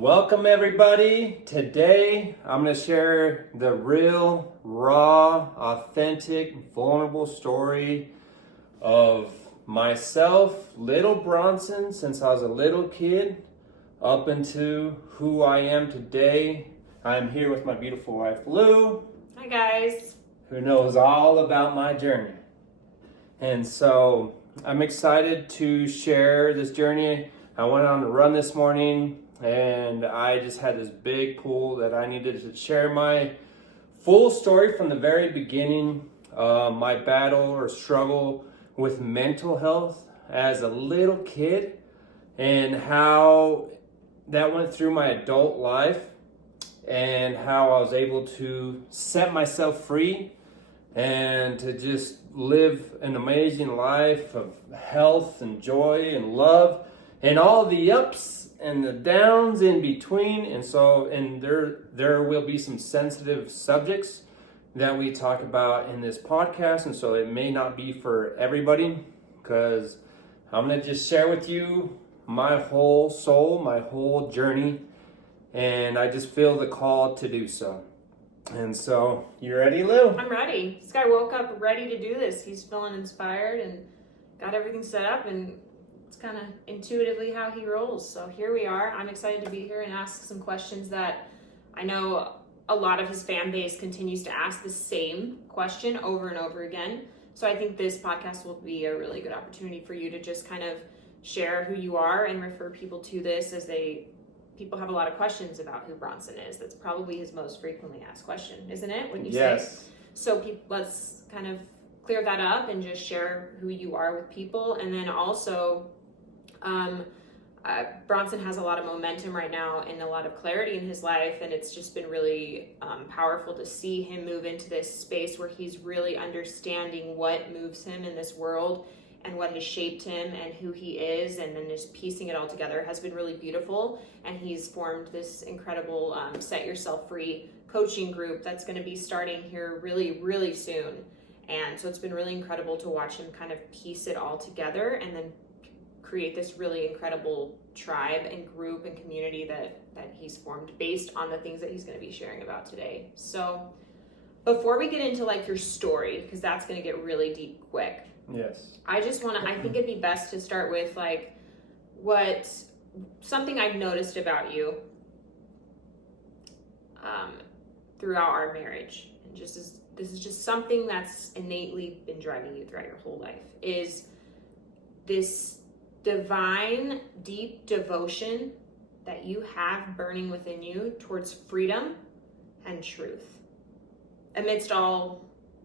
Welcome everybody. Today I'm going to share the real, raw, authentic, vulnerable story of myself, little Bronson, since I was a little kid, up into who I am today. I'm here with my beautiful wife, Lou. Hi guys. Who knows all about my journey. And so I'm excited to share this journey. I went on a run this morning and I just had this big pull that I needed to share my full story from the very beginning, my battle or struggle with mental health as a little kid and how that went through my adult life and how I was able to set myself free and to just live an amazing life of health and joy and love and all the ups and the downs in between. And there will be some sensitive subjects that we talk about in this podcast, and so it may not be for everybody, because I'm going to just share with you my whole soul, my whole journey, and I just feel the call to do so. And so, you ready, Lou? I'm ready. This guy woke up ready to do this. He's feeling inspired and got everything set up, and it's kind of intuitively how he rolls. So here we are. I'm excited to be here and ask some questions that I know a lot of his fan base continues to ask the same question over and over again. So I think this podcast will be a really good opportunity for you to just kind of share who you are and refer people to this as people have a lot of questions about who Bronson is. That's probably his most frequently asked question, isn't it? When you Yes. say. So let's kind of clear that up and just share who you are with people. And then also, Bronson has a lot of momentum right now and a lot of clarity in his life, and it's just been really powerful to see him move into this space where he's really understanding what moves him in this world and what has shaped him and who he is, and then just piecing it all together has been really beautiful. And he's formed this incredible Set Yourself Free coaching group that's going to be starting here really, really soon. And so it's been really incredible to watch him kind of piece it all together and then create this really incredible tribe and group and community that he's formed based on the things that he's going to be sharing about today. So before we get into like your story, because that's going to get really deep quick. Yes. I think it'd be best to start with like something I've noticed about you throughout our marriage, and this is just something that's innately been driving you throughout your whole life, is this divine, deep devotion that you have burning within you towards freedom and truth amidst all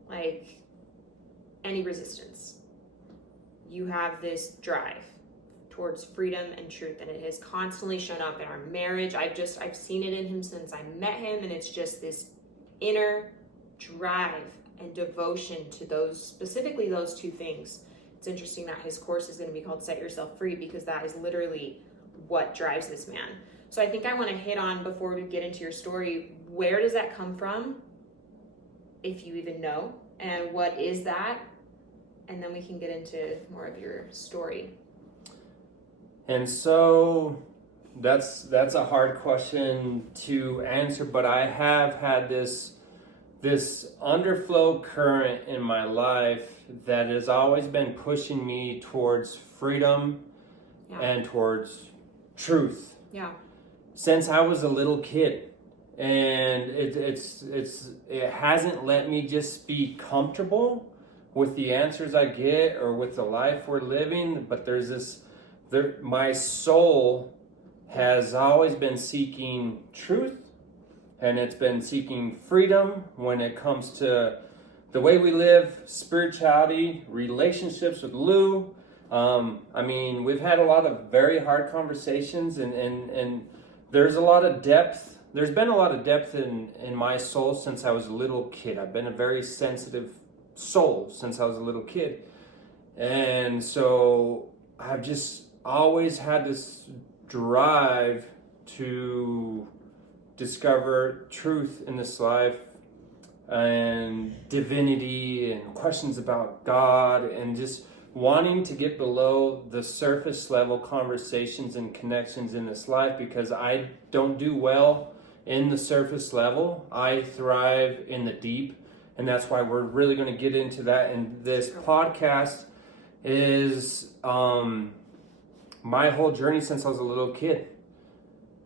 like any resistance. You have this drive towards freedom and truth, and it has constantly shown up in our marriage. I've seen it in him since I met him, and it's just this inner drive and devotion to specifically those two things. It's interesting that his course is going to be called Set Yourself Free, because that is literally what drives this man. So I think I want to hit on, before we get into your story, where does that come from, if you even know, and what is that? And then we can get into more of your story. And so that's a hard question to answer, but I have had this underflow current in my life that has always been pushing me towards freedom and towards truth. Yeah. Since I was a little kid. And it hasn't let me just be comfortable with the answers I get or with the life we're living, but my soul has always been seeking truth, and it's been seeking freedom when it comes to the way we live, spirituality, relationships with Lou. We've had a lot of very hard conversations, and there's a lot of depth. There's been a lot of depth in my soul since I was a little kid. I've been a very sensitive soul since I was a little kid. And so I've just always had this drive to discover truth in this life and divinity and questions about God and just wanting to get below the surface level conversations and connections in this life, because I don't do well in the surface level. I thrive in the deep, and that's why we're really going to get into that. And this podcast is my whole journey since I was a little kid.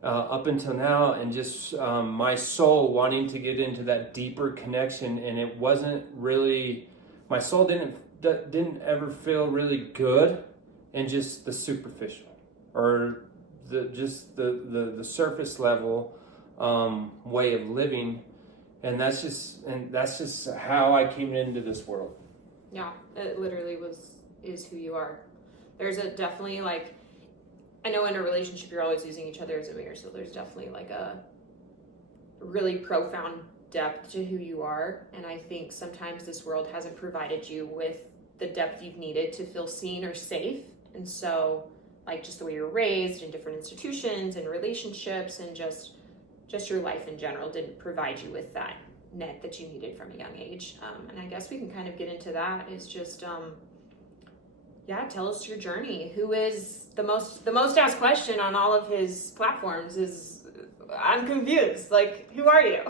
Up until now, and just my soul wanting to get into that deeper connection, and it wasn't really, my soul didn't ever feel really good in just the superficial or the surface level way of living, and that's just how I came into this world. Yeah, it literally is who you are. There's a definitely like, I know in a relationship you're always using each other as a mirror, so there's definitely like a really profound depth to who you are, and I think sometimes this world hasn't provided you with the depth you've needed to feel seen or safe, and so like just the way you're raised in different institutions and relationships and just your life in general didn't provide you with that net that you needed from a young age. And I guess we can kind of get into that. Is just tell us your journey. Who is the most asked question on all of his platforms is, I'm confused. Like, who are you?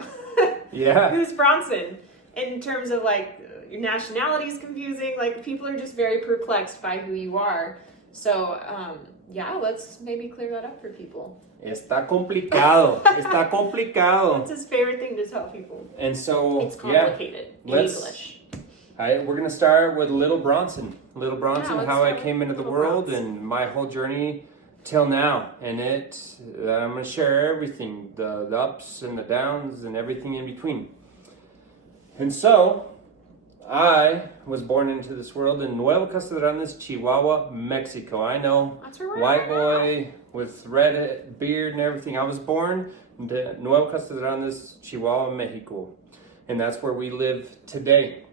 Yeah. Who's Bronson? In terms of like, your nationality is confusing. Like, people are just very perplexed by who you are. So, let's maybe clear that up for people. Está complicado. Está complicado. That's his favorite thing to tell people. And so, it's complicated in English. We're going to start with Little Bronson. Little Bronson, how I came into the world Bronson. And my whole journey till now. And I'm going to share everything, the ups and the downs and everything in between. And so, I was born into this world in Nuevo Castellanes, Chihuahua, Mexico. I know, That's where we're white at boy with red beard and everything. I was born in Nuevo Castellanes, Chihuahua, Mexico. And that's where we live today.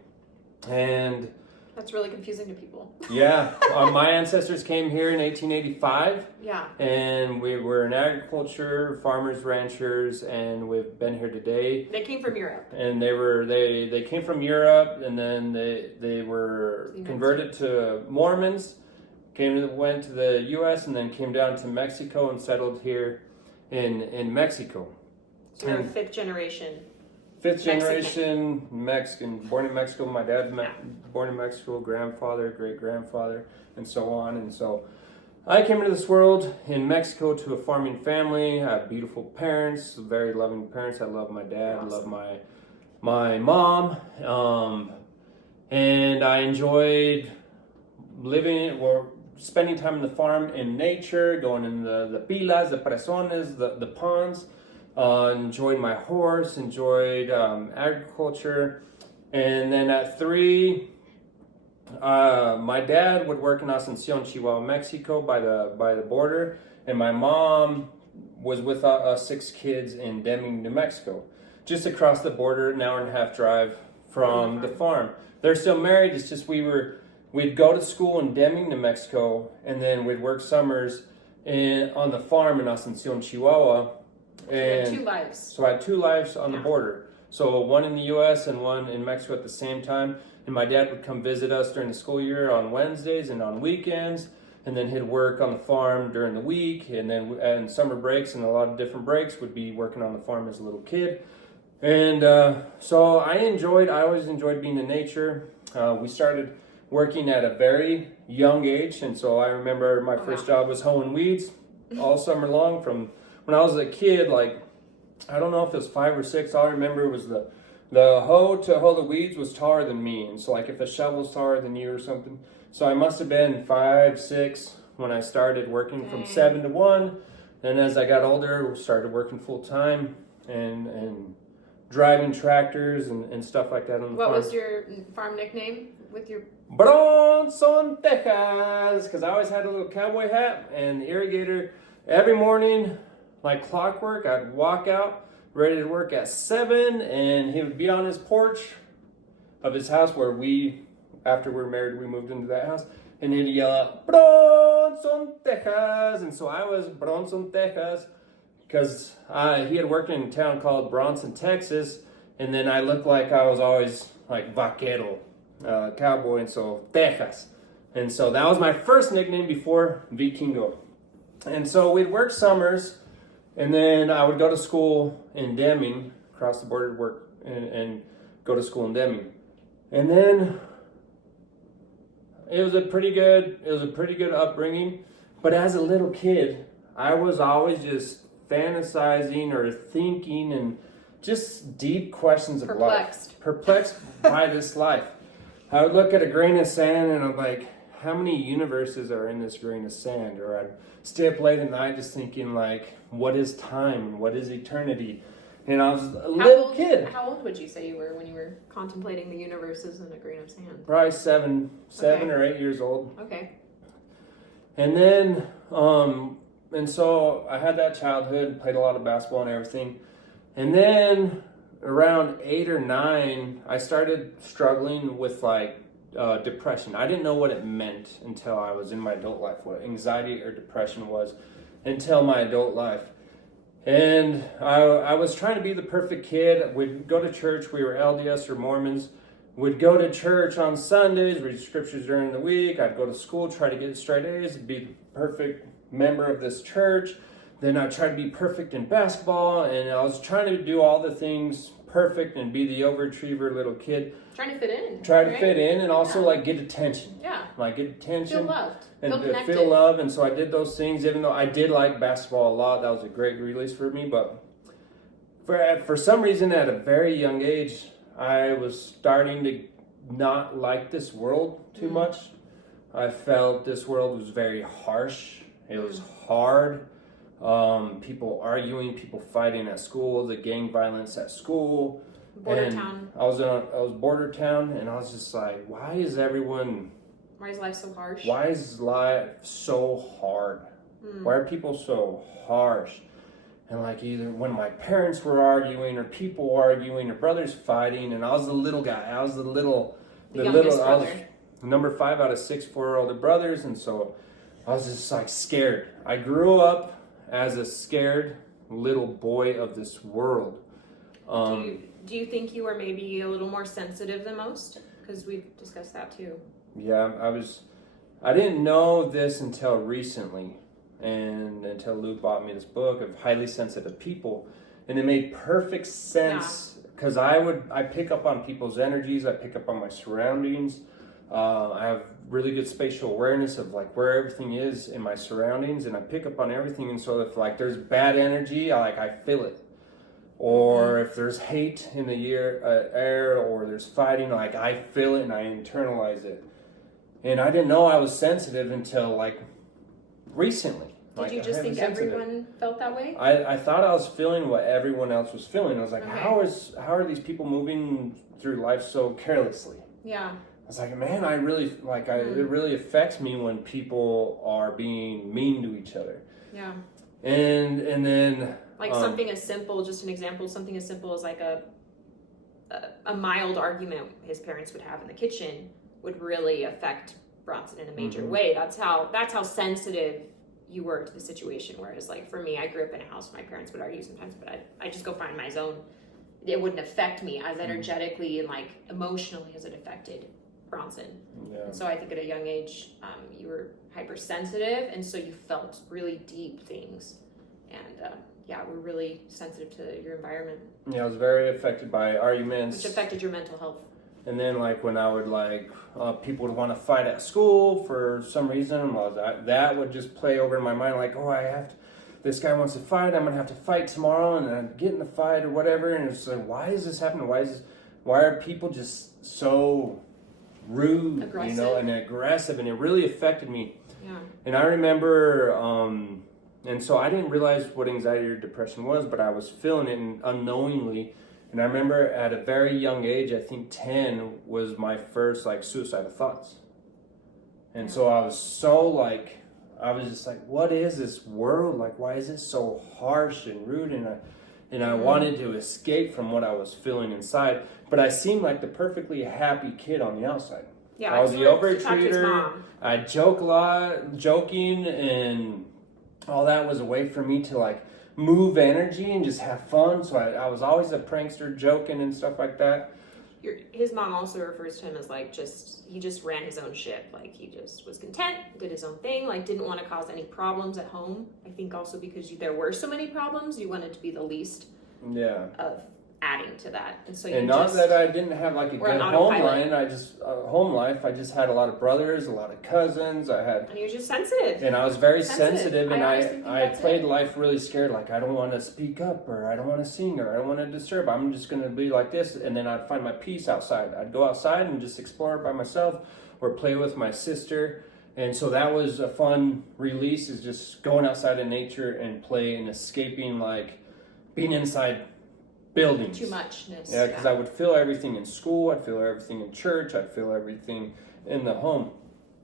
And that's really confusing to people. Yeah, my ancestors came here in 1885. Yeah. And we were in agriculture, farmers, ranchers, and we've been here today. They came from Europe. And they came from Europe, and then they were converted to Mormons, went to the U.S., and then came down to Mexico and settled here in Mexico. So you're fifth generation. Fifth generation Mexican, born in Mexico. My dad's born in Mexico, grandfather, great-grandfather, and so on. And so I came into this world in Mexico to a farming family. I have beautiful parents, very loving parents. I love my dad. Awesome. I love my mom. And I enjoyed spending time in the farm, in nature, going in the pilas, the presones, the ponds. Enjoyed my horse, enjoyed agriculture, and then at 3, my dad would work in Asunción, Chihuahua, Mexico, by the border, and my mom was with us 6 kids in Deming, New Mexico, just across the border, an hour and a half drive from the farm. They're still married. It's just we'd go to school in Deming, New Mexico, and then we'd work summers on the farm in Asunción, Chihuahua. And 2 lives. So I had 2 lives on the border. So one in the U.S. and one in Mexico at the same time. And my dad would come visit us during the school year on Wednesdays and on weekends. And then he'd work on the farm during the week. And then and summer breaks and a lot of different breaks would be working on the farm as a little kid. And so I always enjoyed being in nature. We started working at a very young age. And so I remember my first job was hoeing weeds all summer long from when I was a kid, like, I don't know if it was 5 or 6, all I remember was the hoe to hoe the weeds was taller than me. And so, like, if the shovel's taller than you or something. So I must have been 5, 6 when I started working from 7 to 1. Then as I got older, we started working full time and driving tractors and stuff like that on the farm. What was your farm nickname with your... Bronson, Texas, because I always had a little cowboy hat and the irrigator every morning. Like clockwork, I'd walk out, ready to work at 7, and he would be on his porch of his house where after we were married, we moved into that house, and he'd yell out, Bronson, Texas, and so I was Bronson, Texas, because he had worked in a town called Bronson, Texas, and then I looked like I was always like vaquero, cowboy, and so Texas. And so that was my first nickname before Vikingo. And so we'd work summers, and then I would go to school in Deming, cross the border to work, and go to school in Deming. And then it was a pretty good upbringing. But as a little kid, I was always just fantasizing or thinking and just deep questions of life. Perplexed by this life. I would look at a grain of sand and I'm like, how many universes are in this grain of sand? Or I'd stay up late at night just thinking like, what is time? What is eternity? And I was a little kid. How old would you say you were when you were contemplating the universes in a grain of sand? Probably seven or 8 years old. Okay. And then, and so I had that childhood, played a lot of basketball and everything. And then around 8 or 9, I started struggling with like depression. I didn't know what it meant until I was in my adult life, what anxiety or depression was until my adult life. And I was trying to be the perfect kid. We'd go to church. We were LDS or Mormons. We'd go to church on Sundays, read scriptures during the week. I'd go to school, try to get straight A's, be the perfect member of this church. Then I'd try to be perfect in basketball. And I was trying to do all the things perfect and be the overachiever little kid. Trying to fit in. To fit in and also like get attention. Yeah. Like get attention. Feel loved. And Feel connected. feel love. And so I did those things, even though I did like basketball a lot. That was a great release for me. But for some reason at a very young age, I was starting to not like this world too much. I felt this world was very harsh. It was hard. People arguing, people fighting at school, the gang violence at school. Border town. I was border town, and I was just like, why is life so harsh? Why is life so hard? Why are people so harsh? And like either when my parents were arguing or people arguing or brothers fighting, and I was the little guy. I was the youngest brother. I was number 5 out of 6 4 older brothers, and so I was just like scared. I grew up as a scared little boy of this world. Do you think you were maybe a little more sensitive than most? Because we've discussed that too. Yeah, I didn't know this until recently, and until Lou bought me this book of highly sensitive people, and it made perfect sense because I pick up on people's energies, I pick up on my surroundings. I have really good spatial awareness of like where everything is in my surroundings, and I pick up on everything. And so if like there's bad energy, I feel it. Or if there's hate in the air, or there's fighting, like I feel it and I internalize it. And I didn't know I was sensitive until like recently. Did you just think everyone felt that way? I thought I was feeling what everyone else was feeling. I was like, how are these people moving through life so carelessly? Yeah. I was like, man, it really affects me when people are being mean to each other. Yeah. And then like something as simple, just an example, something as simple as like a mild argument his parents would have in the kitchen would really affect Bronson in a major way. That's how sensitive you were to the situation. Whereas like for me, I grew up in a house where my parents would argue sometimes, but I just go find my zone. It wouldn't affect me as energetically and like emotionally as it affected Bronson. Yeah. And so I think at a young age, you were hypersensitive, and so you felt really deep things, and we're really sensitive to your environment. Yeah, I was very affected by arguments, which affected your mental health. And then, like when I would people would want to fight at school for some reason, that would just play over in my mind. Like, this guy wants to fight. I'm gonna have to fight tomorrow, and then get in the fight or whatever. And it's like, why is this happening? Why are people just so rude, and aggressive? And it really affected me. Yeah. And I remember, and so I didn't realize what anxiety or depression was, but I was feeling it unknowingly. And I remember at a very young age, I think 10 was my first suicidal thoughts. And so I was just like, what is this world? Like, why is it so harsh and rude? And I wanted to escape from what I was feeling inside, but I seemed like the perfectly happy kid on the outside. Yeah, I was the overachiever. I joke a lot, joking, and all that was a way for me to move energy and just have fun. So I was always a prankster, joking and stuff like that. his mom also refers to him as like he just ran his own ship. Like he just was content, did his own thing, like didn't want to cause any problems at home. I think also because there were so many problems, you wanted to be the least of adding to that. And so that I didn't have like a good home life. I just had a lot of brothers, a lot of cousins. And you're just sensitive. And I was very sensitive, and I played life really scared. Like, I don't want to speak up, or I don't want to sing, or I don't want to disturb. I'm just going to be like this. And then I'd find my peace outside. I'd go outside and just explore by myself or play with my sister. And so that was a fun release, is just going outside in nature and play and escaping, like being inside buildings. Too muchness. Yeah, because I would feel everything in school, I'd feel everything in church, I'd feel everything in the home.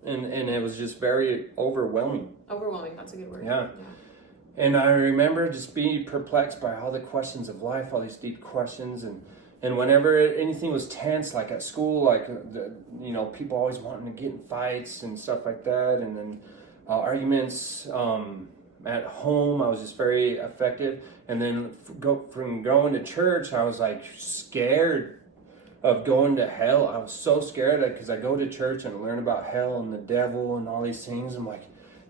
And it was just very overwhelming. Overwhelming, that's a good word. Yeah. And I remember just being perplexed by all the questions of life, all these deep questions. And whenever anything was tense, like at school, like, people always wanting to get in fights and stuff like that. And then arguments at home, I was just very affected. And then from going to church, I was like scared of going to hell. I was so scared because I go to church and learn about hell and the devil and all these things. I'm like,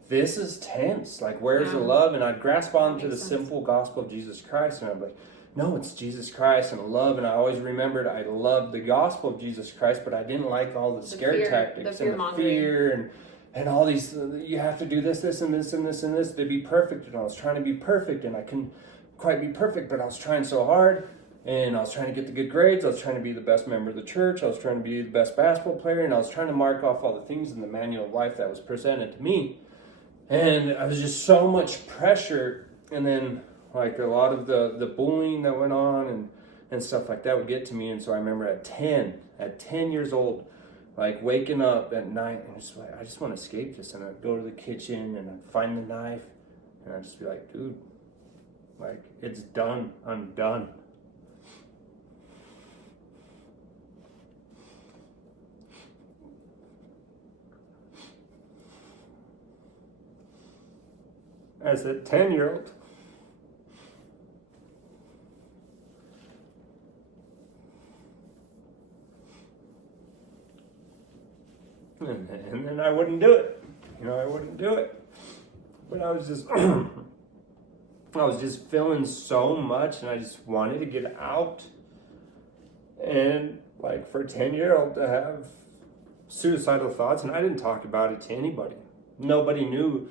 this is tense. Like, where's the love? And I'd grasp onto the simple gospel of Jesus Christ, and I'd be like, no, it's Jesus Christ and love. And I always remembered I loved the gospel of Jesus Christ, but I didn't like all the scare tactics and the fear and all these, you have to do this, and this, and this, and this to be perfect. And I was trying to be perfect, and I couldn't quite be perfect, but I was trying so hard, and I was trying to get the good grades. I was trying to be the best member of the church. I was trying to be the best basketball player, and I was trying to mark off all the things in the manual of life that was presented to me. And I was just so much pressure, and then like a lot of the bullying that went on and stuff like that would get to me. And so I remember at 10 years old, like waking up at night and just like, I just want to escape this. And I'd go to the kitchen and I'd find the knife, and I'd just be like, dude, like, it's done. I'm done. As a 10-year-old, and then I wouldn't do it. I wouldn't do it. But I was just feeling so much, and I just wanted to get out. And like, for a 10-year-old to have suicidal thoughts, and I didn't talk about it to anybody. Nobody knew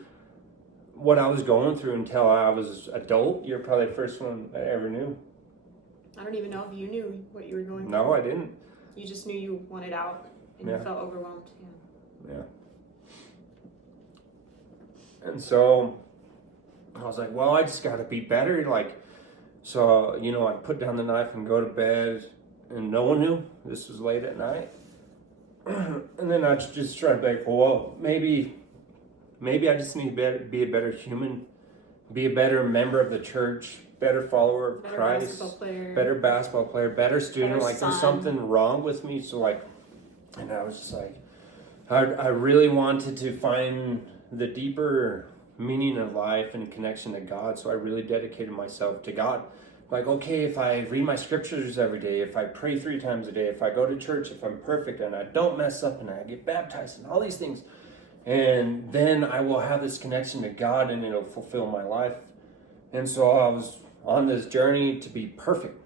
what I was going through until I was adult. You're probably the first one I ever knew. I don't even know if you knew what you were going through. No, I didn't. You just knew you wanted out, and you felt overwhelmed. Yeah. And so I was like, well, I just got to be better. Like, so, I'd put down the knife and go to bed, and no one knew. This was late at night. And then I'd just try to be like, well, maybe I just need to be a better human, be a better member of the church, better follower of Christ, better basketball player, better student. Like, there's something wrong with me. So and I was just like, I really wanted to find the deeper meaning of life and connection to God. So I really dedicated myself to God. Like, okay, if I read my scriptures every day, if I pray 3 times a day, if I go to church, if I'm perfect and I don't mess up and I get baptized and all these things, and then I will have this connection to God, and it'll fulfill my life. And so I was on this journey to be perfect.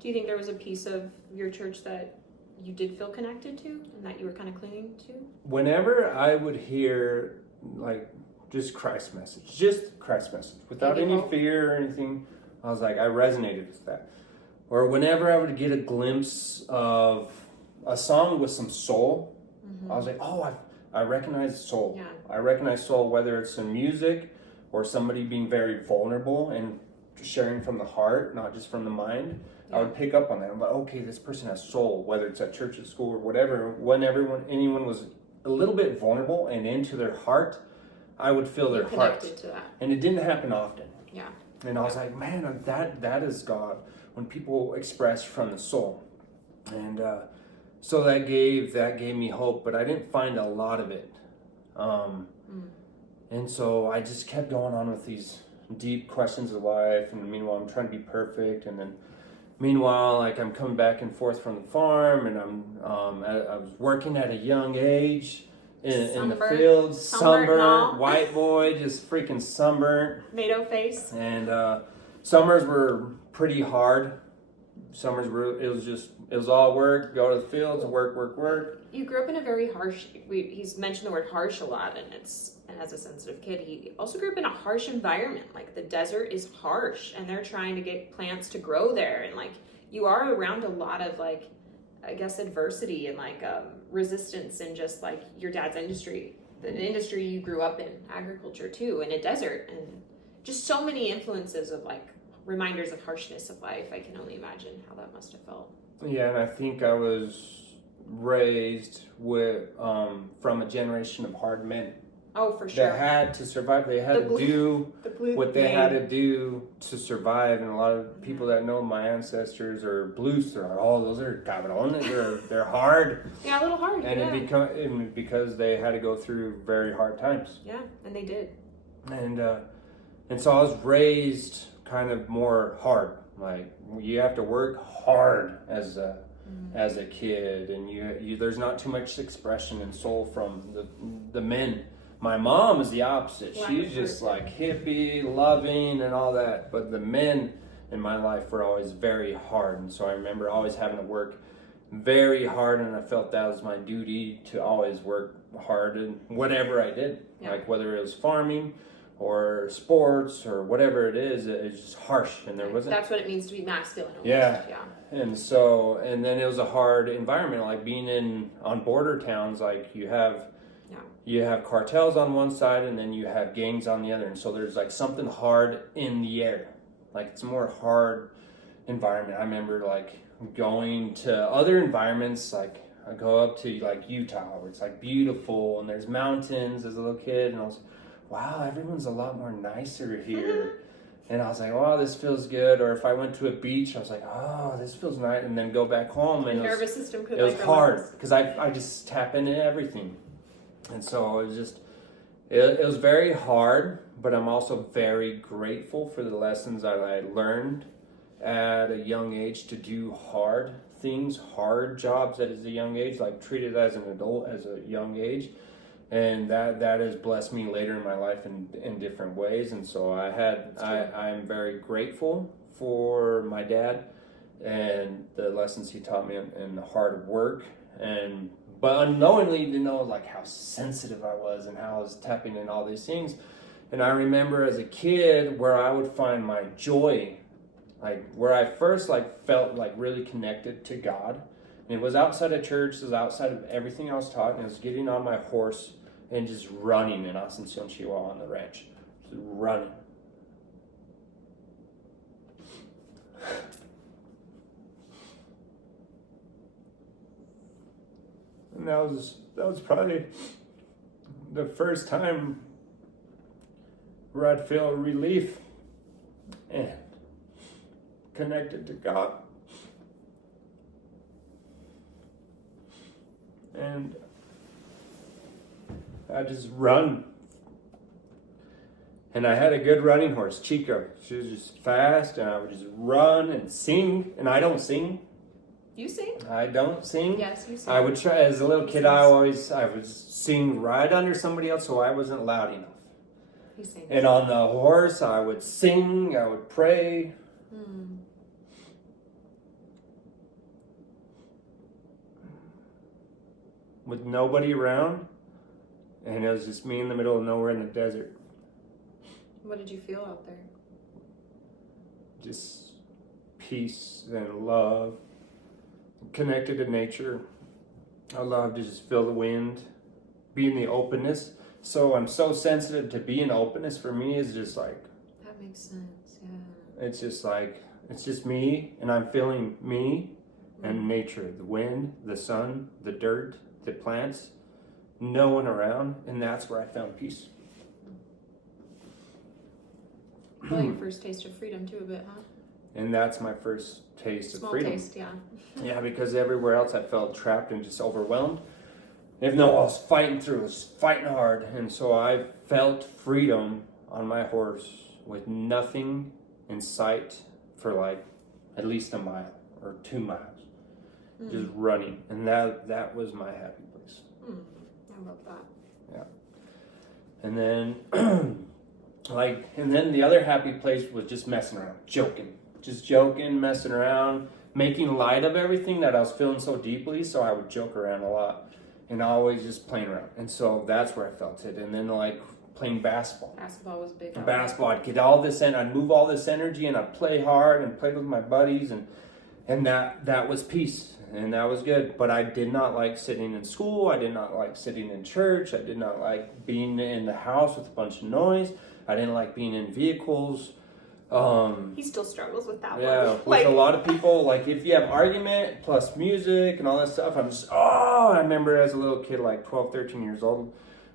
Do you think there was a piece of your church that you did feel connected to and that you were kind of clinging to? Whenever I would hear like just Christ message, without any fear or anything, I was like, I resonated with that. Or whenever I would get a glimpse of a song with some soul, I was like, oh, I recognize soul. Yeah. I recognize soul, whether it's in music or somebody being very vulnerable and sharing from the heart, not just from the mind. Yeah. I would pick up on that. I'm like, okay, this person has soul, whether it's at church, at school, or whatever. Whenever anyone was a little bit vulnerable and into their heart, I would feel their heart. To that. And it didn't happen often. Yeah. And I was like, man, that is God, when people express from the soul. And so that gave me hope, but I didn't find a lot of it. And so I just kept going on with these deep questions of life, and meanwhile I'm trying to be perfect. And then Meanwhile, like I'm coming back and forth from the farm, and I was working at a young age in the fields, sunburnt, white boy, just freaking sunburnt, tomato face. And summers were pretty hard. It was all work, go to the fields, work. You grew up in a very harsh, he's mentioned the word harsh a lot, and as a sensitive kid, he also grew up in a harsh environment. Like the desert is harsh, and they're trying to get plants to grow there, and like you are around a lot of like, I guess, adversity and like resistance, and just like your dad's industry, the industry you grew up in, agriculture too, in a desert, and just so many influences of like reminders of harshness of life. I can only imagine how that must have felt. Yeah, and I think I was raised with from a generation of hard men. Oh, for sure. They had to survive. They had to do what they had to do to survive. And a lot of people that know my ancestors or Bluths are, those are cabrones. They're hard. Yeah, a little hard. And because they had to go through very hard times. Yeah, and they did. And so I was raised kind of more hard. Like you have to work hard as a kid, and you there's not too much expression and soul from the men. My mom is the opposite. She's just like hippie, loving, and all that. But the men in my life were always very hard, and so I remember always having to work very hard, and I felt that was my duty to always work hard in whatever I did, like whether it was farming or sports or whatever it is. It's just harsh, and there wasn't. That's what it means to be masculine. Almost. Yeah. And then it was a hard environment, like being on border towns. Like you have cartels on one side, and then you have gangs on the other, and so there's like something hard in the air. Like it's a more hard environment. I remember like going to other environments, like I go up to like Utah, where it's like beautiful and there's mountains as a little kid, and I was, wow, everyone's a lot more nicer here. And I was like, wow, this feels good. Or if I went to a beach, I was like, oh, this feels nice. And then go back home, and nervous system could it was hard because I just tap into everything. And so it was just, it was very hard, but I'm also very grateful for the lessons that I learned at a young age to do hard things, hard jobs at a young age, like treated as an adult as a young age. And that has blessed me later in my life in different ways. And so I'm very grateful for my dad and the lessons he taught me in the hard work, but unknowingly to know like how sensitive I was and how I was tapping in all these things. And I remember as a kid where I would find my joy, like where I first like felt like really connected to God. And it was outside of church, it was outside of everything I was taught, and it was getting on my horse and just running in Asuncion, Chihuahua on the ranch. Just running. And that was probably the first time where I'd feel relief and connected to God. And I just run. And I had a good running horse, Chico. She was just fast, and I would just run and sing. And I don't sing. You sing? I don't sing. Yes, you sing. I would try, as a little kid, I would sing right under somebody else so I wasn't loud enough. He sings. And on the horse, I would sing, I would pray. With nobody around, and it was just me in the middle of nowhere in the desert. What did you feel out there? Just peace and love, connected to nature. I love to just feel the wind, be in the openness. So I'm so sensitive to be in openness. For me is just like, that makes sense. Yeah. It's just like, it's just me, and I'm feeling me and nature, the wind, the sun, the dirt, the plants, no one around, and that's where I found peace. Well, your first taste of freedom too, a bit, huh? And that's my first taste of freedom. Small taste, yeah. Yeah, because everywhere else I felt trapped and just overwhelmed. Even though I was fighting through, I was fighting hard, and so I felt freedom on my horse with nothing in sight for like at least a mile or 2 miles, Mm. just running. And that was my happy place. I love that. Yeah. And then, and then the other happy place was just messing around, joking, messing around, making light of everything that I was feeling so deeply. So I would joke around a lot and always just playing around. And so that's where I felt it. And then like playing basketball. Basketball was big. Basketball, I'd get all this I'd move all this energy and I'd play hard and play with my buddies and that was peace. And that was good. But I did not like sitting in school. I did not like sitting in church. I did not like being in the house with a bunch of noise. I didn't like being in vehicles. He still struggles with that yeah, one. with a lot of people, like if you have argument plus music and all that stuff, I'm just, I remember as a little kid, like 12, 13 years old,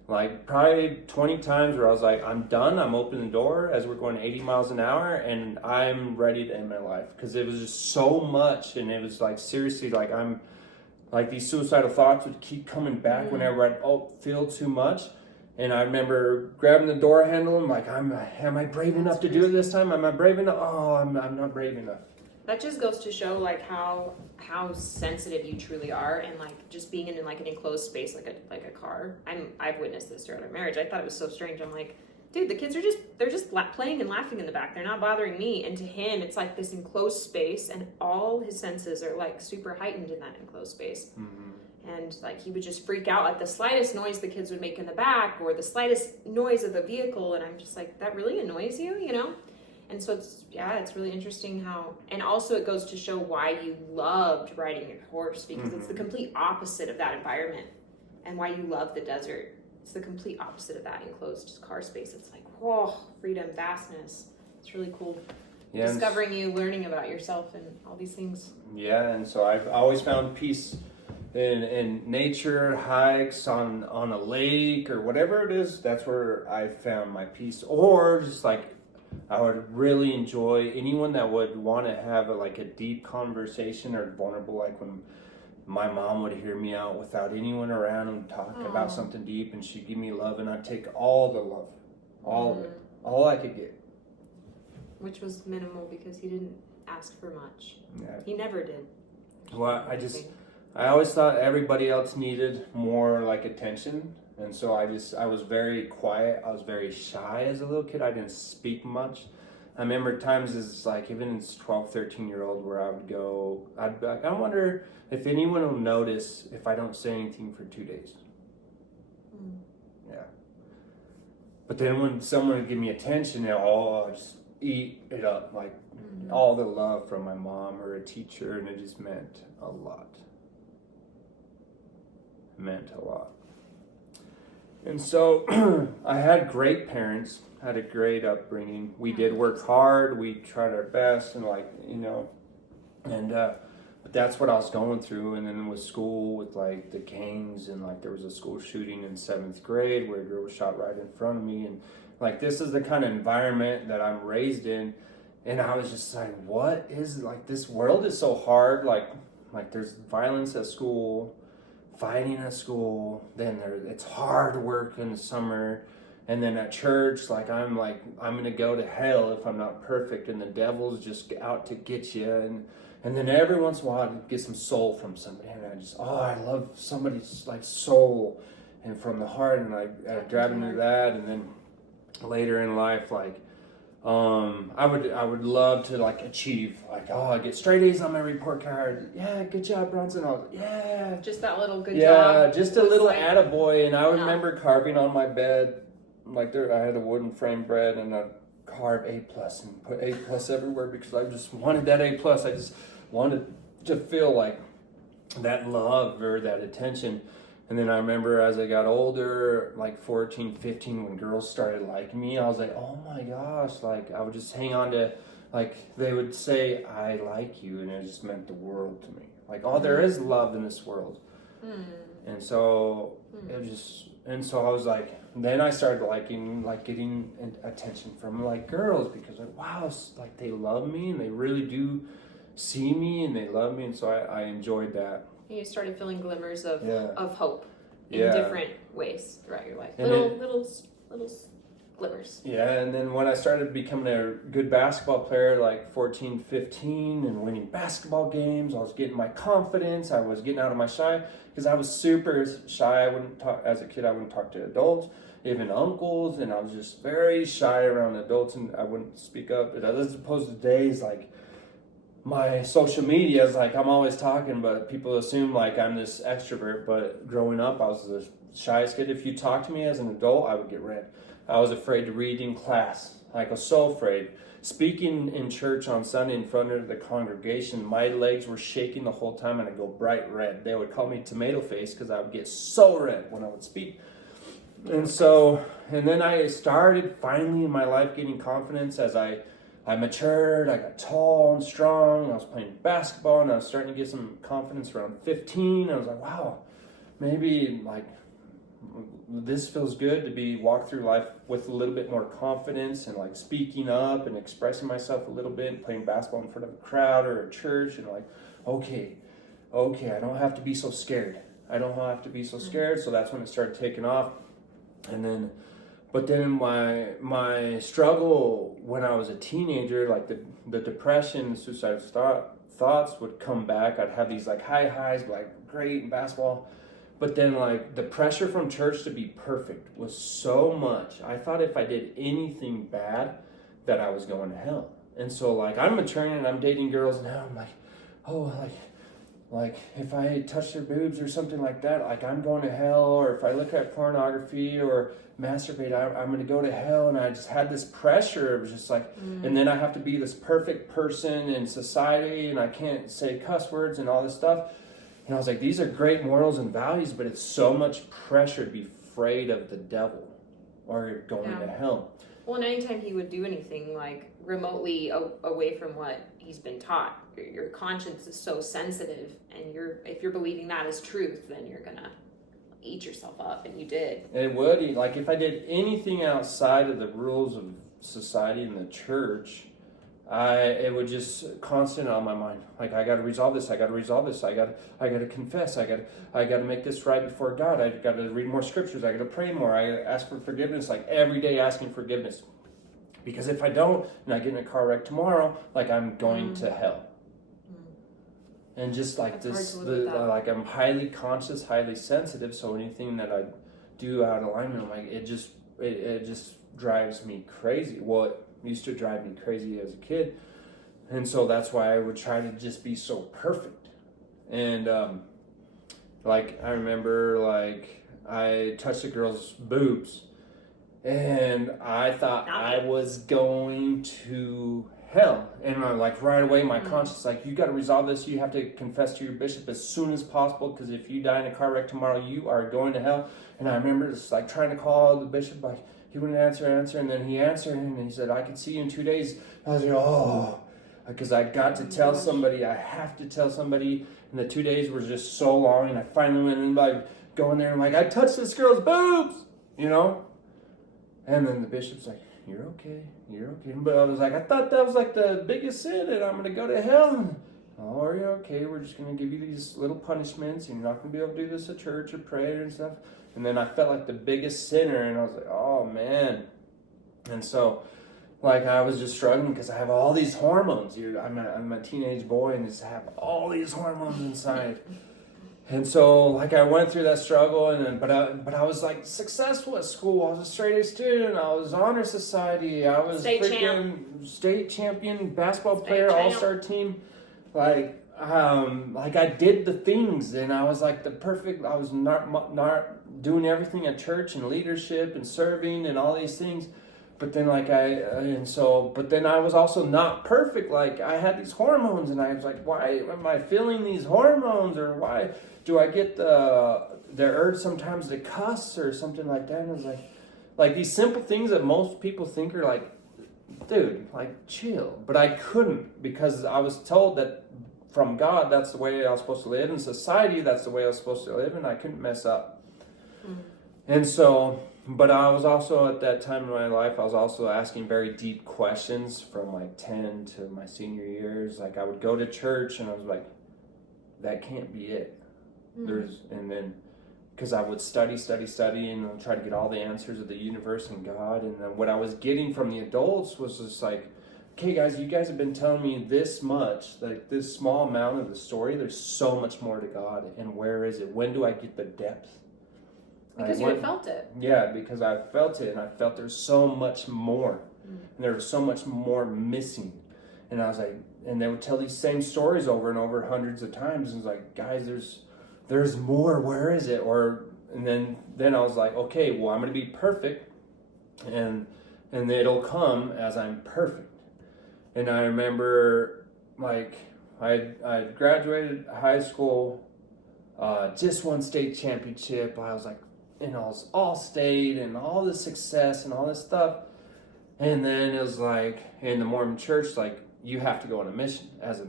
like probably 20 times where I was like, I'm done. I'm opening the door as we're going 80 miles an hour and I'm ready to end my life. Because it was just so much. And it was like, seriously, like I'm like these suicidal thoughts would keep coming back whenever I'd feel too much. And I remember grabbing the door handle and like, am I brave enough to do it this time? Am I brave enough? Oh, I'm not brave enough. That just goes to show like how sensitive you truly are, and like just being in like an enclosed space like a car. I've witnessed this throughout our marriage. I thought it was so strange. I'm like, dude, the kids they're just playing and laughing in the back. They're not bothering me. And to him, it's like this enclosed space, and all his senses are like super heightened in that enclosed space. And like he would just freak out at the slightest noise the kids would make in the back or the slightest noise of the vehicle, and I'm just like, that really annoys you, you know? And so it's really interesting how, and also it goes to show why you loved riding your horse, because it's the complete opposite of that environment, and why you love the desert. It's the complete opposite of that enclosed car space. It's like, whoa, freedom, vastness. It's really cool. Yeah, discovering you, learning about yourself and all these things. Yeah, and so I've always found peace in nature, hikes on a lake or whatever it is. That's where I found my peace. Or just like, I would really enjoy anyone that would want to have a deep conversation or vulnerable, like when my mom would hear me out without anyone around and talk about something deep, and she'd give me love, and I'd take all the love, all of it, all I could get. Which was minimal because he didn't ask for much. Yeah. He never did. Well, I always thought everybody else needed more like attention. And so I was very quiet. I was very shy as a little kid. I didn't speak much. I remember times as like, even as 12, 13-year-old where I'd be like, I wonder if anyone will notice if I don't say anything for 2 days. Yeah. But then when someone would give me attention, I'll just eat it up. Like all the love from my mom or a teacher, and it just meant a lot. And so I had great parents, had a great upbringing. We did work hard. We tried our best, and but that's what I was going through. And then with school, with like the gangs, and like there was a school shooting in 7th grade where a girl was shot right in front of me. And like, this is the kind of environment that I'm raised in. And I was just like, what is, like, this world is so hard. Like there's violence at school, fighting at school, then it's hard work in the summer, and then at church, I'm gonna go to hell if I'm not perfect, and the devil's just out to get you, and then every once in a while I get some soul from somebody, and I love somebody's like soul and from the heart, and I grab into that. And then later in life, I would love to like achieve, I get straight A's on my report card. Yeah, good job, Bronson. Yeah. Just that little good job. Yeah, just a little attaboy. And I remember carving on my bed, I had a wooden frame bed, and I'd carve A+ and put A+ everywhere because I just wanted that A+. I just wanted to feel like that love or that attention. And then I remember as I got older, like 14, 15, when girls started liking me, I was like, oh my gosh, I would just hang on to, they would say, I like you, and it just meant the world to me. There is love in this world. And so I was like, then I started liking, getting attention from attention because wow, they love me, and they really do see me, and they love me. And so I enjoyed that. You started feeling glimmers of hope in different ways throughout your life. And Little glimmers. Yeah, and then when I started becoming a good basketball player, like 14, 15, and winning basketball games, I was getting my confidence. I was getting out of my shy, because I was super shy. I wouldn't talk, as a kid, I wouldn't talk to adults, even uncles, and I was just very shy around adults, and I wouldn't speak up. But as opposed to days, like, my social media is like, I'm always talking, but people assume like I'm this extrovert. But growing up, I was the shyest kid. If you talk to me as an adult, I would get red. I was afraid to read in class. Like, I was so afraid. Speaking in church on Sunday in front of the congregation, my legs were shaking the whole time and I'd go bright red. They would call me tomato face because I would get so red when I would speak. And then I started finally in my life getting confidence as I matured. I got tall and strong. I was playing basketball and I was starting to get some confidence around 15. I was like, wow, maybe like this feels good to be walk through life with a little bit more confidence and like speaking up and expressing myself a little bit and playing basketball in front of a crowd or a church, and like, okay, I don't have to be so scared. So that's when it started taking off. But then my struggle when I was a teenager, like the depression, suicidal thoughts would come back. I'd have these like high highs, like great in basketball. But then like the pressure from church to be perfect was so much. I thought if I did anything bad that I was going to hell. And so like I'm maturing and I'm dating girls now. I'm like, oh, like if I touch their boobs or something like that, like I'm going to hell. Or if I look at pornography or masturbate, I'm going to go to hell. And I just had this pressure. It was just like, and then I have to be this perfect person in society and I can't say cuss words and all this stuff. And I was like, these are great morals and values, but it's so much pressure to be afraid of the devil or going to hell. Well, and anytime he would do anything like remotely away from what he's been taught, your conscience is so sensitive, and if you're believing that as truth, then you're gonna eat yourself up, and you did. It would. Like if I did anything outside of the rules of society and the church, it would just constant on my mind. Like, I got to resolve this. I got to confess. I got to make this right before God. I got to read more scriptures. I got to pray more. I got to ask for forgiveness. Like every day asking forgiveness. Because if I don't, and I get in a car wreck tomorrow, like I'm going to hell. And just like this, like I'm highly conscious, highly sensitive. So anything that I do out of alignment, like it just drives me crazy. Well, it used to drive me crazy as a kid, and so that's why I would try to just be so perfect. And like I remember, like I touched a girl's boobs, and I thought I was going to hell. And like right away, my conscience like, you got to resolve this. You have to confess to your bishop as soon as possible, because if you die in a car wreck tomorrow, you are going to hell. And I remember just like trying to call the bishop, like he wouldn't answer, and then he answered, and he said, I could see you in 2 days. I was like, oh, because I got to tell somebody. I have to tell somebody. And the 2 days were just so long, and I finally went in, like going there and like, I touched this girl's boobs, you know. And then the bishop's like, you're okay. But I was like, I thought that was like the biggest sin, and I'm going to go to hell. Oh, are you okay? We're just going to give you these little punishments, and you're not going to be able to do this at church or prayer and stuff. And then I felt like the biggest sinner, and I was like, oh, man. And so, like, I was just struggling because I have all these hormones. I'm a teenage boy, and just have all these hormones inside. And so, like, I went through that struggle, but I was like successful at school. I was a straight A student. I was honor society. I was state champion basketball player, all-star team. Like I did the things, and I was like I was not doing everything at church and leadership and serving and all these things. But then but then I was also not perfect. Like I had these hormones, and I was like, why am I feeling these hormones? Or why do I get the urge sometimes to cuss or something like that? And I was like these simple things that most people think are like, dude, like chill. But I couldn't, because I was told that from God, that's the way I was supposed to live. In society, that's the way I was supposed to live, and I couldn't mess up. And so, but I was also, at that time in my life, I was also asking very deep questions from like 10 to my senior years. Like I would go to church and I was like, that can't be it. And then because I would study, and try to get all the answers of the universe and God. And then what I was getting from the adults was just like, okay, guys, you guys have been telling me this much, like this small amount of the story. There's so much more to God. And where is it? When do I get the depth? Because you had felt it. Yeah, because I felt it, and I felt there's so much more. And there was so much more missing. And I was like, and they would tell these same stories over and over hundreds of times. And it's like, guys, there's more. Where is it? And then I was like, okay, well, I'm going to be perfect, and it'll come as I'm perfect. And I remember, like, I graduated high school, just won state championship. I was like, all state and all this success and all this stuff. And then it was like, in the Mormon church, like, you have to go on a mission as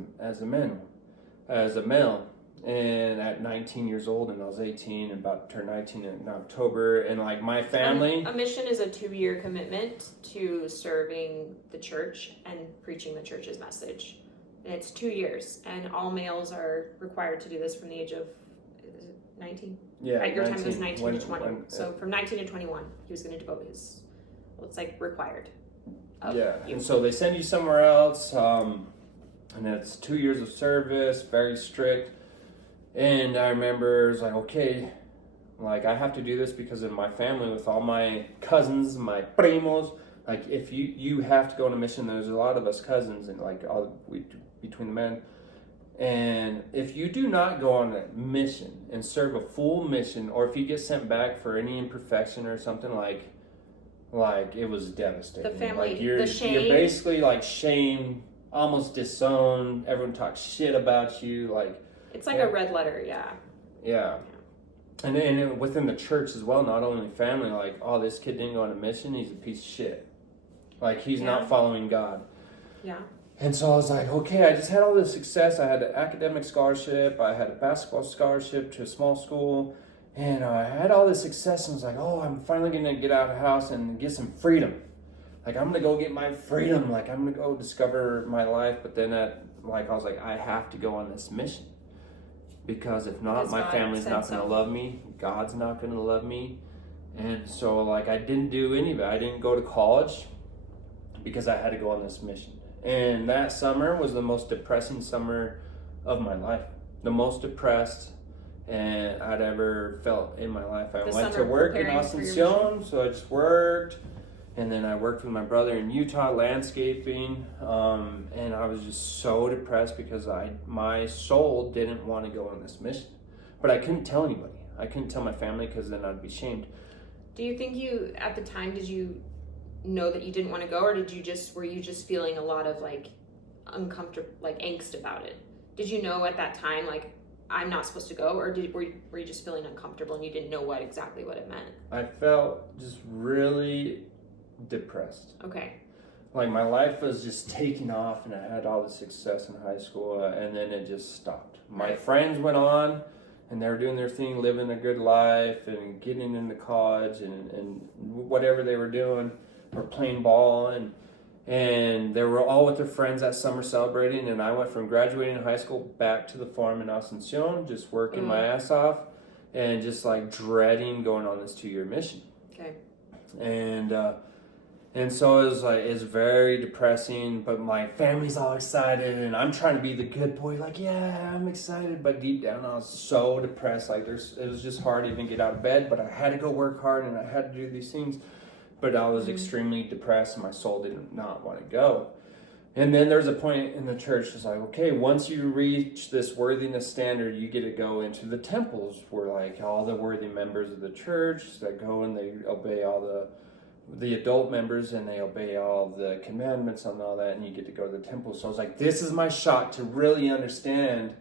a male. And at 19 years old, and I was 18 and about to turn 19 in October, and like my family. A mission is a 2-year commitment to serving the church and preaching the church's message. And it's 2 years, and all males are required to do this from the age of 19? Yeah, at your 19, time it was 19 to 20. So from 19 to 21, he was going to devote his, it's like required. And so they send you somewhere else, and it's 2 years of service, very strict. And I remember it was like, okay, like I have to do this because in my family with all my cousins, my primos, like if you have to go on a mission. There's a lot of us cousins, and like between the men. And if you do not go on a mission and serve a full mission, or if you get sent back for any imperfection or something, like it was devastating. The family, like you're basically like shamed, almost disowned. Everyone talks shit about you, like. It's like a red letter, yeah. Yeah. And within the church as well, not only family, like, oh, this kid didn't go on a mission, he's a piece of shit. Like, he's not following God. Yeah. And so I was like, okay, I just had all this success. I had an academic scholarship. I had a basketball scholarship to a small school. And I had all this success, and I was like, oh, I'm finally going to get out of the house and get some freedom. Like, I'm going to go get my freedom. Like, I'm going to go discover my life. But then I was like, I have to go on this mission. Because if not, my family's not going to love me. God's not going to love me. And so, like, I didn't do any of it. I didn't go to college because I had to go on this mission. And that summer was the most depressing summer of my life. The most depressed I'd ever felt in my life. I went to work in Asuncion, so I just worked. And then I worked with my brother in Utah, landscaping, and I was just so depressed because my soul didn't want to go on this mission. But I couldn't tell anybody. I couldn't tell my family because then I'd be shamed. Do you think at the time, did you know that you didn't want to go, or were you just feeling a lot of like uncomfortable, like angst about it? Did you know at that time, like, I'm not supposed to go, or were you just feeling uncomfortable and you didn't know exactly what it meant? I felt just really depressed. Okay. Like my life was just taking off, and I had all the success in high school, and then it just stopped. My friends went on, and they were doing their thing, living a good life, and getting into college, and whatever they were doing, or playing ball, and they were all with their friends that summer celebrating, and I went from graduating high school back to the farm in Asuncion, just working my ass off, and just like dreading going on this 2-year mission. Okay. And so it's very depressing, but my family's all excited, and I'm trying to be the good boy, like, yeah, I'm excited, but deep down I was so depressed, like it was just hard to even get out of bed, but I had to go work hard, and I had to do these things, but I was extremely depressed, and my soul did not want to go. And then there's a point in the church, it's like, okay, once you reach this worthiness standard, you get to go into the temples, where like all the worthy members of the church that go and they obey all the adult members, and they obey all the commandments and all that, and you get to go to the temple. So I was like, this is my shot to really understand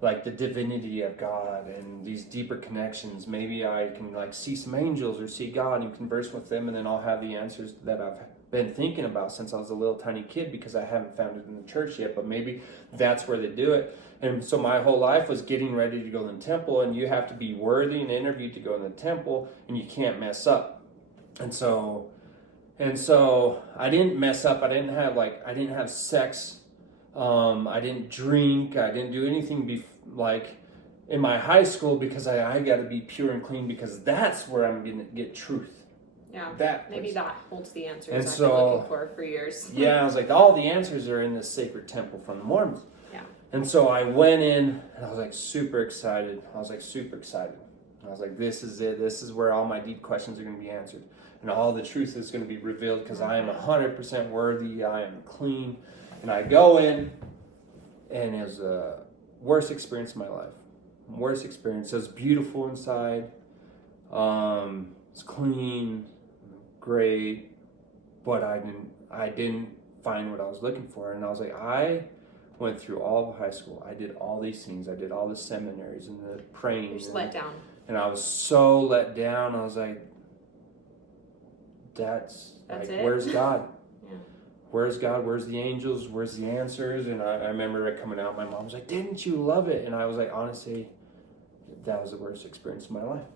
like the divinity of God and these deeper connections. Maybe I can like see some angels or see God and converse with them, and then I'll have the answers that I've been thinking about since I was a little tiny kid, because I haven't found it in the church yet, but maybe that's where they do it. And so my whole life was getting ready to go to the temple, and you have to be worthy and interviewed to go in the temple, and you can't mess up. And so I didn't mess up. I didn't have sex. I didn't drink. I didn't do anything in my high school because I got to be pure and clean because that's where I'm going to get truth. Yeah, maybe that holds the answers and I've so, been looking for years. Yeah, I was like, all the answers are in this sacred temple from the Mormons. Yeah. And so I went in, and I was like super excited. I was like, this is it. This is where all my deep questions are going to be answered. And all the truth is going to be revealed because I am 100% worthy. I am clean. And I go in, and it was the worst experience of my life. Worst experience. It was beautiful inside. It's clean, great, but I didn't find what I was looking for. And I was like, I went through all of high school. I did all these things. I did all the seminaries and the praying. You're just let down. And I was so let down. I was like, that's like, it? Where's God? Yeah. Where's God? Where's the angels? Where's the answers? And I remember it coming out. My mom was like, didn't you love it? And I was like, honestly, that was the worst experience of my life.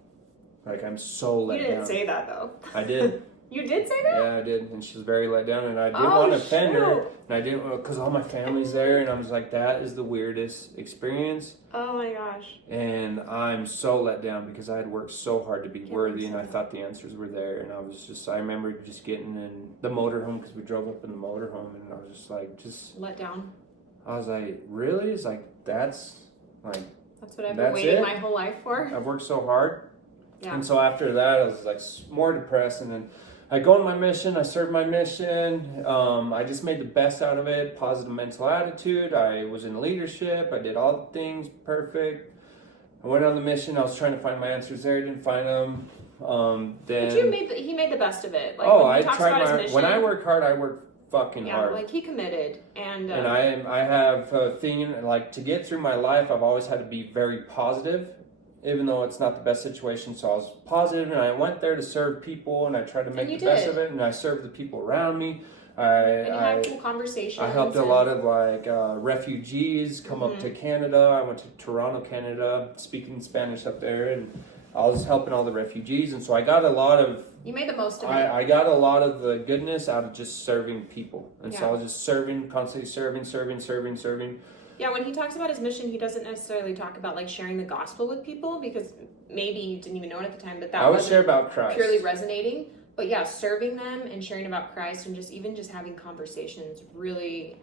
Like, I'm so let down. You didn't say that, though. I did. You did say that? Yeah, I did. And she was very let down. And I didn't want to offend her. shoot. And I didn't, because all my family's there. And I was like, that is the weirdest experience. Oh my gosh. And I'm so let down because I had worked so hard to be worthy. And I thought the answers were there. And I remember just getting in the motorhome because we drove up in the motorhome. And I was just like, let down. I was like, really? It's like, that's what I've been waiting my whole life for. I've worked so hard. Yeah. And so after that, I was like more depressed. And then I go on my mission. I served my mission. I just made the best out of it. Positive mental attitude. I was in leadership. I did all the things perfect. I went on the mission. I was trying to find my answers there. Didn't find them. Then he made the best of it. Like, I tried when I work hard, I work fucking hard. Like he committed. And I have a thing, like, to get through my life, I've always had to be very positive. Even though it's not the best situation, so I was positive, and I went there to serve people, and I tried to make the best of it, and I served the people around me. And you had cool conversations. I helped a lot of refugees come up to Canada. I went to Toronto, Canada, speaking Spanish up there, and I was helping all the refugees, and so I got a lot of. You made the most of it. I got a lot of the goodness out of just serving people, and so I was just serving, constantly serving. Yeah, when he talks about his mission, he doesn't necessarily talk about like sharing the gospel with people because maybe you didn't even know it at the time, but that I would share about Christ. Purely resonating. But yeah, serving them and sharing about Christ and just having conversations really,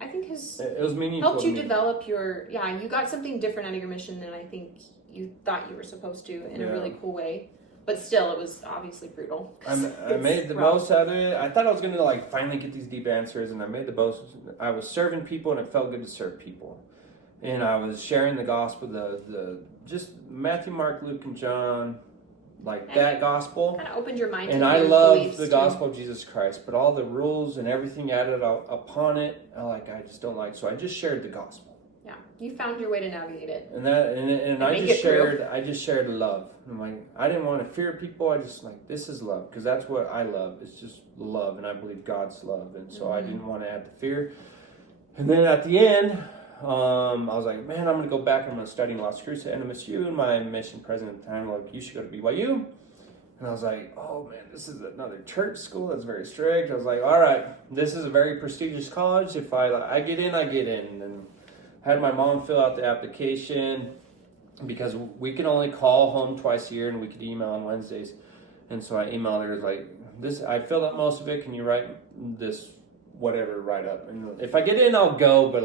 I think it was meaningful. Helped you develop you got something different out of your mission than I think you thought you were supposed to in a really cool way. But still, it was obviously brutal. I made the most out of it. I thought I was going to finally get these deep answers, and I made the most. I was serving people, and it felt good to serve people. And I was sharing the gospel, the just Matthew, Mark, Luke, and John, that gospel. Kind of opened your mind. And I love the gospel of Jesus Christ, but all the rules and everything added upon it, I just don't like. So I just shared the gospel. Yeah, you found your way to navigate it. And I just shared love. I'm like, I didn't want to fear people. I just this is love, because that's what I love. It's just love, and I believe God's love, and so I didn't want to add the fear. And then at the end, I was like, man, I'm going to go back. I'm going to study in Las Cruces at NMSU, and my mission president at the time you should go to BYU. And I was like, oh man, this is another church school that's very strict. I was like, all right, this is a very prestigious college. If I get in, I get in. And had my mom fill out the application because we can only call home twice a year and we could email on Wednesdays. And so I emailed her this. I filled out most of it. Can you write this whatever write up? And if I get in, I'll go. But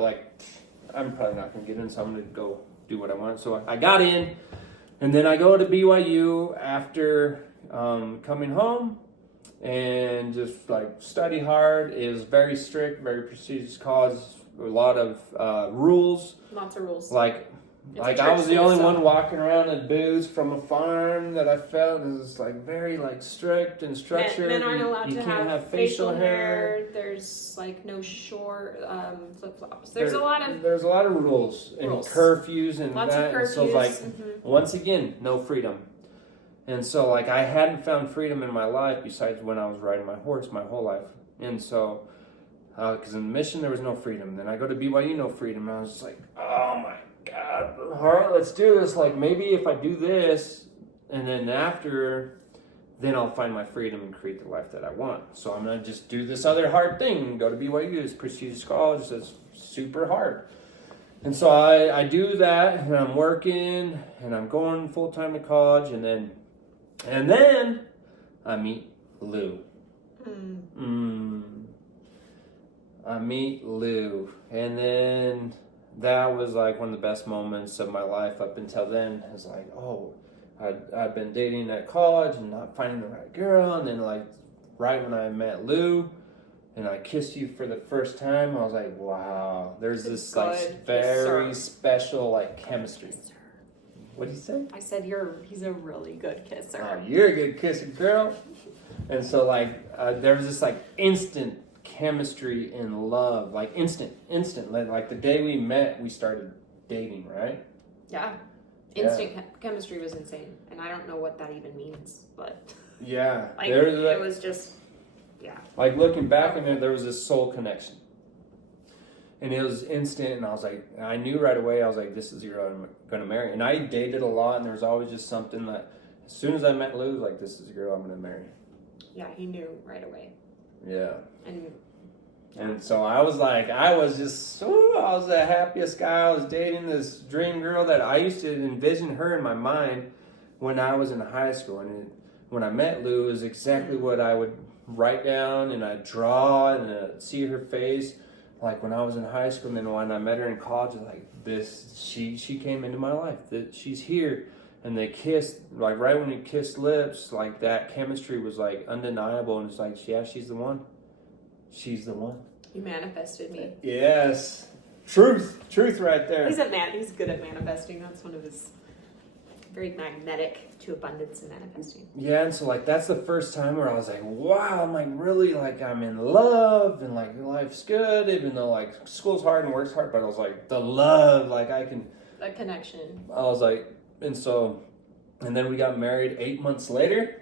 I'm probably not going to get in, so I'm going to go do what I want. So I got in, and then I go to BYU after coming home and just study hard. It was very strict, very prestigious college. A lot of rules. Lots of rules. I was the only one walking around in booths from a farm that I felt is very strict and structured. Men aren't allowed to have facial hair. There's no short flip flops. There's a lot of rules and curfews and lots that. Of curfews. And so once again, no freedom. And so I hadn't found freedom in my life besides when I was riding my horse my whole life. And so. Because in the mission there was no freedom. Then I go to BYU, no freedom. And I was just oh my God, all right, let's do this. Maybe if I do this, and then after, then I'll find my freedom and create the life that I want. So I'm going to just do this other hard thing. Go to BYU, it's prestigious college, it's super hard. And so I do that, and I'm working, and I'm going full time to college, and then I meet Lou. I meet Lou, and then that was like one of the best moments of my life up until then. It's like, oh, I'd been dating at college and not finding the right girl, and then like right when I met Lou and I kissed you for the first time, I was like, wow, there's this like very special like chemistry. What did you say? I said he's a really good kisser. Oh, you're a good kisser, girl. And so like there was this like instant chemistry and love, like instant. Like the day we met, we started dating, right? Yeah. Instant chemistry was insane, and I don't know what that even means, but yeah, like it was just, yeah. Like looking back on it, there was this soul connection, and it was instant. And I was like, I knew right away. I was like, this is the girl I'm gonna marry. And I dated a lot, and there was always just something that, as soon as I met Lou, like this is the girl I'm gonna marry. Yeah, he knew right away. Yeah. And so I was like, I was the happiest guy. I was dating this dream girl that I used to envision her in my mind when I was in high school. And when I met Lou, it was exactly what I would write down and I'd draw and I'd see her face. Like when I was in high school, and then when I met her in college, I was like, she came into my life. She's here. And they kissed, like right when we kissed lips, like that chemistry was like undeniable. And it's like, yeah, she's the one. She's the one. You manifested me. Yes. Truth right there. He's good at manifesting. That's one of his, very magnetic to abundance and manifesting. Yeah, and so like that's the first time where I was like, wow, I'm like really like I'm in love and like life's good, even though like school's hard and work's hard, but I was like the love, like I can. That connection. I was like, and then we got married 8 months later.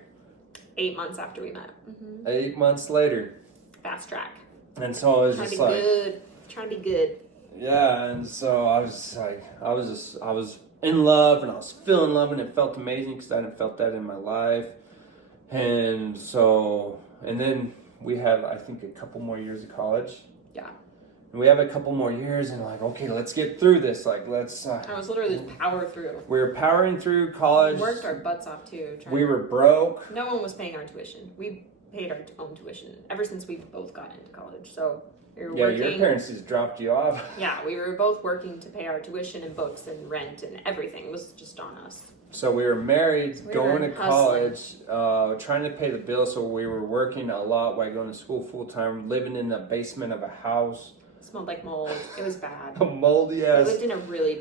8 months after we met. Mm-hmm. 8 months later. Fast track. And so I was just like, trying to be good. Yeah, and so I was like, I was in love and I was feeling love and it felt amazing because I hadn't felt that in my life. And then we had, I think, a couple more years of college. Yeah. And we have a couple more years and like, okay, let's get through this. Like, let's. I was literally just power through. We were powering through college. We worked our butts off too. We were broke. No one was paying our tuition. We paid our own tuition ever since we both got into college. So we were working. Your parents just dropped you off. Yeah, we were both working to pay our tuition and books and rent and everything. It was just on us. So we were married, going to college, trying to pay the bills. So we were working a lot while going to school full time, living in the basement of a house. It smelled like mold. It was bad. Moldy ass. We lived in a really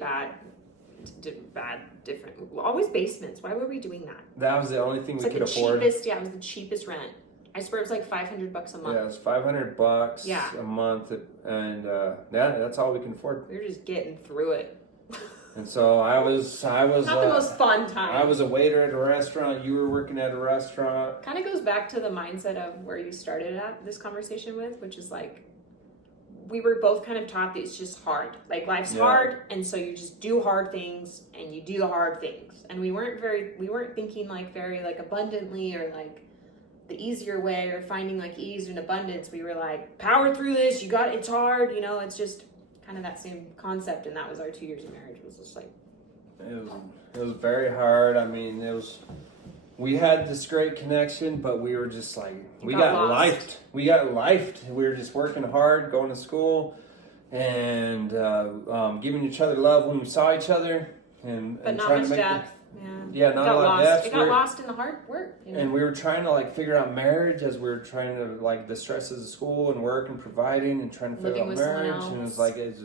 different. Always basements. Why were we doing that? That was the only thing we could afford. It was the cheapest rent. I swear it was like $500 a month. Yeah, it was $500 a month, and that's all we can afford. We were just getting through it. And so I was not the most fun time. I was a waiter at a restaurant. You were working at a restaurant. Kind of goes back to the mindset of where you started at this conversation with, which is like we were both kind of taught that it's just hard. Like life's hard, and so you just do hard things and you do the hard things. And we weren't thinking like very like abundantly or like the easier way or finding like ease and abundance. We were like, power through this, it's hard, it's just kind of that same concept. And that was our 2 years of marriage. It was just like it was very hard. I mean, we had this great connection, but we were just like we got lifed. We were just working hard, going to school, and giving each other love when we saw each other, but not trying much to make depth. Yeah, not a lot of depth. It got lost in the hard work. And we were trying to like figure out marriage as we were trying to like the stresses of school and work and providing and trying to figure out marriage. And it was like it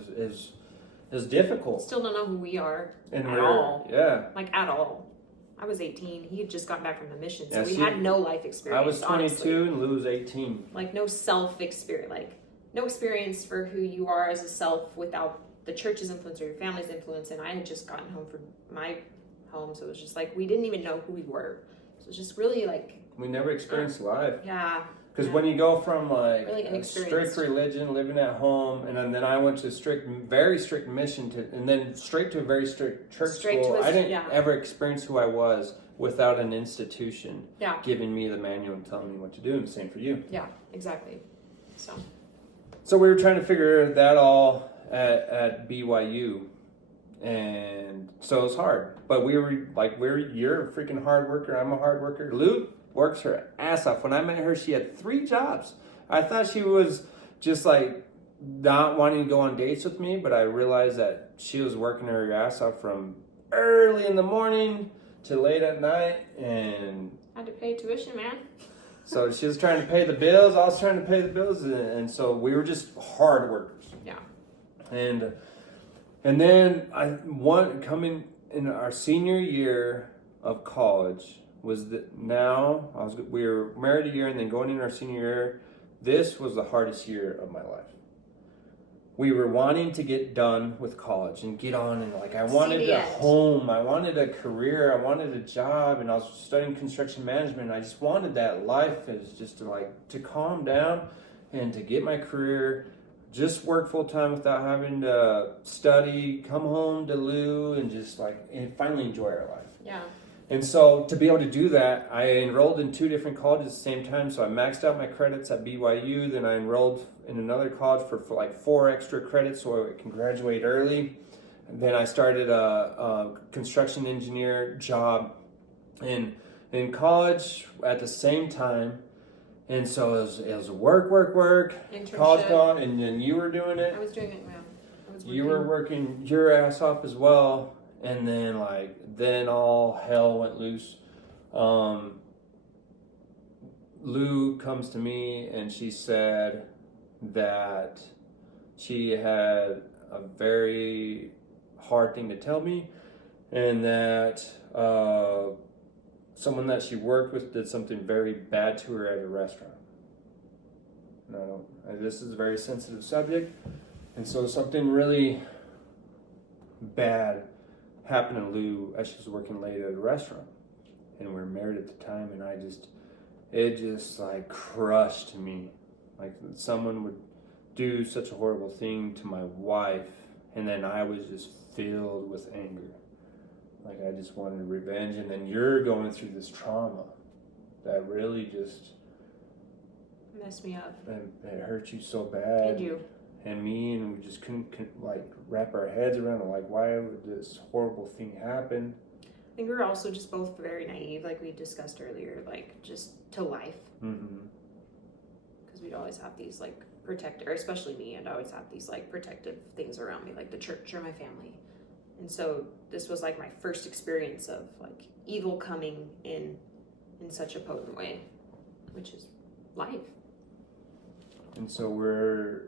was difficult. Still don't know who we are at all. Yeah. Like at all. I was 18. He had just gotten back from the mission, so we had no life experience. I was 22 honestly. And Lou was 18. Like no self-experience. Like no experience for who you are as a self without the church's influence or your family's influence. And I had just gotten home from my home, so it was just like we didn't even know who we were. So it was just really like we never experienced life. Yeah. Because when you go from like really a strict religion, living at home, and then I went to very strict mission, and then straight to a very strict church school, I didn't ever experience who I was without an institution giving me the manual and telling me what to do, and the same for you. Yeah, exactly. So we were trying to figure that all at BYU. And so it was hard. But you're a freaking hard worker. I'm a hard worker. Lou works her ass off. When I met her, she had 3 jobs. I thought she was just like not wanting to go on dates with me, but I realized that she was working her ass off from early in the morning to late at night, and had to pay tuition, man. so she was trying to pay the bills. I was trying to pay the bills, and so we were just hard workers. Yeah. And then coming in our senior year of college was we were married a year, and then going in our senior year, this was the hardest year of my life. We were wanting to get done with college and get on, and I wanted a home, I wanted a career, I wanted a job, and I was studying construction management, and I just wanted that life is just to calm down and to get my career, just work full time without having to study, come home to Lou, and just and finally enjoy our life. Yeah. And so to be able to do that, I enrolled in 2 different colleges at the same time. So I maxed out my credits at BYU. Then I enrolled in another college for 4 extra credits so I can graduate early. And then I started a construction engineer job in college at the same time. And so it was work, internship. college gone, and then you were doing it. I was doing it, man. You were working your ass off as well. And then then all hell went loose. Lou comes to me and she said that she had a very hard thing to tell me, and that someone that she worked with did something very bad to her at a restaurant. No, this is a very sensitive subject, and so something really bad happened to Lou as she was working late at a restaurant, and we were married at the time, and it just crushed me, someone would do such a horrible thing to my wife, and then I was just filled with anger, I just wanted revenge. And then you're going through this trauma that really just messed me up, and it hurt you so bad. And you and me, and we just couldn't wrap our heads around why would this horrible thing happen. I think we were also just both very naive, like we discussed earlier, just to life. Mm-hmm. Because we'd always have these or especially me, I'd always have these protective things around me, like the church or my family. And so this was my first experience of evil coming in such a potent way, which is life. And so we're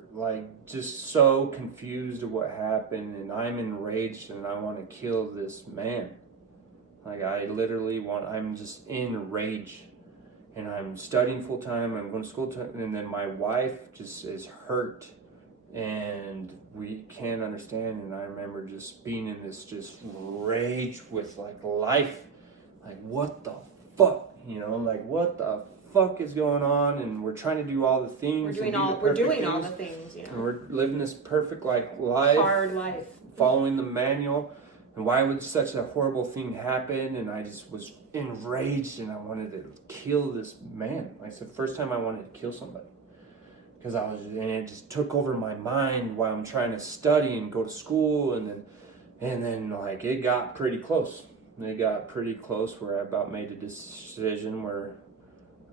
just so confused of what happened, and I'm enraged, and I want to kill this man. I'm just in rage, and I'm studying full time, I'm going to school, and then my wife just is hurt, and we can't understand. And I remember just being in this just rage with life, what the fuck, what the fuck is going on? And we're trying to do all the things. We're doing all the things, And we're living this perfect life, hard life, following the manual. And why would such a horrible thing happen? And I just was enraged, and I wanted to kill this man. It's the first time I wanted to kill somebody, because and it just took over my mind while I'm trying to study and go to school, and then it got pretty close. It got pretty close where I about made a decision where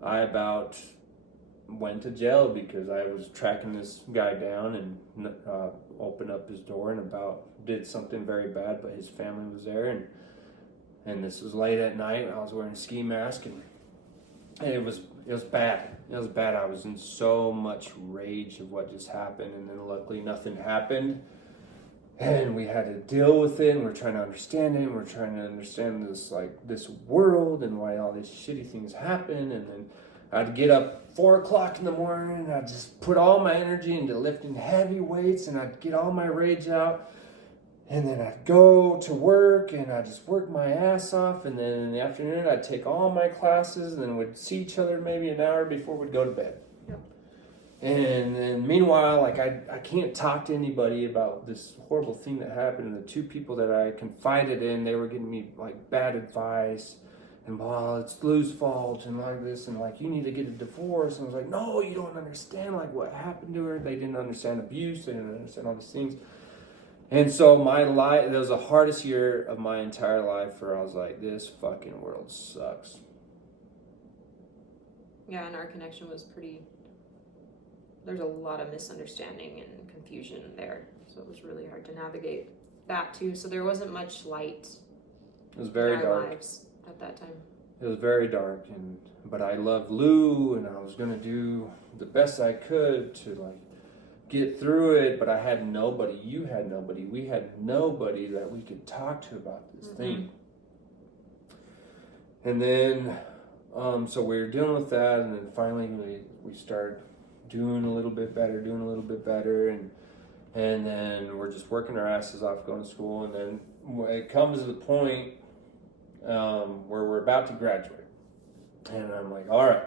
I about went to jail because I was tracking this guy down and opened up his door and did something very bad, but his family was there, and this was late at night. I was wearing a ski mask, and it was bad. It was bad. I was in so much rage of what just happened, and then luckily nothing happened. And we had to deal with it, and we're trying to understand it, and we're trying to understand this world and why all these shitty things happen. And then I'd get up 4 o'clock in the morning, and I'd just put all my energy into lifting heavy weights, and I'd get all my rage out. And then I'd go to work, and I'd just work my ass off. And then in the afternoon, I'd take all my classes, and then we'd see each other maybe an hour before we'd go to bed. And then meanwhile, I can't talk to anybody about this horrible thing that happened. And the 2 people that I confided in, they were giving me bad advice, and it's Lou's fault, and this, and you need to get a divorce. And I was no, you don't understand what happened to her. They didn't understand abuse. They didn't understand all these things. And so my life, that was the hardest year of my entire life where I was like, this fucking world sucks. Yeah, and our connection was pretty, there's a lot of misunderstanding and confusion there. So it was really hard to navigate that too. So there wasn't much light It was very in our dark. lives at that time. It was very dark, but I loved Lou, and I was gonna do the best I could to like get through it. But I had nobody. You had nobody. We had nobody that we could talk to about this thing. And then, so we were dealing with that, and then finally we started doing a little bit better, and then we're just working our asses off, going to school, and then it comes to the point where we're about to graduate, and I'm like, all right,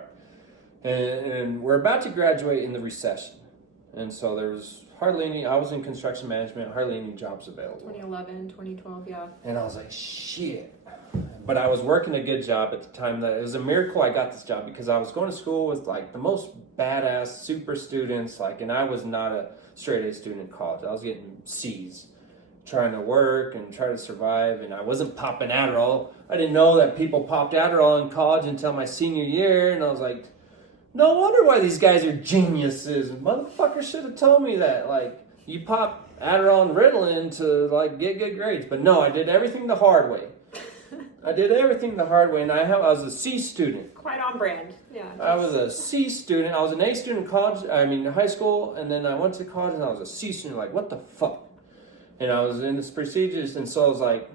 and we're about to graduate in the recession, and so there's hardly any. I was in construction management, hardly any jobs available. 2011, 2012, yeah. And I was like, shit. But I was working a good job at the time. That it was a miracle I got this job because I was going to school with like the most badass super students, like, and I was not a straight A student in college. I was getting C's, trying to work and try to survive, and I wasn't popping Adderall. I didn't know that people popped Adderall in college until my senior year, and I was like, no wonder why these guys are geniuses. Motherfuckers should have told me that. Like, you pop Adderall and Ritalin to like get good grades. But no, I did everything the hard way. And I was a C student. Quite on brand, yeah. I was a C student. I was an A student in college, high school, and then I went to college and I was a C student. Like, what the fuck? And I was in this prestigious, and so I was like,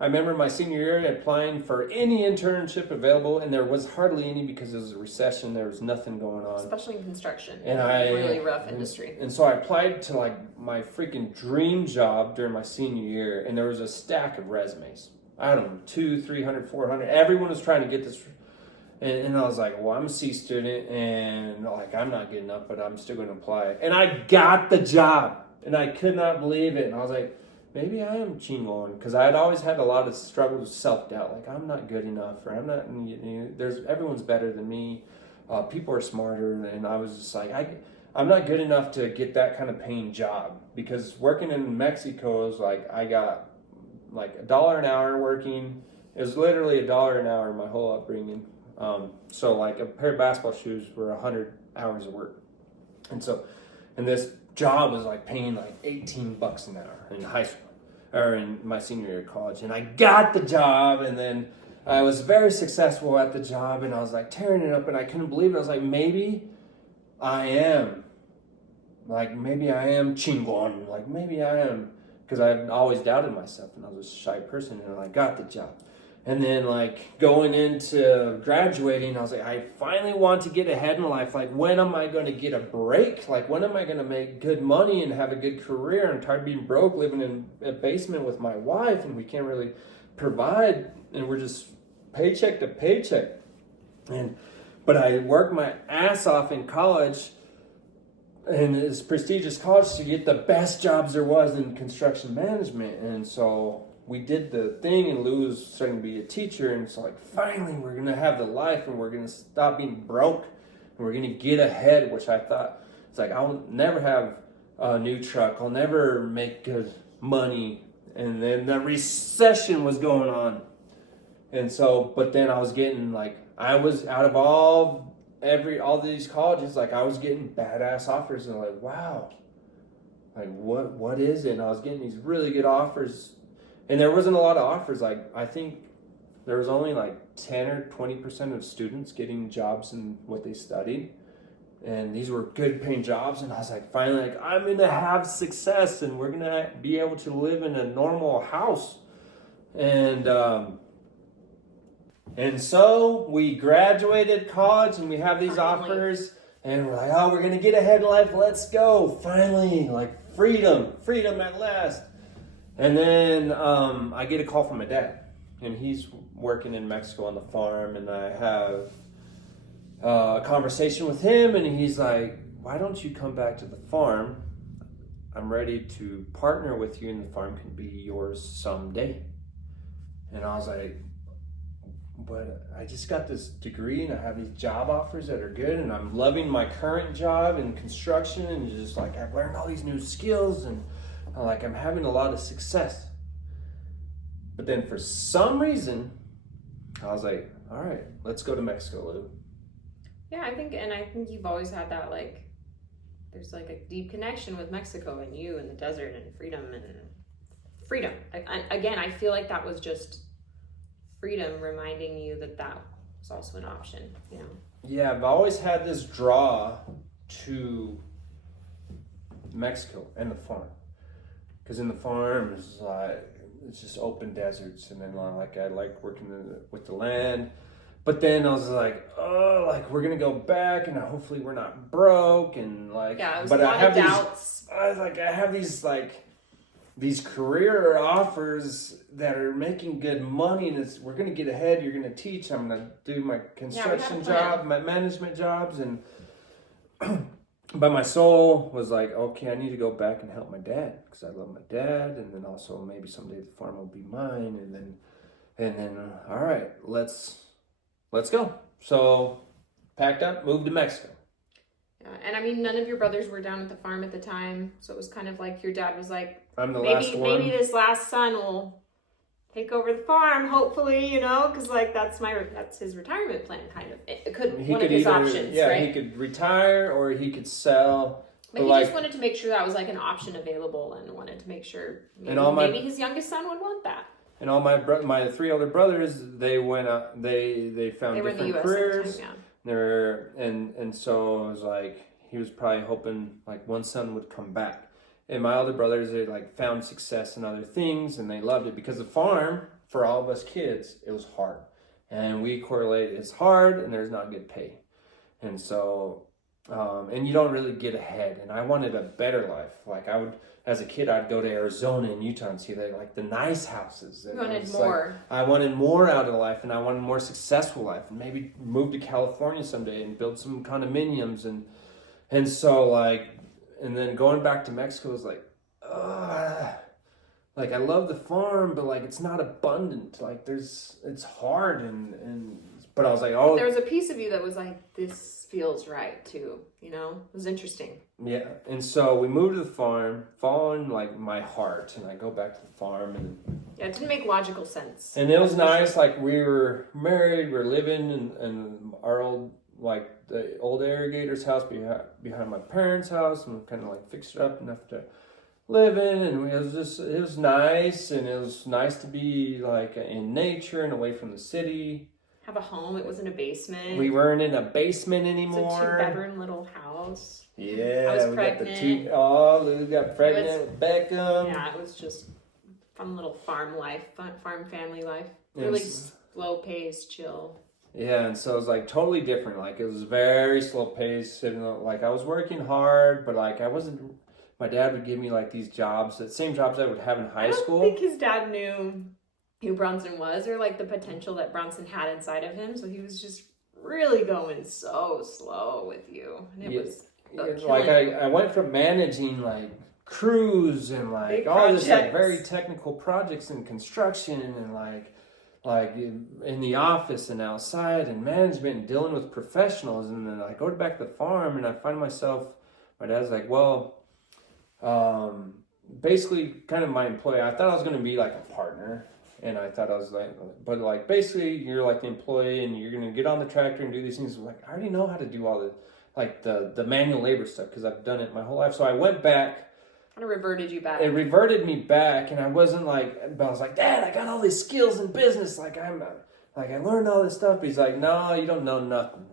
I remember my senior year applying for any internship available, and there was hardly any because it was a recession. There was nothing going on. Especially in construction. And really rough industry. And so I applied to like my freaking dream job during my senior year, and there was a stack of resumes. I don't know, 200, 300, 400. Everyone was trying to get this. And I was like, well, I'm a C student, and like I'm not getting up, but I'm still going to apply. And I got the job, and I could not believe it. And I was like, maybe I am chingon, because I had always had a lot of struggles with self-doubt. Like, I'm not good enough, or I'm not, everyone's better than me. People are smarter, and I was just like, I'm not good enough to get that kind of paying job, because working in Mexico is like, I got like $1 an hour working. It was literally $1 an hour my whole upbringing. So like a pair of basketball shoes were 100 hours of work. And this job was like paying like $18 an hour in high school, or in my senior year of college. And I got the job, and then I was very successful at the job, and I was like tearing it up, and I couldn't believe it. I was like, maybe I am chingon, like maybe I am, because I've always doubted myself, and I was a shy person, and I got the job. And then like going into graduating, I was like, I finally want to get ahead in life. Like, when am I going to get a break? Like, when am I going to make good money and have a good career? I'm tired of being broke, living in a basement with my wife, and we can't really provide, and we're just paycheck to paycheck. But I worked my ass off in college, in this prestigious college, to get the best jobs there was in construction management. And so we did the thing, and Lou was starting to be a teacher, and it's like, finally we're going to have the life, and we're going to stop being broke, and we're going to get ahead, which I thought, it's like, I'll never have a new truck, I'll never make good money. And then the recession was going on. And so, but then I was getting like, I was out of all these colleges, like I was getting badass offers, and like, wow, like what is it? And I was getting these really good offers, and there wasn't a lot of offers. Like, I think there was only like 10 or 20% of students getting jobs in what they studied, and these were good paying jobs. And I was like, finally, like, I'm gonna have success, and we're gonna be able to live in a normal house. And so we graduated college, and we have these offers, and we're like, oh, we're going to get ahead in life. Let's go. Finally, like freedom at last. And then I get a call from my dad, and he's working in Mexico on the farm, and I have a conversation with him, and he's like, why don't you come back to the farm? I'm ready to partner with you, and the farm can be yours someday. And I was like, but I just got this degree, and I have these job offers that are good, and I'm loving my current job in construction, and just like I've learned all these new skills, and I'm having a lot of success. But then for some reason, I was like, all right, let's go to Mexico, Lou. Yeah, I think you've always had that, like, there's like a deep connection with Mexico and you and the desert and freedom. Again, I feel like that was just freedom reminding you that was also an option, you know? Yeah, I've always had this draw to Mexico and the farm. Because in the farm, it's just open deserts. And then I like working with the land. But then I was like, oh, like we're gonna go back, and hopefully we're not broke, and like. Yeah, it was but a lot of doubts. I have these career offers that are making good money, and we're gonna get ahead. You're gonna teach. I'm gonna do my construction job, my management jobs, and. But my soul was like, okay, I need to go back and help my dad because I love my dad, and then also maybe someday the farm will be mine, and then all right, let's go. So packed up, moved to Mexico. Yeah, and I mean, none of your brothers were down at the farm at the time, so it was kind of like your dad was like, I'm the last one. Maybe this last son will take over the farm, hopefully, you know, because like that's his retirement plan, kind of. It could one of his options, yeah, right? he could retire or he could sell. But he just wanted to make sure that was like an option available, and wanted to make sure maybe his youngest son would want that. And all my three older brothers, they went out. They found different careers. And so it was like he was probably hoping like one son would come back. And my older brothers, they like found success in other things, and they loved it because the farm for all of us kids, it was hard, and we correlate it's hard and there's not good pay, and so and you don't really get ahead. And I wanted a better life. Like as a kid, I'd go to Arizona and Utah and see the nice houses. You wanted more. I wanted more out of life, and I wanted a more successful life, and maybe move to California someday and build some condominiums, and so like. And then going back to Mexico was like, like I love the farm, but like it's not abundant. Like it's hard but I was like, oh. There was a piece of you that was like, this feels right too. You know, it was interesting. Yeah, and so we moved to the farm, following like my heart, and I go back to the farm, and yeah, it didn't make logical sense. And it was nice. Like we were married, we're living in our old the old irrigator's house behind my parents' house, and kind of like fixed it up enough to live in, and it was nice, and it was nice to be like in nature and away from the city. Have a home. It wasn't a basement. We weren't in a basement anymore. It's a 2-bedroom little house. Yeah, I was we pregnant. Lou got pregnant with Beckham. Yeah, it was just fun little farm life, farm family life. Really slow paced, chill. Yeah, and so it was like totally different. Like it was very slow paced, and like I was working hard, but like I wasn't. My dad would give me like these jobs, the same jobs I would have in high school. I don't think his dad knew who Bronson was, or like the potential that Bronson had inside of him. So he was just really going so slow with you, and it was like I went from managing like crews and like big all projects. this like very technical projects and construction and like in the office and outside and management and dealing with professionals, and then I go back to the farm and I find myself, my dad's like, well, basically kind of my employee. I thought I was going to be like a partner, and I thought I was like, but like basically you're like the employee and you're going to get on the tractor and do these things. Like I already know how to do all the manual labor stuff because I've done it my whole life. So I went back. Kind of reverted you back. It reverted me back, and I wasn't like, but I was like, Dad, I got all these skills in business. Like I learned all this stuff. But he's like, no, you don't know nothing.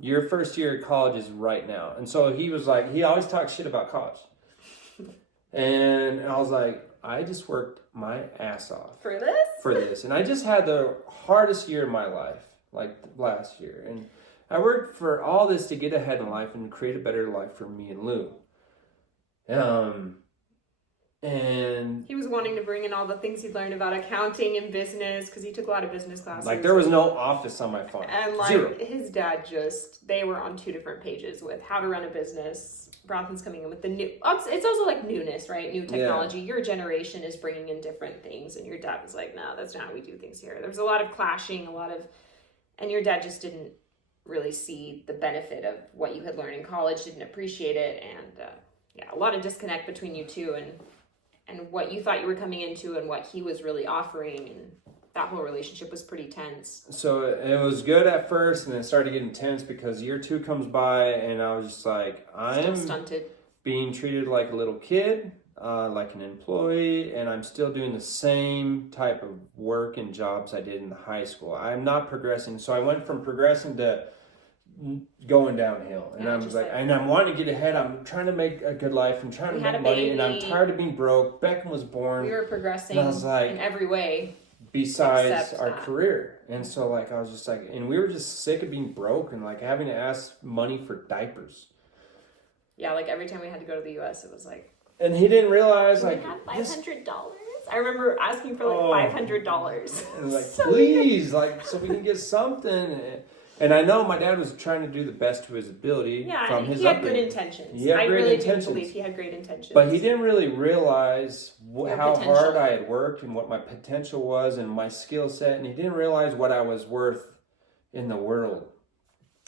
Your first year of college is right now. And so he was like, he always talks shit about college. And I was like, I just worked my ass off. For this? For this. And I just had the hardest year of my life, like last year. And I worked for all this to get ahead in life and create a better life for me and Lou. And he was wanting to bring in all the things he'd learned about accounting and business because he took a lot of business classes. Like there was no office on my farm. And like Zero. His dad they were on 2 different pages with how to run a business. Bronson's coming in with the new, it's also like newness, right? New technology. Yeah. Your generation is bringing in different things, and your dad was like, no, that's not how we do things here. There was a lot of clashing, and your dad just didn't really see the benefit of what you had learned in college, didn't appreciate it, and a lot of disconnect between you two. And and what you thought you were coming into and what he was really offering, and that whole relationship was pretty tense. So it was good at first, and then it started getting tense because year 2 comes by, and I was just like, I'm stunted, being treated like a little kid, like an employee, and I'm still doing the same type of work and jobs I did in high school. I'm not progressing. So I went from progressing to going downhill, and I'm like, and I'm wanting to get ahead. I'm trying to make a good life and trying to make money, and I'm tired of being broke. Beckham was born. We were progressing and I was like, in every way besides our career. And so like I was just like, and we were just sick of being broke and like having to ask money for diapers. Yeah, like every time we had to go to the US, it was like, and he didn't realize we like have $500. I remember asking for like $500. And like, so please, like, so we can get something. And I know my dad was trying to do the best to his ability. Yeah, from and his he had upbringing. good intentions. He had I great really intentions. do believe he had great intentions. But he didn't really realize how potential. hard I had worked and what my potential was and my skill set. And he didn't realize what I was worth in the world.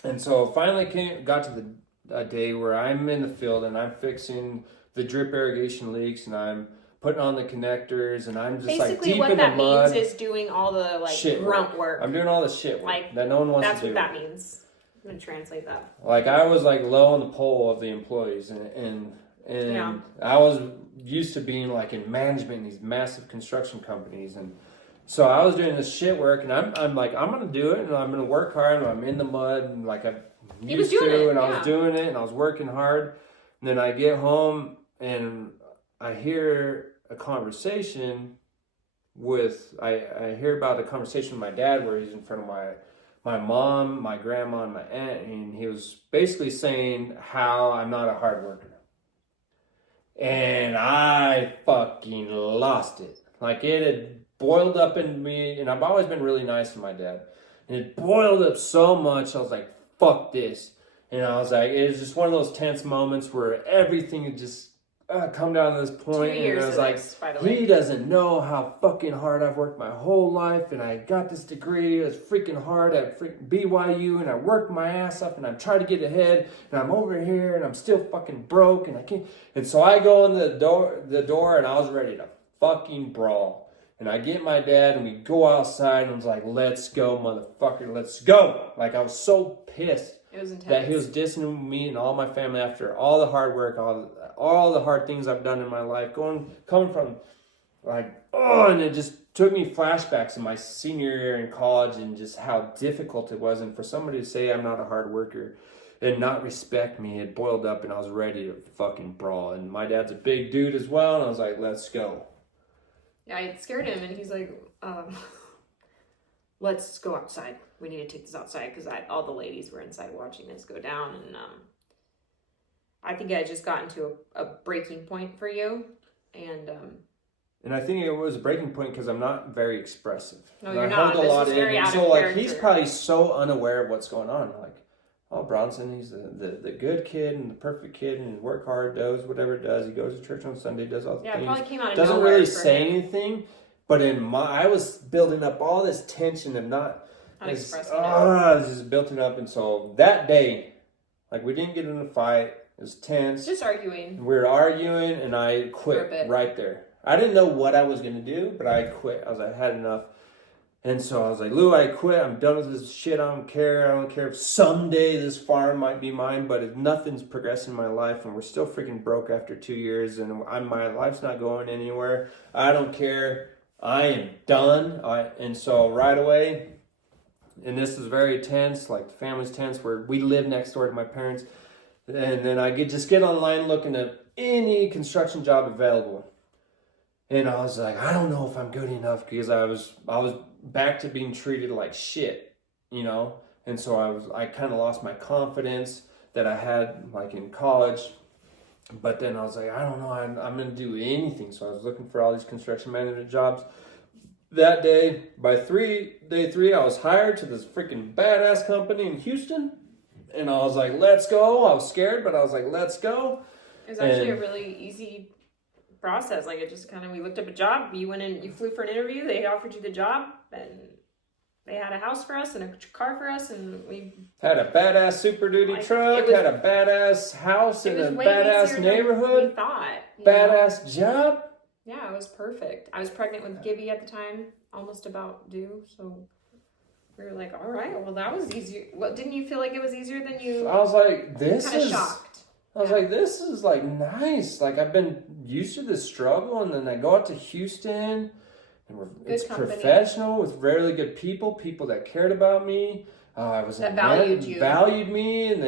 And so finally got to a day where I'm in the field and I'm fixing the drip irrigation leaks and I'm putting on the connectors, and I'm just basically like deep what in the that mud. means is doing all the like shit grunt work. I'm doing all the shit work like that no one wants to do. That's what that means. I'm gonna translate that. Like I was like low on the pole of the employees, and Yeah. I was used to being like in management in these massive construction companies, and so I was doing this shit work, and I'm like, I'm gonna do it, and I'm gonna work hard, and I'm in the mud, and like I'm used to, and I was doing it, and I was working hard, and then I get home and I hear a conversation I hear about a conversation with my dad where he's in front of my mom, my grandma, and my aunt, and he was basically saying how I'm not a hard worker. And I fucking lost it. Like it had boiled up in me, and I've always been really nice to my dad. And it boiled up so much, I was like, fuck this. And I was like, it was just one of those tense moments where everything had just come down to this point, and I was like, he doesn't know how fucking hard I've worked my whole life, and I got this degree. It's freaking hard at BYU, and I worked my ass up, and I'm trying to get ahead, and I'm over here, and I'm still fucking broke, and I can't. And so I go in the door, and I was ready to fucking brawl. And I get my dad, and we go outside, and I was like, let's go, motherfucker, let's go. Like I was so pissed. It was intense. That he was dissing me and all my family after all the hard work, all the hard things I've done in my life, coming from like, and it just took me flashbacks of my senior year in college and just how difficult it was. And for somebody to say I'm not a hard worker and not respect me, it boiled up, and I was ready to fucking brawl. And my dad's a big dude as well, and I was like, let's go. Yeah, it scared him, and he's like, let's go outside. We need to take this outside, because all the ladies were inside watching this go down, and I think I just got into a breaking point for you, and I think it was a breaking point because I'm not very expressive. No, you're not. This is very out of character. So like he's probably so unaware of what's going on. Like, oh, Bronson, he's the good kid and the perfect kid, and work hard, does whatever it does. He goes to church on Sunday, does all the things. Yeah, it probably came out of doesn't nowhere really for say him. anything. But I was building up all this tension and expressing just built it up. And so that day, like we didn't get in a fight. It was tense. Just arguing. We were arguing, and I quit right there. I didn't know what I was going to do, but I quit. I had enough. And so I was like, Lou, I quit. I'm done with this shit. I don't care. I don't care if someday this farm might be mine, but if nothing's progressing in my life, and we're still freaking broke after 2 years, and my life's not going anywhere, I don't care. I am done. And so right away, and this is very tense, like the family's tense, where we live next door to my parents. And then I just get online looking at any construction job available. And I was like, I don't know if I'm good enough, because I was back to being treated like shit, you know? And so I kind of lost my confidence that I had like in college. But then I was like, I don't know, I'm going to do anything. So I was looking for all these construction management jobs. That day, by day three, I was hired to this freaking badass company in Houston. And I was like, let's go. I was scared, but I was like, let's go. It was actually a really easy process. Like it just we looked up a job. You went in, you flew for an interview. They offered you the job, and they had a house for us and a car for us, and we had a badass Super Duty truck, had a badass house in a badass neighborhood, we thought, badass job. Yeah, it was perfect. I was pregnant with Gibby at the time, almost about due. So we were like, all right, well, that was easier. Well, didn't you feel like it was easier than you? I was like, this Kind of is. shocked. I was like, this is like nice. Like I've been used to this struggle, and then I go out to Houston, and it's professional with really good people that cared about me. I was that valued me, and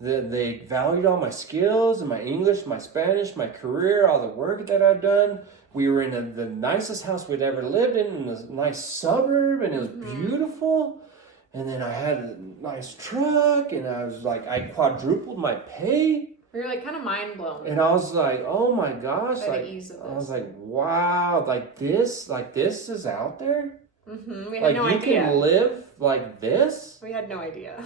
they valued all my skills and my English, my Spanish, my career, all the work that I've done. We were in the nicest house we'd ever lived in a nice suburb, and it was beautiful. And then I had a nice truck, and I was like, I quadrupled my pay. We were like kind of mind blown. And I was like, oh my gosh. By the ease of this. I was like, wow, like this is out there? Mm-hmm. We had no idea. Like you can live like this? We had no idea.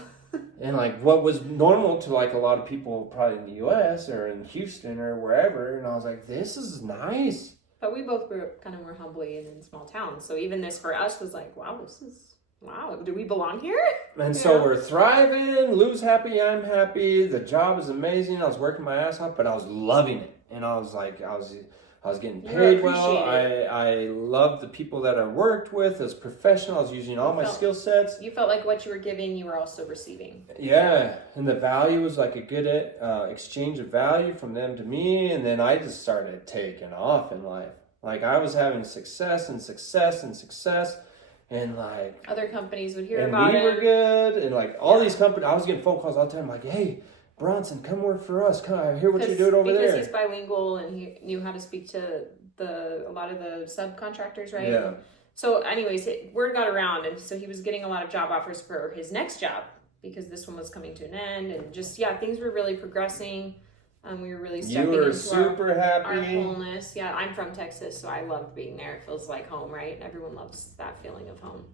And like what was normal to like a lot of people probably in the US or in Houston or wherever. And I was like, this is nice. But we both grew up kind of more humbly and in small towns. So even this for us was like, wow, do we belong here? And so we're thriving. Lou's happy, I'm happy. The job is amazing. I was working my ass off, but I was loving it. And I was like, I was getting paid well. I loved the people that I worked with as professional. I was using all my skill sets. You felt like what you were giving, you were also receiving. Yeah. And the value was like a good exchange of value from them to me. And then I just started taking off in life. Like I was having success and success and success. And like other companies would hear about it. And we were good. And like all these companies, I was getting phone calls all the time like, hey, Bronson, come work for us. Come, I hear what you're doing over there. Because he's bilingual and he knew how to speak to a lot of the subcontractors, right? Yeah. So anyways, word got around. And so he was getting a lot of job offers for his next job because this one was coming to an end. And just, things were really progressing. We were really stepping into our wholeness. Yeah, I'm from Texas, so I loved being there. It feels like home, right? Everyone loves that feeling of home.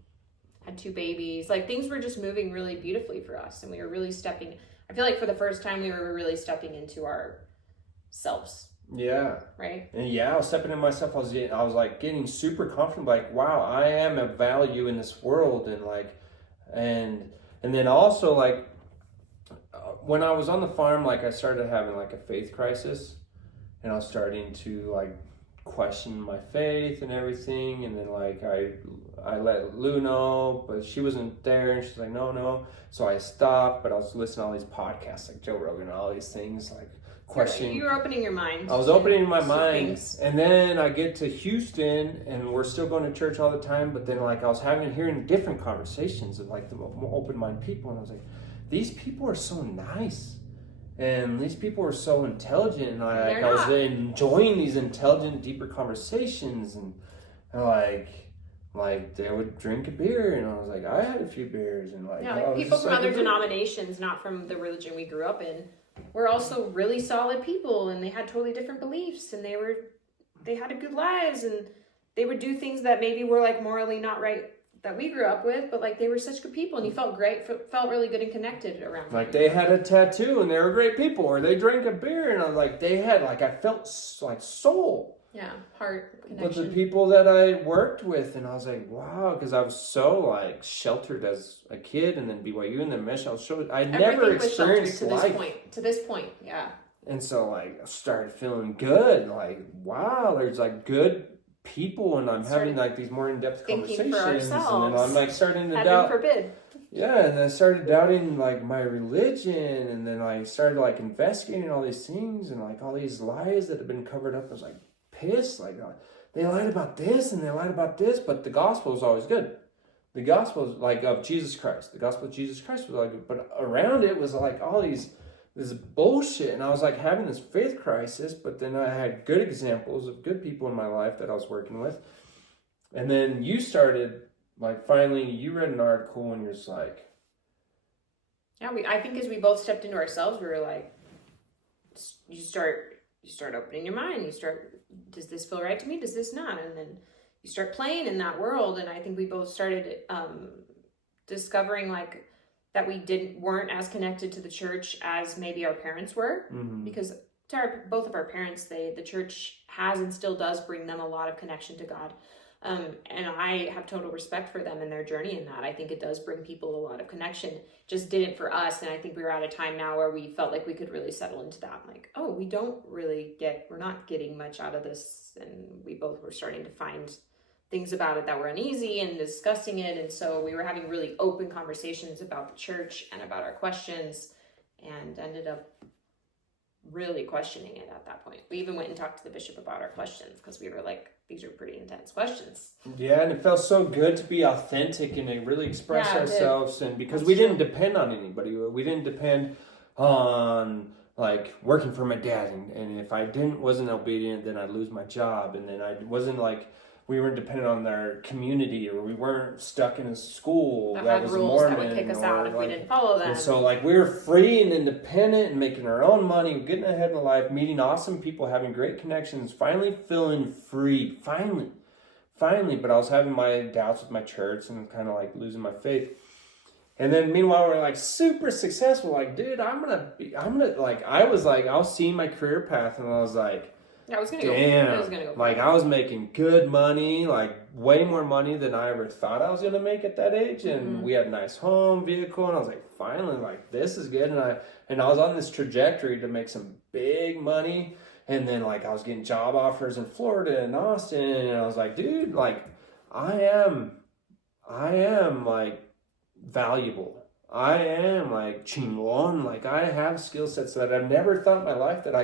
Had 2 babies. Like things were just moving really beautifully for us. And we were really stepping, I feel like for the first time we were really stepping into ourselves. Yeah. Right? And I was stepping into myself. I was like getting super confident, like, wow, I am of value in this world. And like, and then also like, when I was on the farm, like I started having like a faith crisis, and I was starting to like question my faith and everything. And then like I let Lou know, but she wasn't there, and she's like, no. So I stopped, but I was listening to all these podcasts like Joe Rogan and all these things, like questioning. You were opening your mind. I was opening my mind, and then I get to Houston, and we're still going to church all the time. But then like I was hearing different conversations of like the more open minded people, and I was like, these people are so nice, and these people are so intelligent, and I was enjoying these intelligent, deeper conversations, and like they would drink a beer, and I was like, I had a few beers, and like people from other denominations, not from the religion we grew up in, were also really solid people, and they had totally different beliefs, and they had a good lives, and they would do things that maybe were like morally not right that we grew up with, but like they were such good people, and you felt great, felt really good and connected around them. Like they had a tattoo, and they were great people, or they drank a beer, and I was like, I felt like soul. Yeah, heart connection. With the people that I worked with, and I was like, wow, because I was so like sheltered as a kid, and then BYU, and then Mesh. I never experienced life to this point, yeah. And so like I started feeling good, like wow, there's like good people, and I'm having like these more in-depth conversations, and then I'm like starting to doubt. Heaven forbid. Yeah, and then I started doubting like my religion, and then I started like investigating all these things and like all these lies that have been covered up. I was like pissed, like they lied about this and they lied about this, but the gospel is always good. The gospel is like of Jesus Christ. The gospel of Jesus Christ was like, but around it was like all this bullshit, and I was like having this faith crisis. But then I had good examples of good people in my life that I was working with, and then you started like finally you read an article, and you're just like, I think as we both stepped into ourselves, we were like, you start opening your mind. Does this feel right to me? Does this not? And then you start playing in that world, and I think we both started discovering like that we weren't as connected to the church as maybe our parents were, because both of our parents, the church has and still does bring them a lot of connection to God. And I have total respect for them and their journey in that. I think it does bring people a lot of connection. Just didn't for us. And I think we were at a time now where we felt like we could really settle into that. Like, oh, we're not getting much out of this. And we both were starting to find things about it that were uneasy and discussing it. And so we were having really open conversations about the church and about our questions, and ended up really questioning it at that point. We even went and talked to the bishop about our questions because we were like, these are pretty intense questions. Yeah, and it felt so good to be authentic and to really express ourselves. And because we didn't depend on anybody. We didn't depend on like working for my dad. And if I wasn't obedient, then I'd lose my job. And then I wasn't like, we weren't dependent on our community, or we weren't stuck in a school that had was rules Mormon, that would kick us out if we didn't follow them. And so like we were free and independent and making our own money, getting ahead in life, meeting awesome people, having great connections, finally feeling free. Finally. But I was having my doubts with my church and kind of like losing my faith. And then meanwhile, we're like super successful. Like, dude, I was seeing my career path, and I was like, I was gonna go. Like I was making good money, like way more money than I ever thought I was gonna make at that age. And we had a nice home, vehicle, and I was like, finally, like this is good. And I was on this trajectory to make some big money. And then like I was getting job offers in Florida and Austin, and I was like, dude, like I am like valuable. I am like chingon. Like I have skill sets that I've never thought in my life that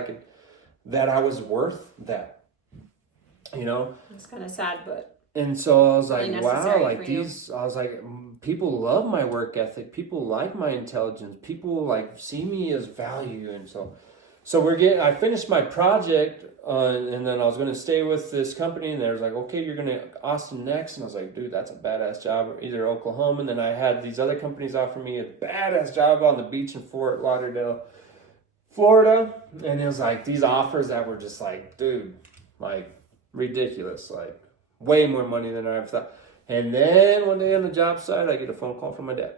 I was worth that, you know? It's kind of sad, but. And so I was like, really wow, like I was like, people love my work ethic. People like my intelligence. People like see me as value. And so I finished my project and then I was going to stay with this company, and they was like, okay, you're going to Austin next. And I was like, dude, that's a badass job, either Oklahoma. And then I had these other companies offer me a badass job on the beach in Fort Lauderdale, Florida. And it was like these offers that were just like, dude, like ridiculous, like way more money than I ever thought. And then one day on the job site, I get a phone call from my dad.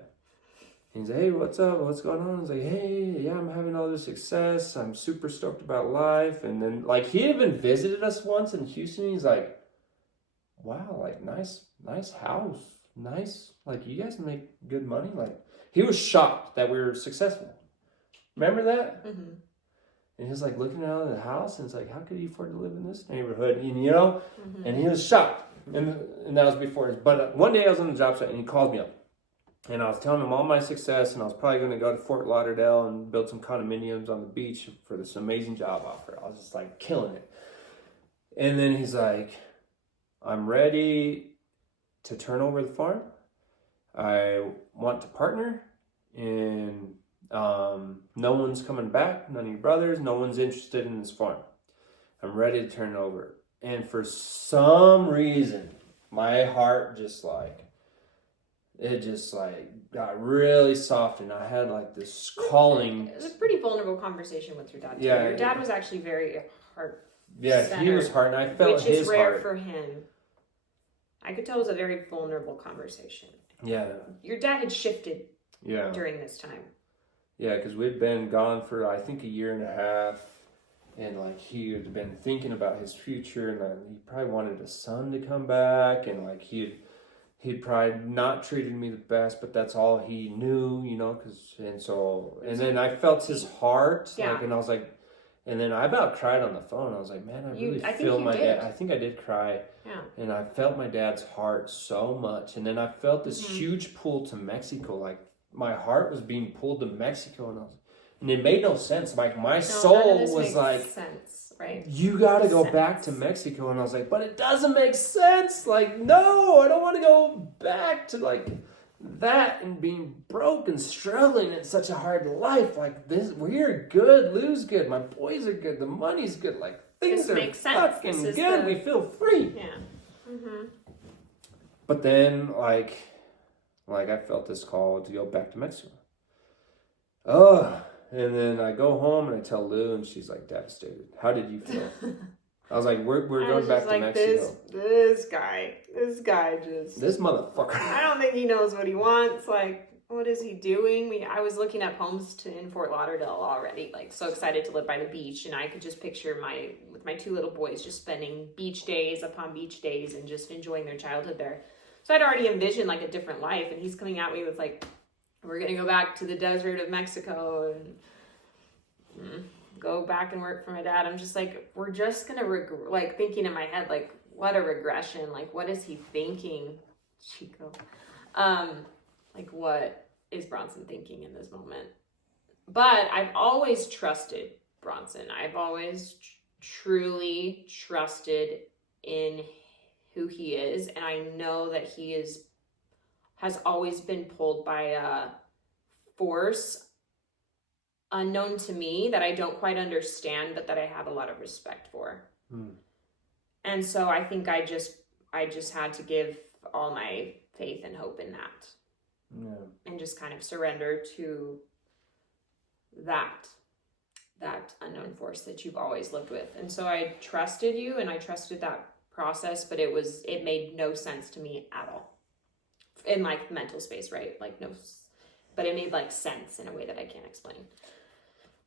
He's like, hey, what's up? What's going on? I was like, hey, yeah, I'm having all this success. I'm super stoked about life. And then like he even visited us once in Houston. He's like, wow, like nice house. Nice. Like you guys make good money. Like he was shocked that we were successful. Remember that? Mm-hmm. And he was like looking out of the house, and it's like, how could you afford to live in this neighborhood? And you know, and he was shocked. And that was before his. But one day I was on the job site, and he called me up, and I was telling him all my success, and I was probably going to go to Fort Lauderdale and build some condominiums on the beach for this amazing job offer. I was just like killing it. And then he's like, I'm ready to turn over the farm. I want to partner, and no one's coming back, none of your brothers, no one's interested in this farm. I'm ready to turn it over. And for some reason, my heart just got really soft, and I had like this calling. It was a pretty vulnerable conversation with your dad too. Yeah, your dad was actually very heart. Yeah, he was heart, and I felt his heart. Which is rare for him. I could tell it was a very vulnerable conversation. Yeah. Your dad had shifted during this time. Yeah, because we'd been gone for, I think, a year and a half. And, like, he had been thinking about his future. And he probably wanted his son to come back. And, like, he'd probably not treated me the best. But that's all he knew, you know. And then I felt his heart. Yeah. Like, and I was like, and then I about cried on the phone. I was like, man, I feel my dad. I think I did cry. Yeah. And I felt my dad's heart so much. And then I felt this huge pull to Mexico. Like, my heart was being pulled to Mexico, and it made no sense. Like my soul was like, sense, right? You got to go back to Mexico, and I was like, but it doesn't make sense. Like, no, I don't want to go back to like that and being broke and struggling in such a hard life. Like this, we're good, Lou's good, my boys are good, the money's good. Like things are fucking good. We feel free. Yeah. Mm-hmm. But then like I felt this call to go back to Mexico. And then I go home and I tell Lou, and she's like devastated. How did you feel? I was like, we're going back to Mexico. This guy just... This motherfucker. I don't think he knows what he wants. Like, what is he doing? I was looking up homes in Fort Lauderdale already, like so excited to live by the beach, and I could just picture with my two little boys just spending beach days upon beach days and just enjoying their childhood there. So I'd already envisioned like a different life, and he's coming at me with like, we're gonna go back to the desert of Mexico and go back and work for my dad. I'm just like, we're just gonna like thinking in my head, like, what a regression, like what is he thinking, Chico? Like what is Bronson thinking in this moment? But I've always trusted Bronson. I've always truly trusted in who he is, and I know that he has always been pulled by a force unknown to me that I don't quite understand, but that I have a lot of respect for. And so I think I just had to give all my faith and hope in that. Yeah. And just kind of surrender to that unknown force that you've always lived with. And so I trusted you, and I trusted that process, but it made no sense to me at all in like mental space, right? Like but it made like sense in a way that I can't explain.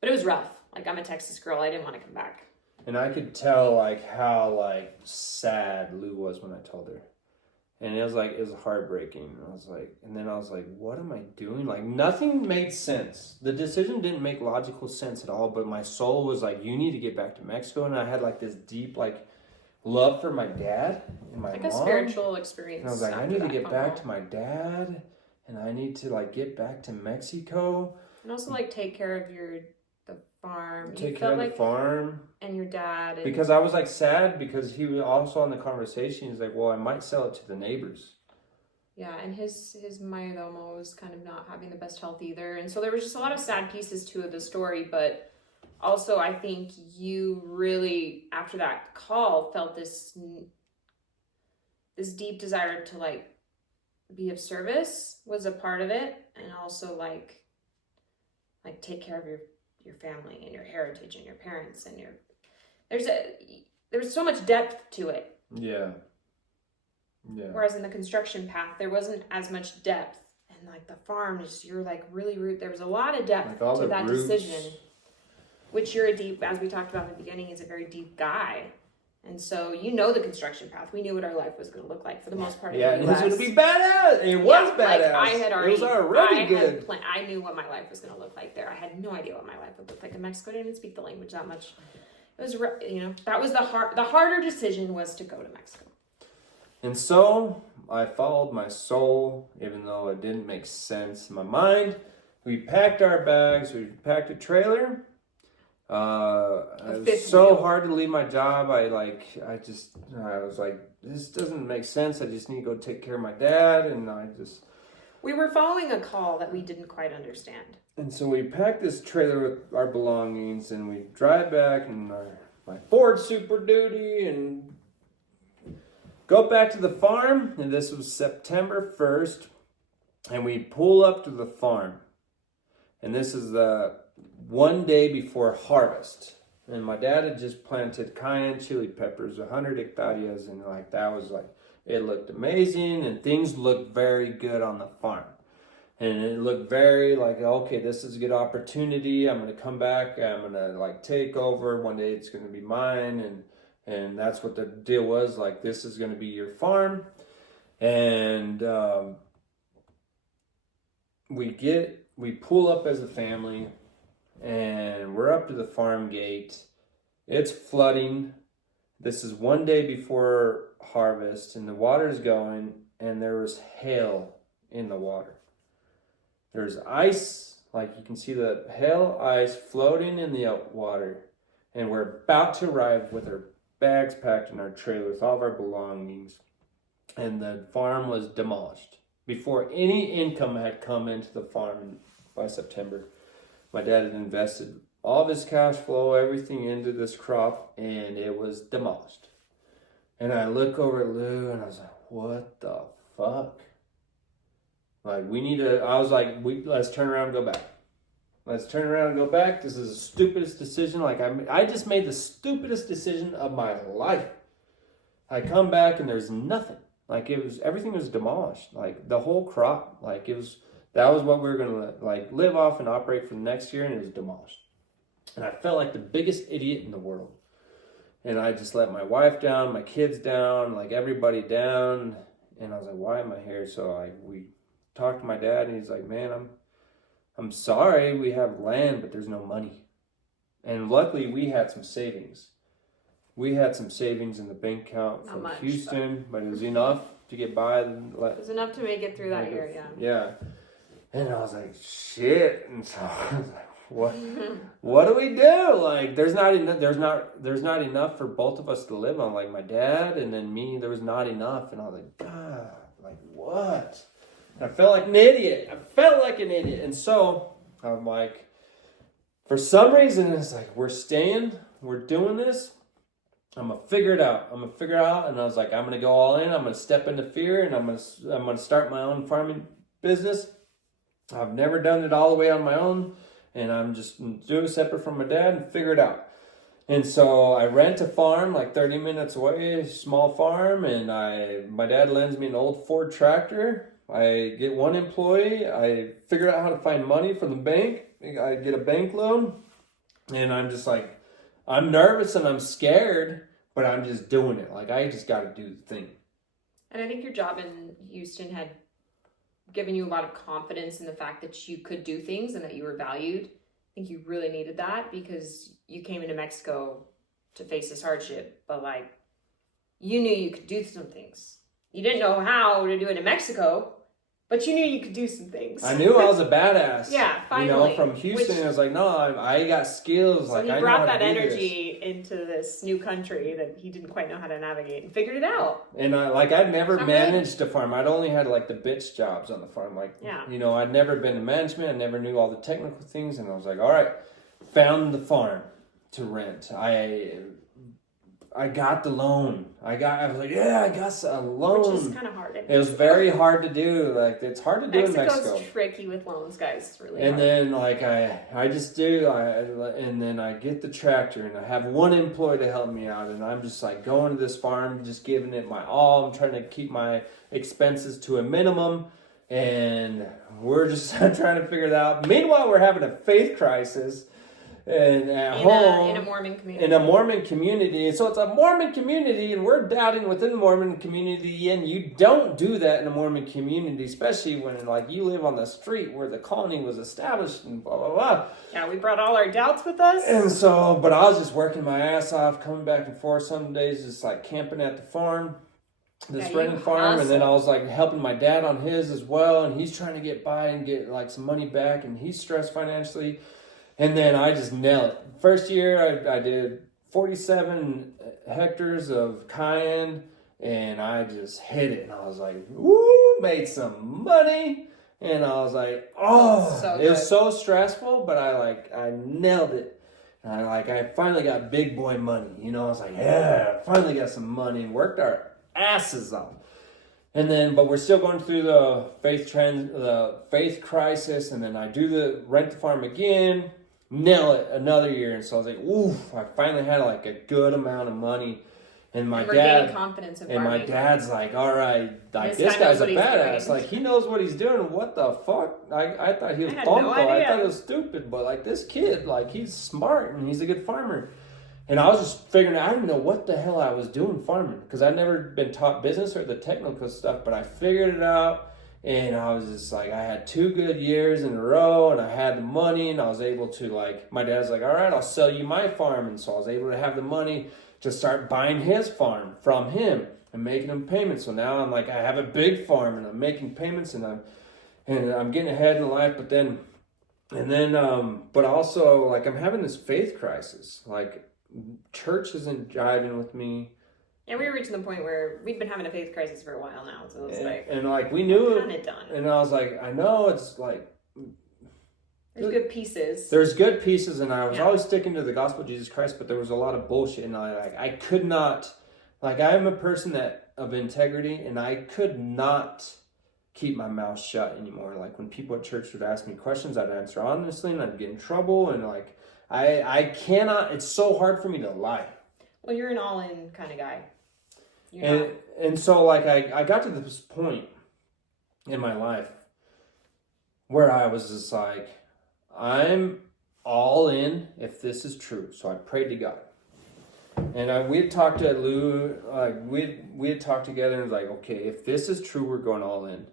But it was rough. Like, I'm a Texas girl. I didn't want to come back. And I could tell like how like sad Lou was when I told her. And it was heartbreaking. And then I was like, what am I doing? Like, nothing made sense. The decision didn't make logical sense at all, but my soul was like, you need to get back to Mexico. And I had like this deep, like, love for my dad and my mom. A spiritual experience. And I was like, I need to get back to my dad, and I need to like get back to Mexico. And also like take care of the farm. Take care of the farm. And your dad. Because I was like sad because he was also on the conversation. He's like, well, I might sell it to the neighbors. Yeah, and his mayordomo was kind of not having the best health either. And so there was just a lot of sad pieces to the story. But also I think you really, after that call, felt this deep desire to like be of service was a part of it. And also like take care of your family and your heritage and your parents and there's so much depth to it. Yeah. Whereas in the construction path, there wasn't as much depth, and like the farm, you're like really root. There was a lot of depth to that decision, which you're as we talked about in the beginning, is a very deep guy. And so the construction path. We knew what our life was going to look like for the most part. Yeah, it was going to be badass. It was badass. It was already good. I knew what my life was going to look like there. I had no idea what my life would look like in Mexico. I didn't speak the language that much. It was, that was the harder decision was to go to Mexico. And so I followed my soul, even though it didn't make sense in my mind. We packed our bags. We packed a trailer. It was so hard to leave my job. I was like, this doesn't make sense. I just need to go take care of my dad. And we were following a call that we didn't quite understand. And so we packed this trailer with our belongings, and we drive back in my Ford Super Duty and go back to the farm. And this was September 1st. And we pull up to the farm. And this is the one day before harvest, and my dad had just planted cayenne chili peppers, 100 hectareas, and like that was like, it looked amazing, and things looked very good on the farm, and it looked very like, okay, this is a good opportunity. I'm gonna come back. I'm gonna like take over. One day it's gonna be mine, and that's what the deal was. Like, this is gonna be your farm, and we pull up as a family. And we're up to the farm gate. It's flooding. This is one day before harvest, and the water's going, and there was hail in the water. There's ice, like you can see the hail ice floating in the water. And we're about to arrive with our bags packed in our trailer with all of our belongings. And the farm was demolished before any income had come into the farm by September. My dad had invested all of his cash flow, everything into this crop, and it was demolished. And I look over at Lou, and I was like, what the fuck? Like, let's turn around and go back. Let's turn around and go back. This is the stupidest decision. Like, I just made the stupidest decision of my life. I come back, and there's nothing. Like, everything was demolished. Like, the whole crop. Like, That was what we were gonna like live off and operate for the next year, and it was demolished. And I felt like the biggest idiot in the world. And I just let my wife down, my kids down, like everybody down. And I was like, why am I here? So we talked to my dad, and he's like, man, I'm sorry, we have land, but there's no money. And luckily, we had some savings. We had some savings in the bank account from Houston, but it was enough to get by. It was enough to make it through that year, yeah. Yeah. And I was like, shit. And so I was like, what do we do? Like, there's not enough for both of us to live on. Like my dad and then me, there was not enough. And I was like, God, like what? And I felt like an idiot. And so I'm like, for some reason, it's like, we're doing this. I'm gonna figure it out. And I was like, I'm gonna go all in. I'm gonna step into fear, and I'm gonna start my own farming business. I've never done it all the way on my own, and I'm just doing it separate from my dad and figure it out. And so I rent a farm like 30 minutes away, a small farm, and my dad lends me an old Ford tractor. I get one employee. I figure out how to find money from the bank. I get a bank loan, and I'm just like, I'm nervous and I'm scared, but I'm just doing it. Like, I just got to do the thing. And I think your job in Houston had given you a lot of confidence in the fact that you could do things and that you were valued. I think you really needed that because you came into Mexico to face this hardship, but like, you knew you could do some things. You didn't know how to do it in Mexico, but you knew you could do some things. I knew I was a badass. Yeah, finally. You know, from Houston, I was like, no, I got skills. So like, he I brought know how that to do energy into this new country that he didn't quite know how to navigate and figured it out. And I'd never managed a farm. I'd only had like the bitch jobs on the farm. Like, you know, I'd never been in management. I never knew all the technical things. And I was like, all right, found the farm to rent. I got the loan. I was like, yeah, I got a loan. Which is kind of hard. It was very hard to do. Like, it's hard to do in Mexico. Mexico's tricky with loans, guys. It's really hard. And then, like, I just do. And then I get the tractor, and I have one employee to help me out. And I'm just, like, going to this farm, just giving it my all. I'm trying to keep my expenses to a minimum. And we're just trying to figure it out. Meanwhile, we're having a faith crisis. And at home, in a Mormon community. So it's a Mormon community, and we're doubting within the Mormon community, and you don't do that in a Mormon community, especially when like you live on the street where the colony was established and blah, blah, blah. Yeah, we brought all our doubts with us. And so, but I was just working my ass off, coming back and forth some days, just like camping at the farm, renting farm, and then I was like helping my dad on his as well, and he's trying to get by and get like some money back, and he's stressed financially. And then I just nailed it. First year, I did 47 hectares of cayenne, and I just hit it. And I was like, woo, made some money. And I was like, oh, it was so stressful, but I nailed it. And I finally got big boy money. You know, I was like, yeah, finally got some money, and worked our asses off. And then, but we're still going through the faith crisis, and then I do rent the farm again. Nail it another year. And so I was like, oof, I finally had like a good amount of money. And my dad, confidence in and my dad's like, all right, like this guy's a badass. Like he knows what he's doing. What the fuck? I thought he was tonto. I thought it was stupid. But like this kid, like he's smart and he's a good farmer. And I was just figuring out, I didn't know what the hell I was doing farming because I'd never been taught business or the technical stuff, but I figured it out. And I was just like, I had 2 good years in a row, and I had the money, and I was able to like, my dad's like, all right, I'll sell you my farm. And so I was able to have the money to start buying his farm from him and making him payments. So now I'm like, I have a big farm, and I'm making payments, and I'm getting ahead in life. But also like I'm having this faith crisis. Like church isn't jiving with me. And we were reaching the point where we've been having a faith crisis for a while now. So it's like we knew it. Done. And I was like, I know it's like there's good pieces. There's good pieces, and I was always sticking to the gospel of Jesus Christ, but there was a lot of bullshit, and I could not, like I'm a person of integrity, and I could not keep my mouth shut anymore. Like when people at church would ask me questions, I'd answer honestly, and I'd get in trouble, and like I cannot. It's so hard for me to lie. Well, you're an all-in kind of guy. And so like I got to this point in my life where I was just like, I'm all in if this is true. So I prayed to God. And we had talked to Lou, we had talked together and was like, okay, if this is true, we're going all in.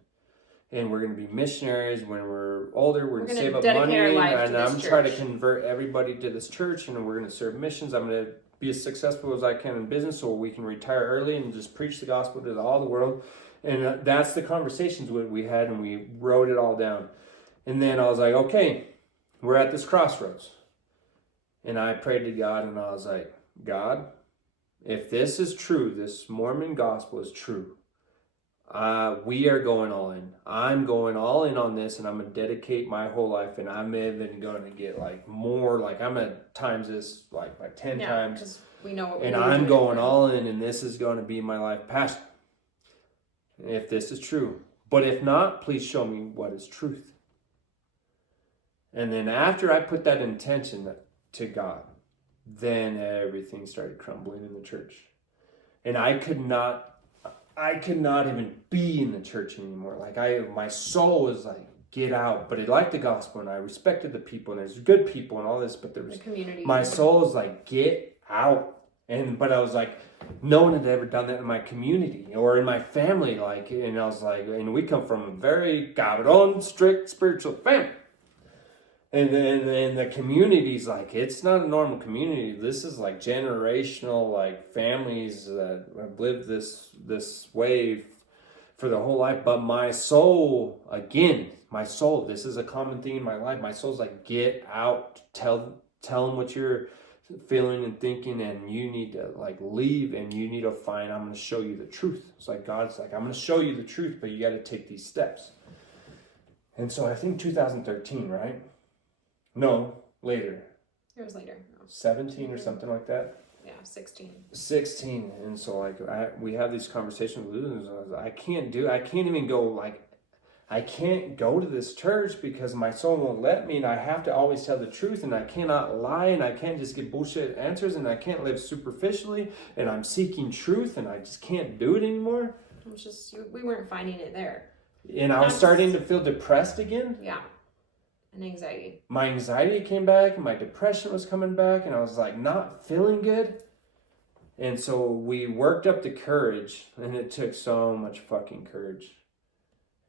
And we're going to be missionaries when we're older. We're going to save up money. And I'm trying to convert everybody to this church. And we're going to serve missions. I'm going to be as successful as I can in business so we can retire early and just preach the gospel to all the world. And that's the conversations we had, and we wrote it all down. And then I was like, okay, we're at this crossroads. And I prayed to God, and I was like, God, if this is true, this Mormon gospel is true, we are going all in. I'm going all in on this, and I'm going to dedicate my whole life, and I'm even going to get like more, like I'm going to times this like by 10 times. We know what and I'm going all in, and this is going to be my life passion. If this is true. But if not, please show me what is truth. And then after I put that intention to God, then everything started crumbling in the church. And I could not even be in the church anymore. Like my soul was like, get out. But I liked the gospel, and I respected the people, and there's good people and all this, but there was the community. My soul was like, get out. But I was like, no one had ever done that in my community or in my family. And I was like, and we come from a very cabron, strict spiritual family. And then the community's like, it's not a normal community. This is like generational, like families that have lived this way for their whole life. But my soul, this is a common theme in my life. My soul's like, get out, tell them what you're feeling and thinking, and you need to like leave, and you need to find, I'm going to show you the truth. It's like God's like, I'm going to show you the truth, but you got to take these steps. And so I think 2013, right? No, later. It was later. No. 17 or something like that. Yeah, 16. 16. And so like we have these conversations with Lou, and I can't even go, like, I can't go to this church because my soul won't let me, and I have to always tell the truth, and I cannot lie, and I can't just get bullshit answers, and I can't live superficially, and I'm seeking truth, and I just can't do it anymore. It was just, we weren't finding it there. And I was starting to feel depressed again. Yeah. And anxiety. My anxiety came back, and my depression was coming back, and I was like not feeling good. And so we worked up the courage, and it took so much fucking courage.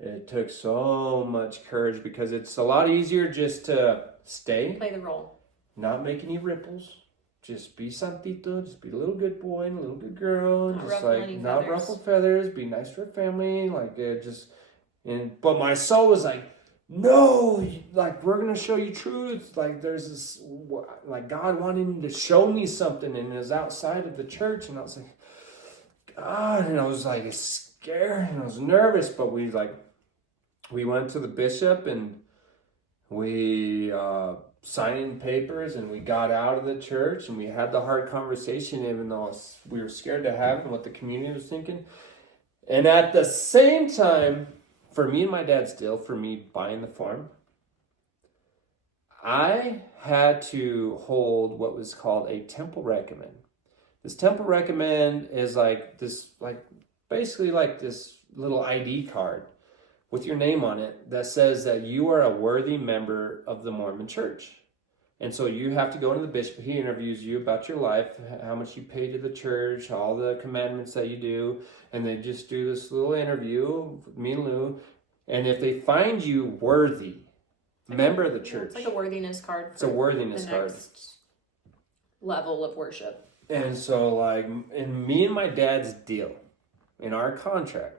It took so much courage because it's a lot easier just to stay. Play the role. Not make any ripples. Just be santito. Just be a little good boy and a little good girl. Not ruffle feathers. Be nice to her family. But my soul was like, no, like we're going to show you truth. Like there's this, like God wanted to show me something, and it was outside of the church. And I was like, God, and I was like scared and I was nervous, but we went to the bishop, and we signed papers, and we got out of the church, and we had the hard conversation, even though we were scared to have it and what the community was thinking. And at the same time, for me and my dad still, for me buying the farm, I had to hold what was called a temple recommend. This temple recommend is basically like this little ID card with your name on it that says that you are a worthy member of the Mormon church. And so you have to go to the bishop. He interviews you about your life, how much you pay to the church, all the commandments that you do. And they just do this little interview with me and Lou. And if they find you worthy, member of the church. It's like a worthiness card. It's a worthiness card. Next level of worship. And so in me and my dad's deal, in our contract,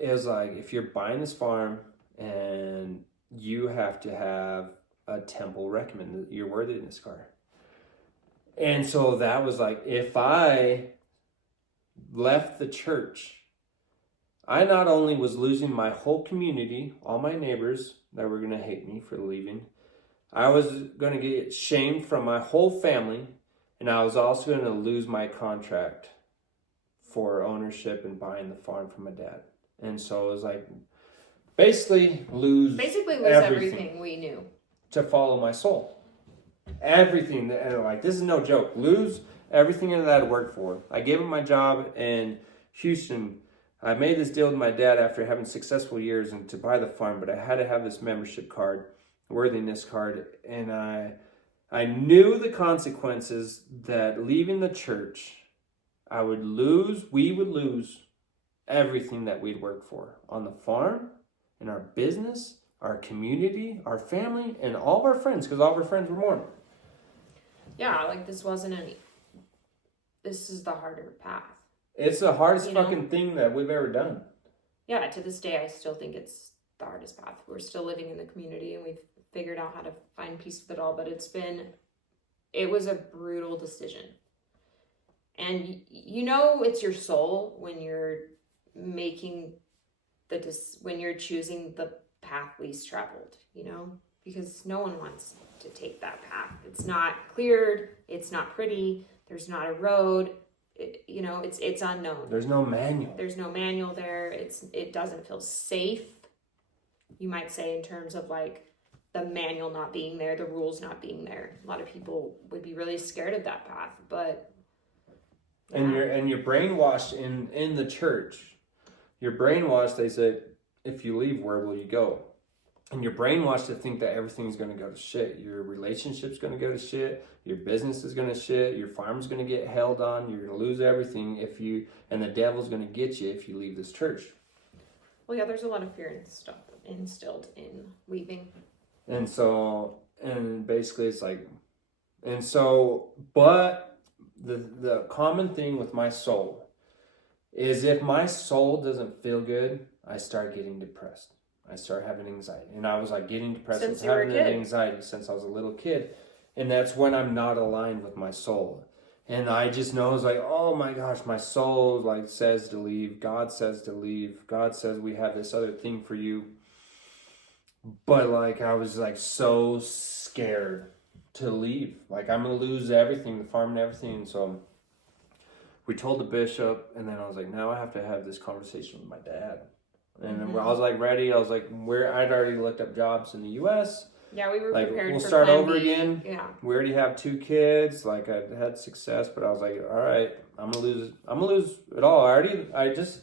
is like, if you're buying this farm and you have to have a temple recommend your worthiness card. And so that was like, if I left the church, I not only was losing my whole community, all my neighbors that were going to hate me for leaving, I was going to get shamed from my whole family, and I was also going to lose my contract for ownership and buying the farm from my dad. And so it was like, basically lose everything we knew to follow my soul. Everything, and like, this is no joke. Lose everything that I'd worked for. I gave him my job in Houston I made this deal with my dad after having successful years and to buy the farm, but I had to have this membership card, worthiness card, and I knew the consequences that leaving the church, we would lose everything that we'd worked for on the farm, in our business, our community, our family, and all of our friends, because all of our friends were Mormon. Yeah, like this is the harder path. It's the hardest fucking thing that we've ever done. Yeah, to this day, I still think it's the hardest path. We're still living in the community and we've figured out how to find peace with it all, but it was a brutal decision. And it's your soul when you're making when you're choosing the path least traveled, because no one wants to take that path. It's not cleared. It's not pretty. There's not a road. It's unknown. There's no manual. There's no manual there. It doesn't feel safe, you might say, in terms of like the manual not being there, the rules not being there. A lot of people would be really scared of that path, but and you're brainwashed in the church. You're brainwashed. They said, if you leave, where will you go? And you're brainwashed to think that everything's going to go to shit. Your relationship's going to go to shit. Your business is going to shit. Your farm's going to get held on. You're going to lose everything and the devil's going to get you if you leave this church. Well, yeah, there's a lot of fear and stuff instilled in leaving. And basically it's like, but the common thing with my soul is if my soul doesn't feel good, I start getting depressed. I start having anxiety. And I was like getting depressed and having anxiety since I was a little kid. And that's when I'm not aligned with my soul. And I just know it's like, oh my gosh, my soul like says to leave. God says to leave. God says we have this other thing for you. But like I was like so scared to leave. Like I'm going to lose everything, the farm and everything. And so we told the bishop, and then I was like, now I have to have this conversation with my dad. And then I was like ready. I was like, I'd already looked up jobs in the U.S. Yeah, we were like, prepared. We'll for start plan over B. again. Yeah, we already have 2 kids. Like I had success, but I was like, all right, I'm gonna lose it all. I just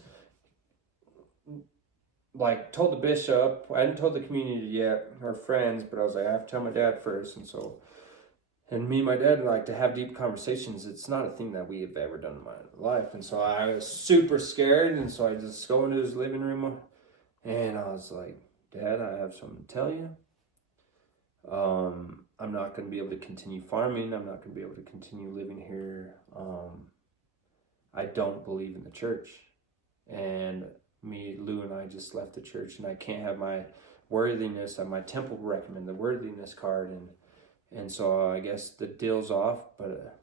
like told the bishop. I hadn't told the community yet, or friends, but I was like, I have to tell my dad first. And me and my dad like to have deep conversations. It's not a thing that we have ever done in my life. And so I was super scared. And so I just go into his living room and I was like, Dad, I have something to tell you. I'm not going to be able to continue farming. I'm not going to be able to continue living here. I don't believe in the church. And Lou and I just left the church, and I can't have my worthiness on my temple recommend the worthiness card. And so I guess the deal's off, but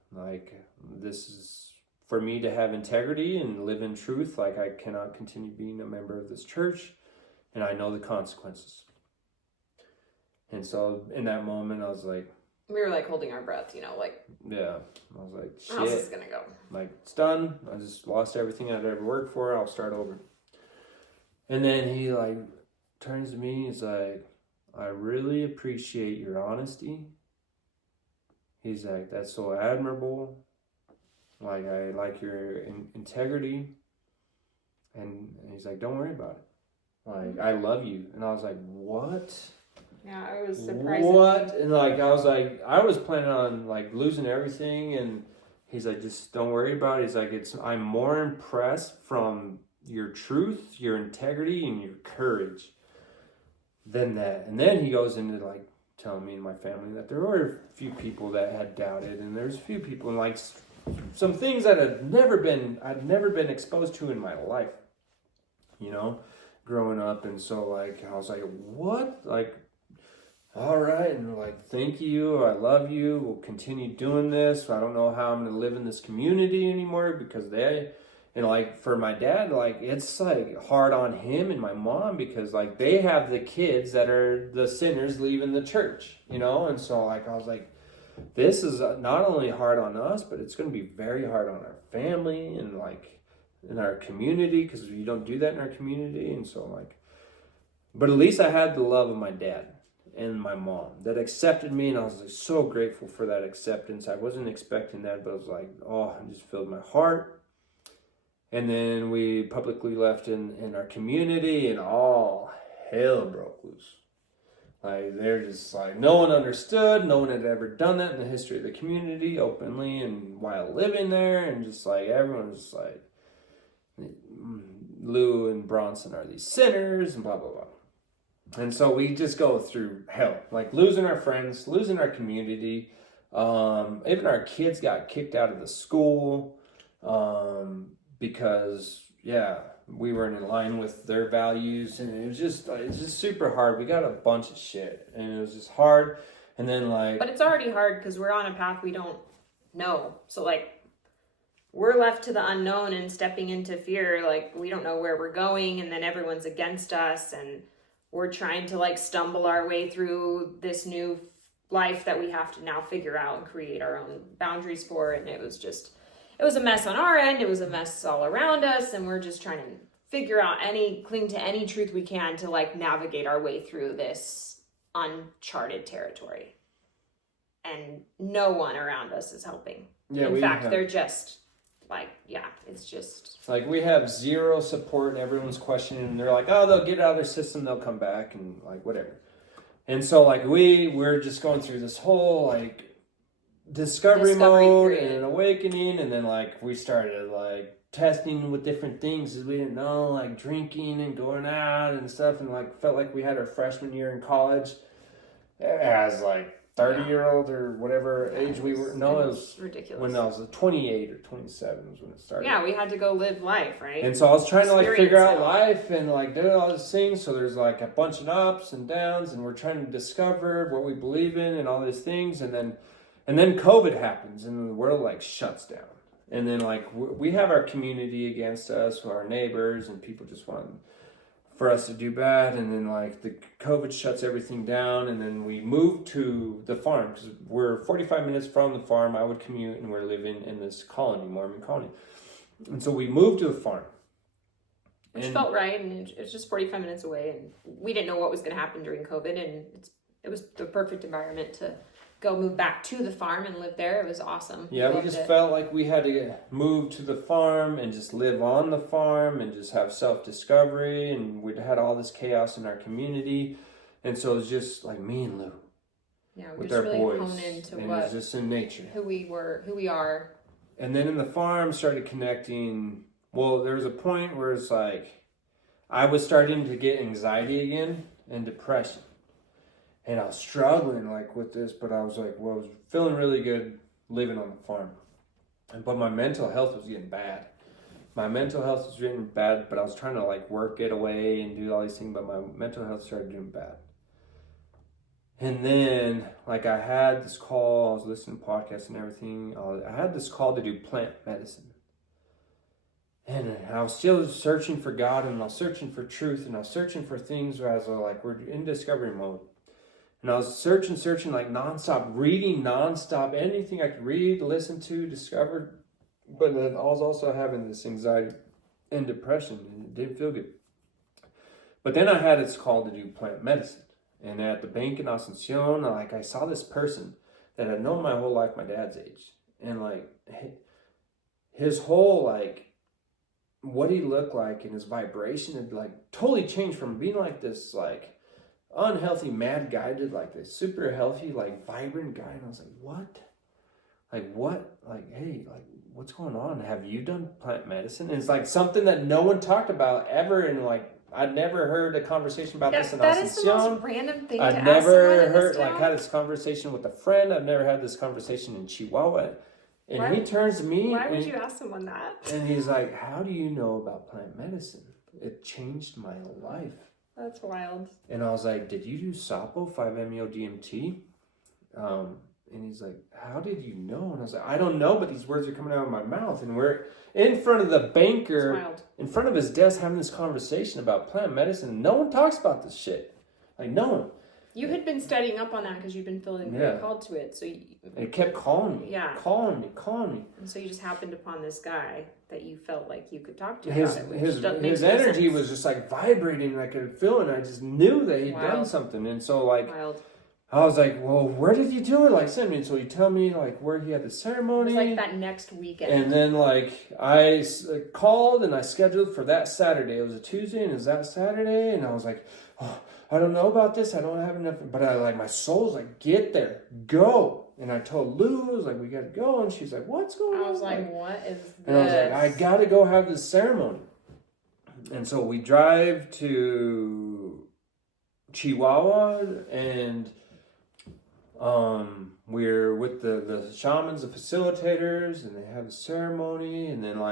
this is for me to have integrity and live in truth. Like I cannot continue being a member of this church, and I know the consequences. And so in that moment, I was like, we were like holding our breath, like, yeah, I was like, shit, how's this gonna go? Like it's done. I just lost everything I'd ever worked for. I'll start over. And then he like turns to me. He's like, I really appreciate your honesty. He's like, that's so admirable. Like, I like your integrity. And he's like, don't worry about it. Like, I love you. And I was like, what? Yeah, I was surprised. What? And like, I was planning on like losing everything. And he's like, just don't worry about it. He's like, I'm more impressed from your truth, your integrity, and your courage than that. And then he goes into like, telling me and my family that there were a few people that had doubted, and there's a few people and like some things that I'd never been exposed to in my life, growing up. And so like I was like, what? Like, all right, and like, thank you, I love you, we'll continue doing this. I don't know how I'm gonna live in this community anymore, because like for my dad, like it's like hard on him and my mom, because like they have the kids that are the sinners leaving the church, and so like I was like, this is not only hard on us, but it's going to be very hard on our family and like in our community, because you don't do that in our community. And so like, but at least I had the love of my dad and my mom that accepted me, and I was like so grateful for that acceptance. I wasn't expecting that, but I was like, oh, it just filled my heart. And then we publicly left in our community, and all hell broke loose. Like, they're just like, no one understood. No one had ever done that in the history of the community openly and while living there. And just like, everyone was just like, Lou and Bronson are these sinners and blah, blah, blah. And so we just go through hell, like losing our friends, losing our community. Even our kids got kicked out of the school because, we weren't in line with their values, and it's just super hard. We got a bunch of shit, and it was just hard. And then but it's already hard because we're on a path we don't know. So we're left to the unknown and stepping into fear. Like, we don't know where we're going, and then everyone's against us, and we're trying to stumble our way through this new life that we have to now figure out and create our own boundaries for. And it was a mess on our end. It was a mess all around us. And we're just trying to figure out cling to any truth we can to navigate our way through this uncharted territory. And no one around us is helping. Yeah, in fact, they're just it's just we have zero support, and everyone's questioning, and they're like, oh, they'll get out of their system, they'll come back, and whatever. And so we're just going through this whole discovery mode period. And an awakening, and then we started testing with different things that we didn't know, drinking and going out and stuff, and felt like we had our freshman year in college as 30-year-old or whatever age we were. No, it was ridiculous. When I was 28 or 27 was when it started. Yeah, we had to go live life, right? And so I was trying to figure out life and do all these things. So there's a bunch of ups and downs, and we're trying to discover what we believe in and all these things. And then COVID happens, and the world shuts down. And then we have our community against us, our neighbors, and people just want for us to do bad. And then the COVID shuts everything down, and then we moved to the farm because we're 45 minutes from the farm. I would commute, and we're living in this colony, Mormon colony. And so we moved to the farm. Which felt right, and it's just 45 minutes away, and we didn't know what was going to happen during COVID, and it was the perfect environment to go move back to the farm and live there. It was awesome. Yeah, we just felt like we had to move to the farm and just live on the farm and just have self-discovery, and we'd had all this chaos in our community, and so it was just me and Lou. Yeah, we just really hone into and it was just in nature. Who we are. And then in the farm started connecting. Well, there was a point where it's I was starting to get anxiety again and depression. And I was struggling with this, but I was I was feeling really good living on the farm. But my mental health was getting bad. My mental health was getting bad, but I was trying to work it away and do all these things, but my mental health started doing bad. And then I had this call, I was listening to podcasts and everything. I had this call to do plant medicine. And I was still searching for God, and I was searching for truth, and I was searching for things as we're in discovery mode. And I was searching nonstop, reading nonstop, anything I could read, listen to, discover. But then I was also having this anxiety and depression, and it didn't feel good. But then I had this call to do plant medicine. And at the bank in Asuncion, I saw this person that I'd known my whole life, my dad's age. And his whole, what he looked like and his vibration had totally changed from being this unhealthy mad guy to this super healthy vibrant guy. And I was what hey, what's going on? Have you done plant medicine? And it's something that no one talked about ever. And I'd never heard a conversation about this in Asuncion. That is the most random thing to ask I'd never someone heard in this town. had this conversation with a friend. I've never had this conversation in Chihuahua. And he turns to me. Why would you ask someone that? And he's like, how do you know about plant medicine? It changed my life. That's wild. And I was like, did you do Sapo, 5-MeO-DMT? And he's like, how did you know? And I was like, I don't know, but these words are coming out of my mouth. And we're in front of the banker, in front of his desk, having this conversation about plant medicine. And no one talks about this shit. No one. You had been studying up on that because you've been feeling very called to it. So it kept calling me. Yeah. Calling me. And so you just happened upon this guy that you felt like you could talk to his, about it. His energy was just vibrating, and I could feel it, and I just knew that he'd done something. And so wild. I was like, well, where did you do it? Like, send me. So he tell me like where he had the ceremony. It was like that next weekend. And then like I called and I scheduled for that Saturday. It was a Tuesday and it was that Saturday. And I was like, oh, I don't know about this. I don't have enough. But I like, my soul's like, get there, go. And I told Lou, I was like, we got to go. And she's like, what's going on? I was like, what is this? And I was like, I got to go have this ceremony. And so we drive to Chihuahua and we're with the shamans, the facilitators, and they have a ceremony, and then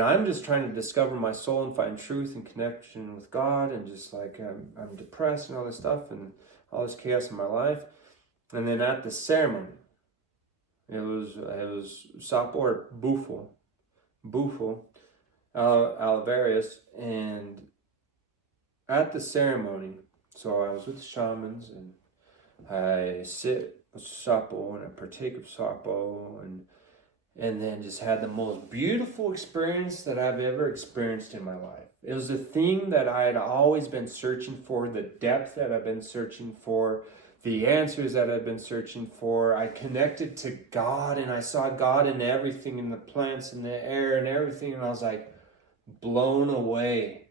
I'm just trying to discover my soul and find truth and connection with God, and just like I'm depressed and all this stuff and all this chaos in my life. And then at the ceremony, it was Sapo or Bufo, Alvarius, and at the ceremony, so I was with the shamans and I sit with Sapo and I partake of Sapo and then just had the most beautiful experience that I've ever experienced in my life. It was the thing that I had always been searching for, the depth that I've been searching for, the answers that I've been searching for. I connected to God and I saw God in everything, in the plants and the air and everything, and I was like blown away.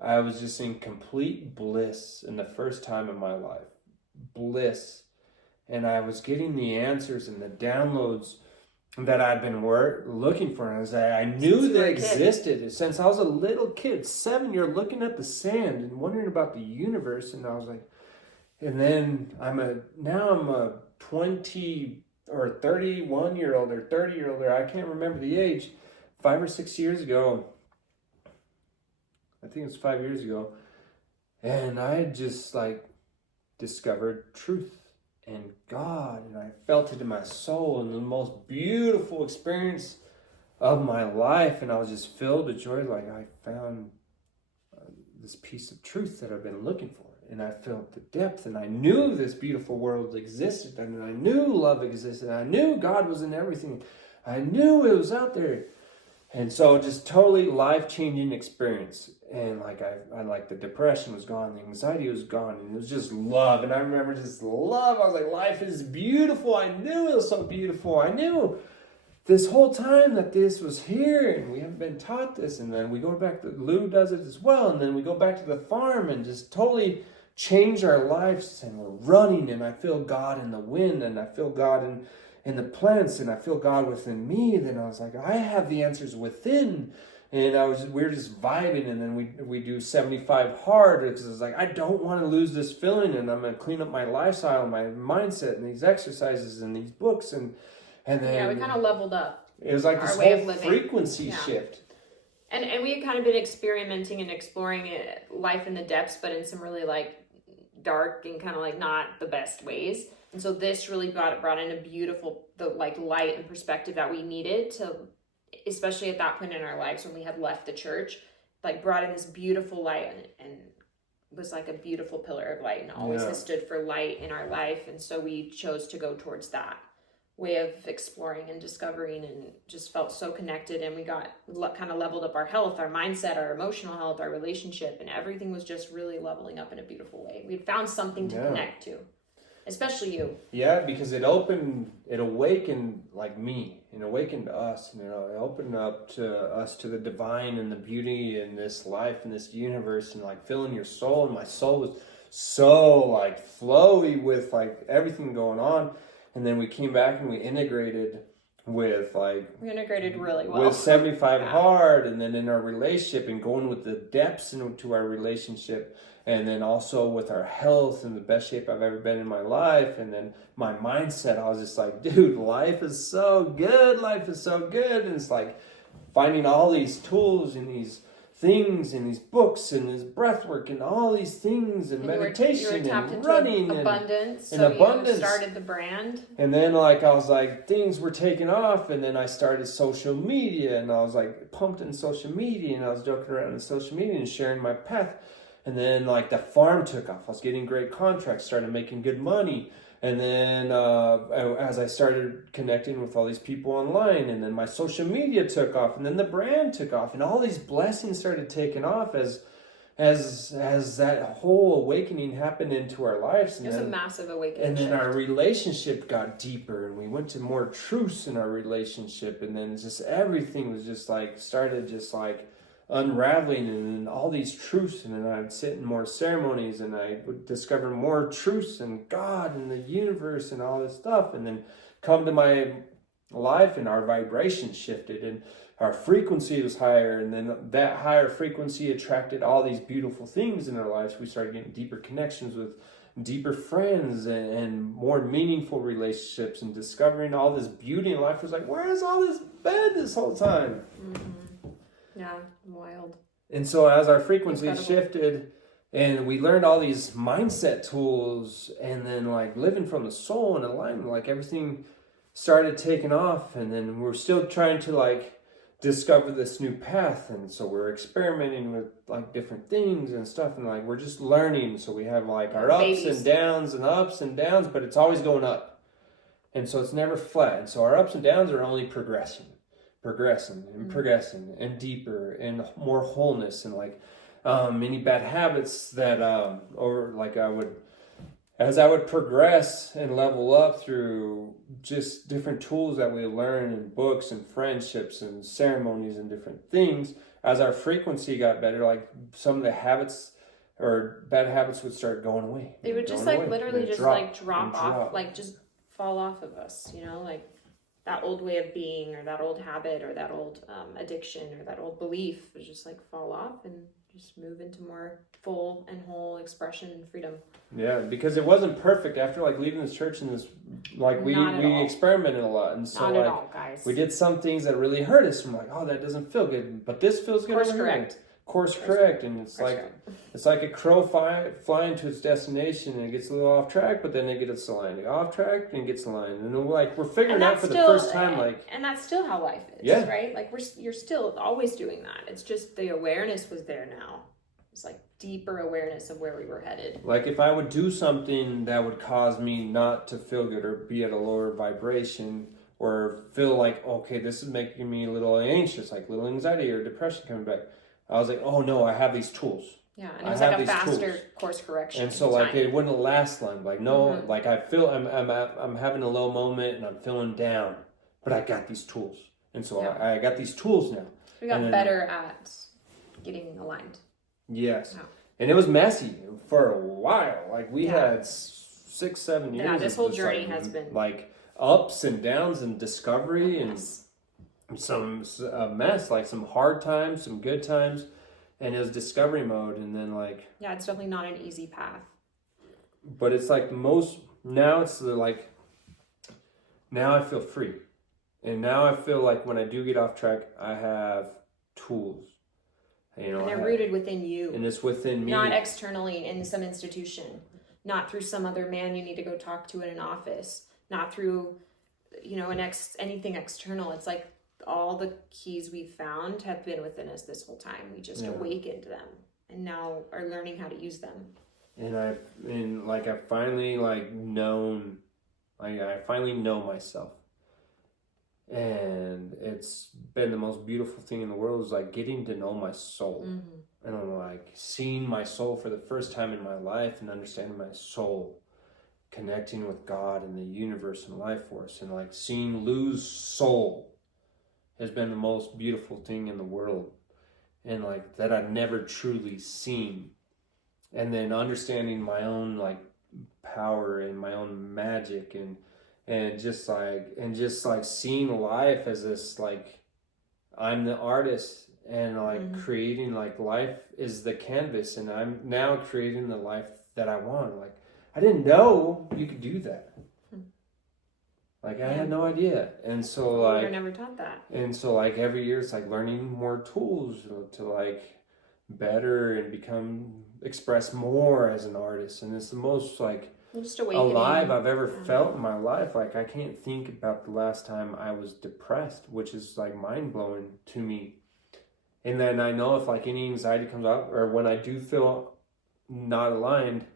I was just in complete bliss in the first time in my life. Bliss. And I was getting the answers and the downloads that I'd been looking for. And I knew they existed since I was a little kid, 7 years, looking at the sand and wondering about the universe. And I was like, and then I'm a 20 or 31 year old or 30 year old, I can't remember the age, 5 or 6 years ago. I think it was 5 years ago. And I just like discovered truth and God, and I felt it in my soul, and the most beautiful experience of my life. And I was just filled with joy, like I found this piece of truth that I've been looking for, and I felt the depth, and I knew this beautiful world existed, and I knew love existed, and I knew God was in everything. I knew it was out there. And so just totally life-changing experience. And like I like the depression was gone, the anxiety was gone, and it was just love. And I remember just love. I was like, life is beautiful. I knew it was so beautiful. I knew this whole time that this was here, and we haven't been taught this. And then we go back to, Lou does it as well, and then we go back to the farm and just totally change our lives, and we're running, and I feel God in the wind, and I feel God in the plants, and I feel God within me. Then I was like, I have the answers within. And we were just vibing, and then we do 75 hard, because it's like, I don't want to lose this feeling, and I'm going to clean up my lifestyle, my mindset, and these exercises, and these books, and then we kind of leveled up. It was like this whole frequency shift. And we had kind of been experimenting and exploring life in the depths, but in some really like dark and kind of like not the best ways. And so this really brought in a beautiful, light and perspective that we needed to, especially at that point in our lives when we had left the church, like brought in this beautiful light and was like a beautiful pillar of light, and always has stood for light in our life. And so we chose to go towards that way of exploring and discovering, and just felt so connected. And we got kind of leveled up our health, our mindset, our emotional health, our relationship, and everything was just really leveling up in a beautiful way. We found something to connect to. Especially you. Yeah, because it awakened like me, it awakened us, it opened up to us, to the divine and the beauty in this life and this universe, and like filling your soul. And my soul was so like flowy with like everything going on. And then we came back and we integrated with we integrated really well with 75 hard, and then in our relationship, and going with the depths into our relationship, and then also with our health in the best shape I've ever been in my life. And then my mindset, I was just like, dude, life is so good, and it's like finding all these tools and these things and these books and this breath work and all these things, and meditation and running and abundance. And abundance. You started the brand. And then I was like, things were taking off, and then I started social media, and I was like pumped in social media, and I was joking around in social media and sharing my path. And then the farm took off. I was getting great contracts, started making good money. And then as I started connecting with all these people online, and then my social media took off, and then the brand took off, and all these blessings started taking off as as that whole awakening happened into our lives, It was a massive awakening. And then our relationship got deeper, and we went to more truths in our relationship, and then just everything was just like started just like unraveling, and all these truths, and then I'd sit in more ceremonies, and I would discover more truths in God and the universe and all this stuff, and then come to my life, and our vibration shifted, and our frequency was higher, and then that higher frequency attracted all these beautiful things in our lives. We started getting deeper connections with deeper friends, and more meaningful relationships, and discovering all this beauty in life. It was like, where has all this been this whole time? Yeah, wild. And so as our frequency Incredible. shifted, and we learned all these mindset tools, and then like living from the soul and alignment, like everything started taking off, and then we're still trying to like discover this new path, and so we're experimenting with like different things and stuff, and like we're just learning. So we have like our ups and downs, but it's always going up, and so it's never flat. And so our ups and downs are only progressing and deeper and more wholeness, and like any bad habits that or like as I would progress and level up through just different tools that we learn in books and friendships and ceremonies and different things, as our frequency got better, like some of the habits or bad habits would start going away. They would just like literally just like drop off, like just fall off of us, you know, like that old way of being, or that old habit, or that old addiction, or that old belief would just like fall off and just move into more full and whole expression and freedom. Yeah, because it wasn't perfect after like leaving this church, and this like we experimented a lot, and so not like at all, guys. We did some things that really hurt us. From like, oh, that doesn't feel good, but this feels good. Course correct, and it's like a crow flying to its destination, and it gets a little off track, but then it gets aligned. Off track and gets aligned, and we're figuring out for the first time, like, and that's still how life is, right? Like you're still always doing that. It's just the awareness was there now. It's like deeper awareness of where we were headed. Like if I would do something that would cause me not to feel good, or be at a lower vibration, or feel like, okay, this is making me a little anxious, like little anxiety or depression coming back, I was like, oh no, I have these tools. Yeah, and it was like a faster course correction. And so like it wouldn't last long. Like no, like I feel I'm having a low moment and I'm feeling down, but I got these tools, and so I got these tools now. We got better at getting aligned. Yes, and it was messy for a while. Like we had 6-7 years. Yeah, this whole journey has been like ups and downs and discovery and some mess, like some hard times, some good times, and it was discovery mode, and then like it's definitely not an easy path, but it's like now it's like now I feel free, and now I feel like when I do get off track, I have tools, you know, and they're rooted within you, and it's within me, not externally in some institution, not through some other man you need to go talk to in an office, not through, you know, anything external. It's like all the keys we found have been within us this whole time. We just awakened them, and now are learning how to use them. And I finally known, I finally know myself, and it's been the most beautiful thing in the world. Is like getting to know my soul, and I'm like seeing my soul for the first time in my life, and understanding my soul, connecting with God and the universe and life force, and like seeing Lou's soul has been the most beautiful thing in the world, and like that I've never truly seen. And then understanding my own like power and my own magic, and just like seeing life as this, like I'm the artist, and like creating, like life is the canvas, and I'm now creating the life that I want. Like I didn't know you could do that. Like I had no idea, and so like you're never taught that. And so like every year it's like learning more tools to like better and express more as an artist, and it's the most like alive I've ever felt in my life. Like I can't think about the last time I was depressed, which is like mind blowing to me. And then I know if like any anxiety comes up, or when I do feel not aligned,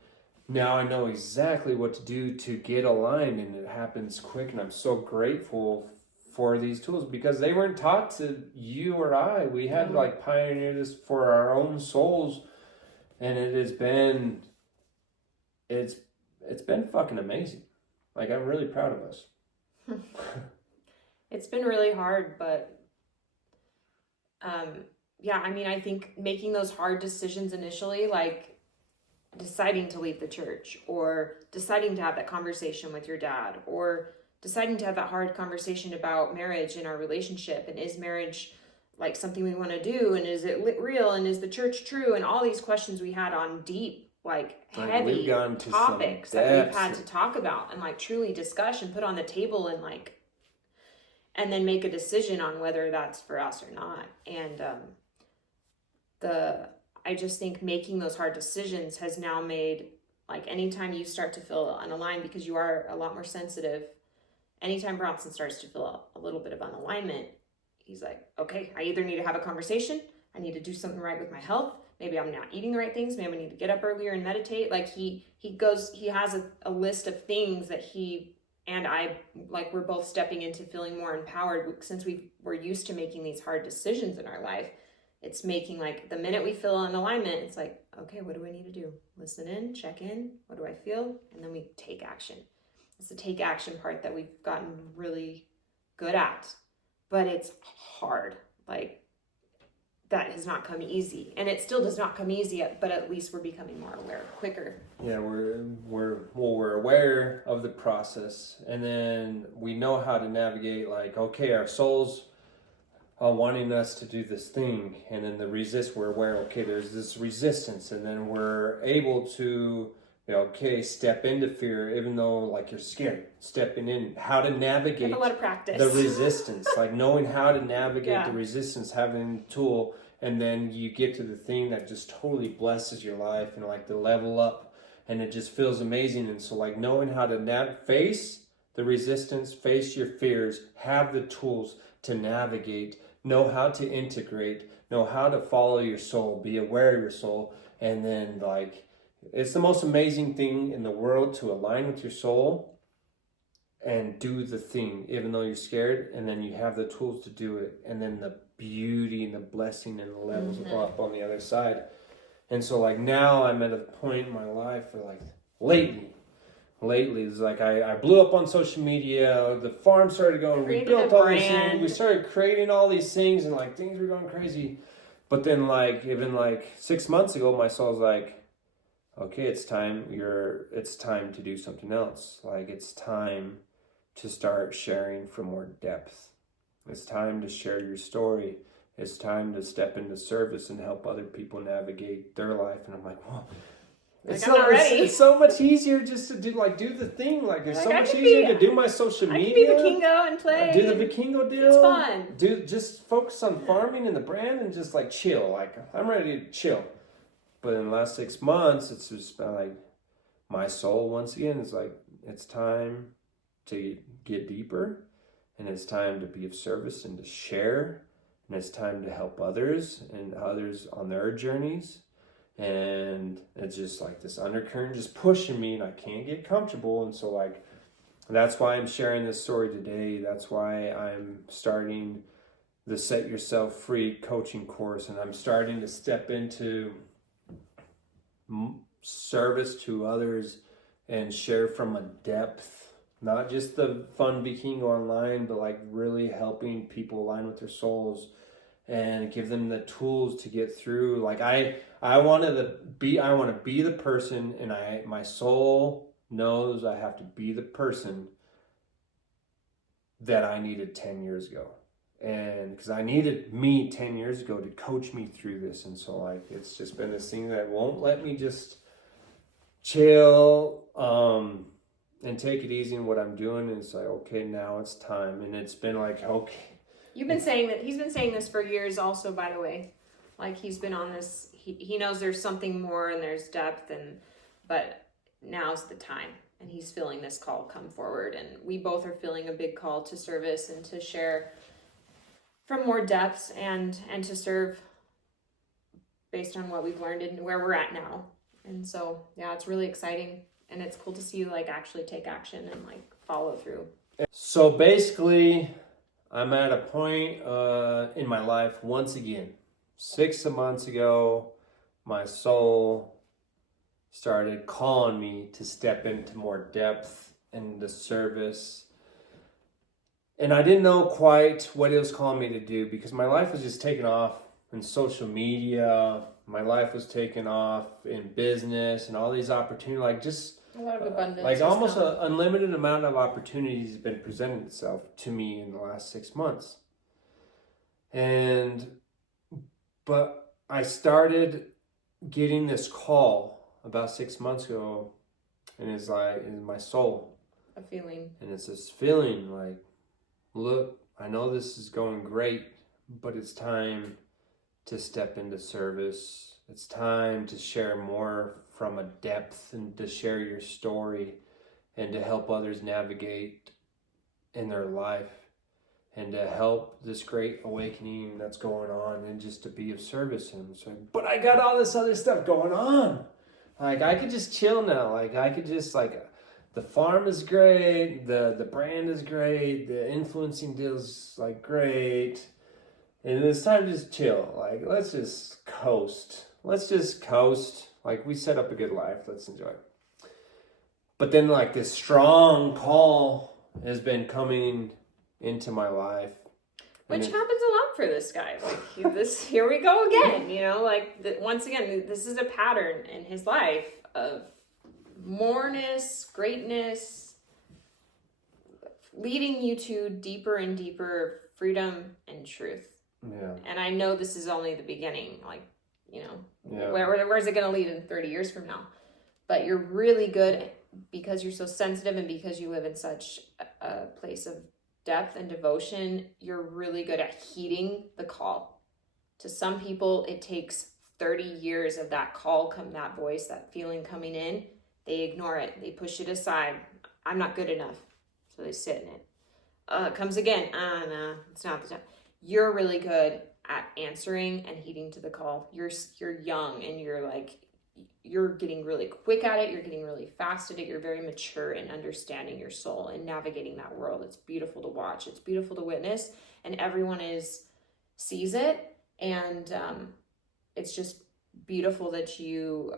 now I know exactly what to do to get aligned, and it happens quick. And I'm so grateful for these tools, because they weren't taught to you or I. We had to like pioneer this for our own souls, And it's been fucking amazing. Like, I'm really proud of us. It's been really hard, but yeah, I mean, I think making those hard decisions initially, like deciding to leave the church, or deciding to have that conversation with your dad, or deciding to have that hard conversation about marriage and our relationship, and is marriage like something we want to do, and is it real, and is the church true, and all these questions we had on deep, like heavy topics that we've had to talk about and like truly discuss and put on the table, and like, and then make a decision on whether that's for us or not. And I just think making those hard decisions has now made, like, anytime you start to feel unaligned, because you are a lot more sensitive, anytime Bronson starts to feel a little bit of unalignment, he's like, okay, I either need to have a conversation, I need to do something right with my health, maybe I'm not eating the right things, maybe I need to get up earlier and meditate. Like, he has a list of things that he and I, like, we're both stepping into feeling more empowered, since we're used to making these hard decisions in our life. It's making, like, the minute we feel in alignment, it's like, okay, what do I need to do? Listen in, check in, what do I feel? And then we take action. It's the take action part that we've gotten really good at, but it's hard. Like, that has not come easy, and it still does not come easy, but at least we're becoming more aware quicker. Yeah, we're aware of the process, and then we know how to navigate, like, okay, our souls are wanting us to do this thing, and then we're aware, okay, there's this resistance, and then we're able to, okay, step into fear, even though, like, you're scared, stepping in, how to navigate a lot of practice. The resistance, like knowing how to navigate the resistance, having a tool, and then you get to the thing that just totally blesses your life, and like the level up, and it just feels amazing. And so, like, knowing how to face the resistance, face your fears, have the tools to navigate, know how to integrate, know how to follow your soul, be aware of your soul, and then, like, it's the most amazing thing in the world to align with your soul and do the thing, even though you're scared, and then you have the tools to do it, and then the beauty and the blessing and the levels up on the other side. And so, like, now I'm at a point in my life where, like, lately it's like I blew up on social media, the farm started going, we built all these things, we started creating all these things, and like things were going crazy. But then, like, even like 6 months ago, my soul's like, okay, it's time to do something else. Like, it's time to start sharing from more depth. It's time to share your story. It's time to step into service and help other people navigate their life. And I'm like, well, it's so much easier just to do the thing. Like, it's so much easier to do my social media. I can be Vikingo and play. Do the Vikingo deal. It's fun. Just focus on farming and the brand and just, like, chill. Like, I'm ready to chill. But in the last 6 months, it's just been like, my soul, once again, is like, it's time to get deeper, and it's time to be of service and to share, and it's time to help others and others on their journeys. And it's just like this undercurrent just pushing me, and I can't get comfortable. And so, like, that's why I'm sharing this story today. That's why I'm starting the Set Yourself Free coaching course, and I'm starting to step into service to others and share from a depth, not just the fun Vikingo online, but like really helping people align with their souls and give them the tools to get through. Like, I want to be the person, and my soul knows I have to be the person that I needed 10 years ago. And because I needed me 10 years ago to coach me through this. And so, like, it's just been this thing that won't let me just chill and take it easy in what I'm doing. And it's like, okay, now it's time. And it's been like, okay. He's been saying this for years also, by the way. Like, he's been on this, he knows there's something more and there's depth, but now's the time. And he's feeling this call come forward. And we both are feeling a big call to service and to share from more depths and to serve based on what we've learned and where we're at now. And so, yeah, it's really exciting, and it's cool to see you, like, actually take action and, like, follow through. So basically, I'm at a point in my life, once again, 6 months ago, my soul started calling me to step into more depth in the service. And I didn't know quite what it was calling me to do because my life was just taking off in social media. My life was taking off in business and all these opportunities, like just a lot of abundance. like almost an unlimited amount of opportunities has been presented itself to me in the last 6 months. But I started getting this call about 6 months ago, and it's like in my soul. A feeling. And it's this feeling like, look, I know this is going great, but it's time to step into service. It's time to share more from a depth and to share your story and to help others navigate in their life and to help this great awakening that's going on and just to be of service. And so, but I got all this other stuff going on. Like I could just chill now. Like I could just like, the farm is great. The brand is great. The influencing deal's like great. And it's time to just chill. Like, let's just coast. Like, we set up a good life. Let's enjoy it. But then, like, this strong call has been coming into my life. Which happens a lot for this guy. Like, here we go again. You know, like, once again, this is a pattern in his life of moreness, greatness, leading you to deeper and deeper freedom and truth. Yeah. And I know this is only the beginning. Like, you know, yeah. where is it going to lead in 30 years from now? But you're really good because you're so sensitive and because you live in such a place of depth and devotion. You're really good at heeding the call. To some people, it takes 30 years of that call, that voice, that feeling coming in. They ignore it. They push it aside. I'm not good enough. So they sit in it. It comes again. No, it's not the time. You're really good at answering and heeding to the call. You're young and you're getting really quick at it. You're getting really fast at it. You're very mature in understanding your soul and navigating that world. It's beautiful to watch. It's beautiful to witness, and everyone sees it. And it's just beautiful that you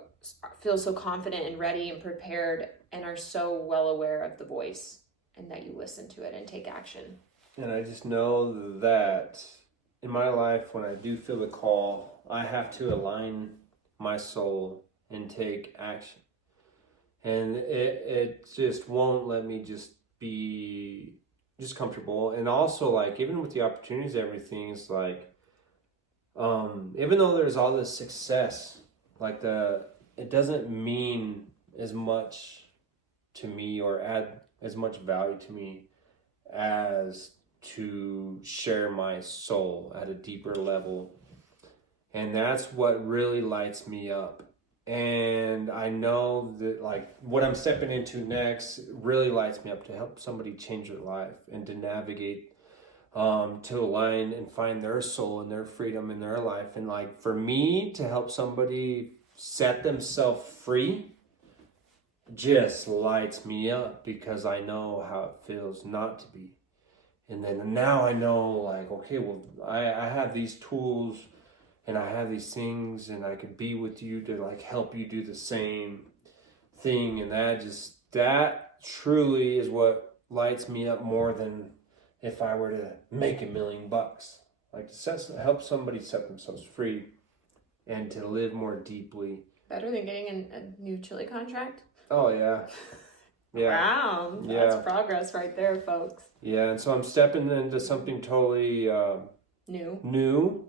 feel so confident and ready and prepared and are so well aware of the voice and that you listen to it and take action. And I just know that in my life, when I do feel the call, I have to align my soul and take action. And it just won't let me just be just comfortable. And also, like, even with the opportunities, everything is like, even though there's all this success, like it doesn't mean as much to me or add as much value to me as to share my soul at a deeper level. And that's what really lights me up. And I know that, like, what I'm stepping into next really lights me up to help somebody change their life and to navigate, to align and find their soul and their freedom in their life. And, like, for me to help somebody set themselves free just lights me up because I know how it feels not to be. And then now I know, like, okay, well, I have these tools and I have these things and I could be with you to, like, help you do the same thing. And that truly is what lights me up more than if I were to make $1 million. Like, to help somebody set themselves free and to live more deeply. Better than getting a new chili contract? Oh, yeah. Yeah. Wow. Yeah. That's progress right there, folks. Yeah, and so I'm stepping into something totally new.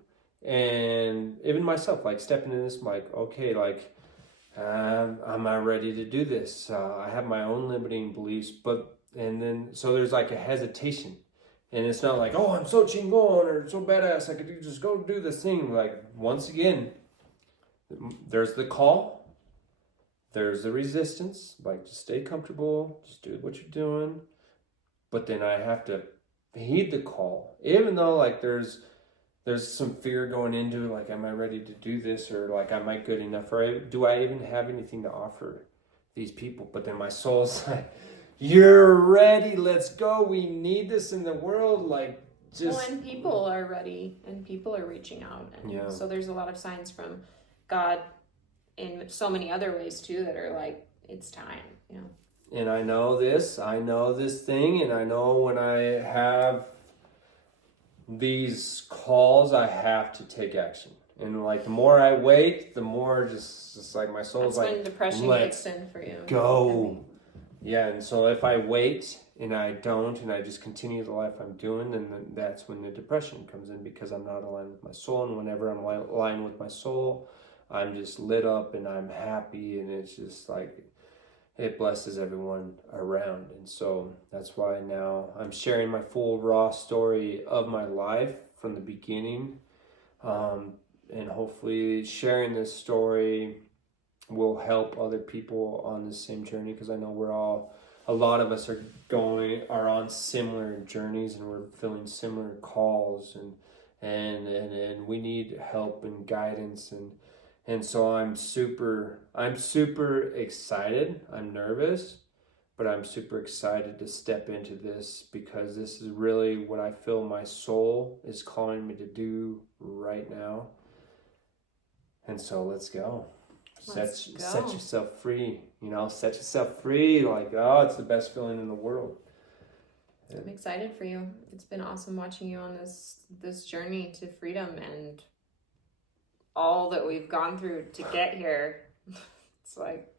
And even myself, like, stepping in this, like, okay, like, am I ready to do this? I have my own limiting beliefs, and then, so there's like a hesitation. And it's not like, oh, I'm so chingon or so badass, I could just go do this thing. Like, once again, there's the call, there's the resistance, like, just stay comfortable, just do what you're doing. But then I have to heed the call, even though, like, there's some fear going into it, like, am I ready to do this? Or, like, am I good enough? Or do I even have anything to offer these people? But then my soul's like, you're ready, let's go. We need this in the world. Like, just... Well, and people are ready and people are reaching out. And so there's a lot of signs from God in so many other ways too that are like, it's time, you know. And I know this thing, and I know when I have these calls, I have to take action. And like the more I wait, the more just like my soul's That's like, when depression let's kicks in for you. go. Yeah, and so if I wait and I don't, and I just continue the life I'm doing, then that's when the depression comes in, because I'm not aligned with my soul. And whenever I'm aligned with my soul, I'm just lit up and I'm happy, and it's just like, it blesses everyone around. And so that's why now I'm sharing my full raw story of my life from the beginning. And hopefully sharing this story will help other people on the same journey, because I know a lot of us are on similar journeys, and we're feeling similar calls, and we need help and guidance, and so I'm super excited. I'm nervous, but I'm super excited to step into this, because this is really what I feel my soul is calling me to do right now. And so let's go. Set yourself free. Set yourself free. Like, oh, it's the best feeling in the world. I'm excited for you. It's been awesome watching you on this journey to freedom, and all that we've gone through to get here. It's like,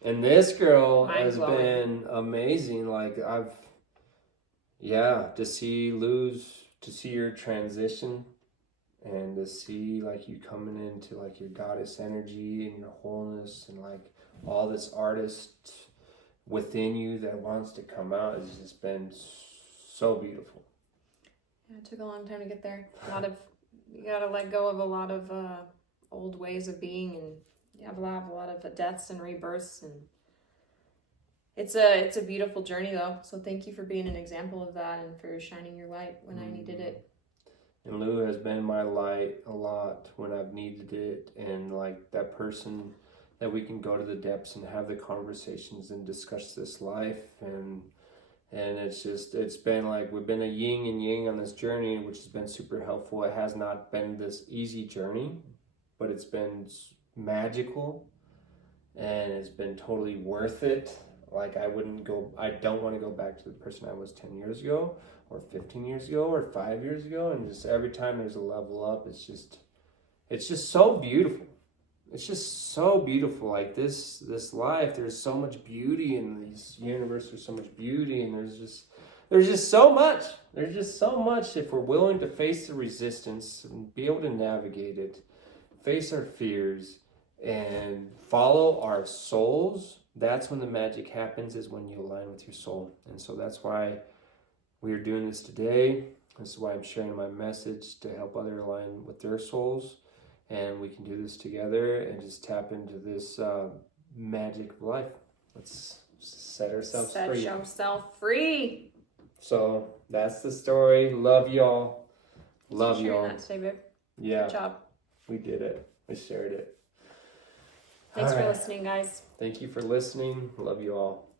and this girl has mind-blowing. been amazing. Like, to see your transition, and to see like you coming into like your goddess energy and your wholeness, and like all this artist within you that wants to come out, has just been so beautiful. Yeah, it took a long time to get there. You gotta let go of a lot of old ways of being, and you have a lot of deaths and rebirths, and it's a beautiful journey though. So thank you for being an example of that, and for shining your light when I needed it. And Lou has been my light a lot when I've needed it, and like that person that we can go to the depths and have the conversations and discuss this life, and it's been like we've been a yin and yang on this journey, which has been super helpful. It has not been this easy journey, but it's been magical, and it's been totally worth it. Like, I don't want to go back to the person I was 10 years ago, or 15 years ago, or 5 years ago. And just every time there's a level up, it's just so beautiful. It's just so beautiful. Like this life, there's so much beauty in this universe. There's so much beauty, and there's just so much. There's just so much if we're willing to face the resistance and be able to navigate it, face our fears, and follow our souls. That's when the magic happens, is when you align with your soul. And so that's why we are doing this today. This is why I'm sharing my message, to help others align with their souls. And we can do this together and just tap into this magic of life. Let's set ourselves free. Set yourself free. So that's the story. Love y'all. Love y'all. That today, babe. Yeah. Good job. We did it. We shared it. Thanks for listening, guys. Thank you for listening. Love you all.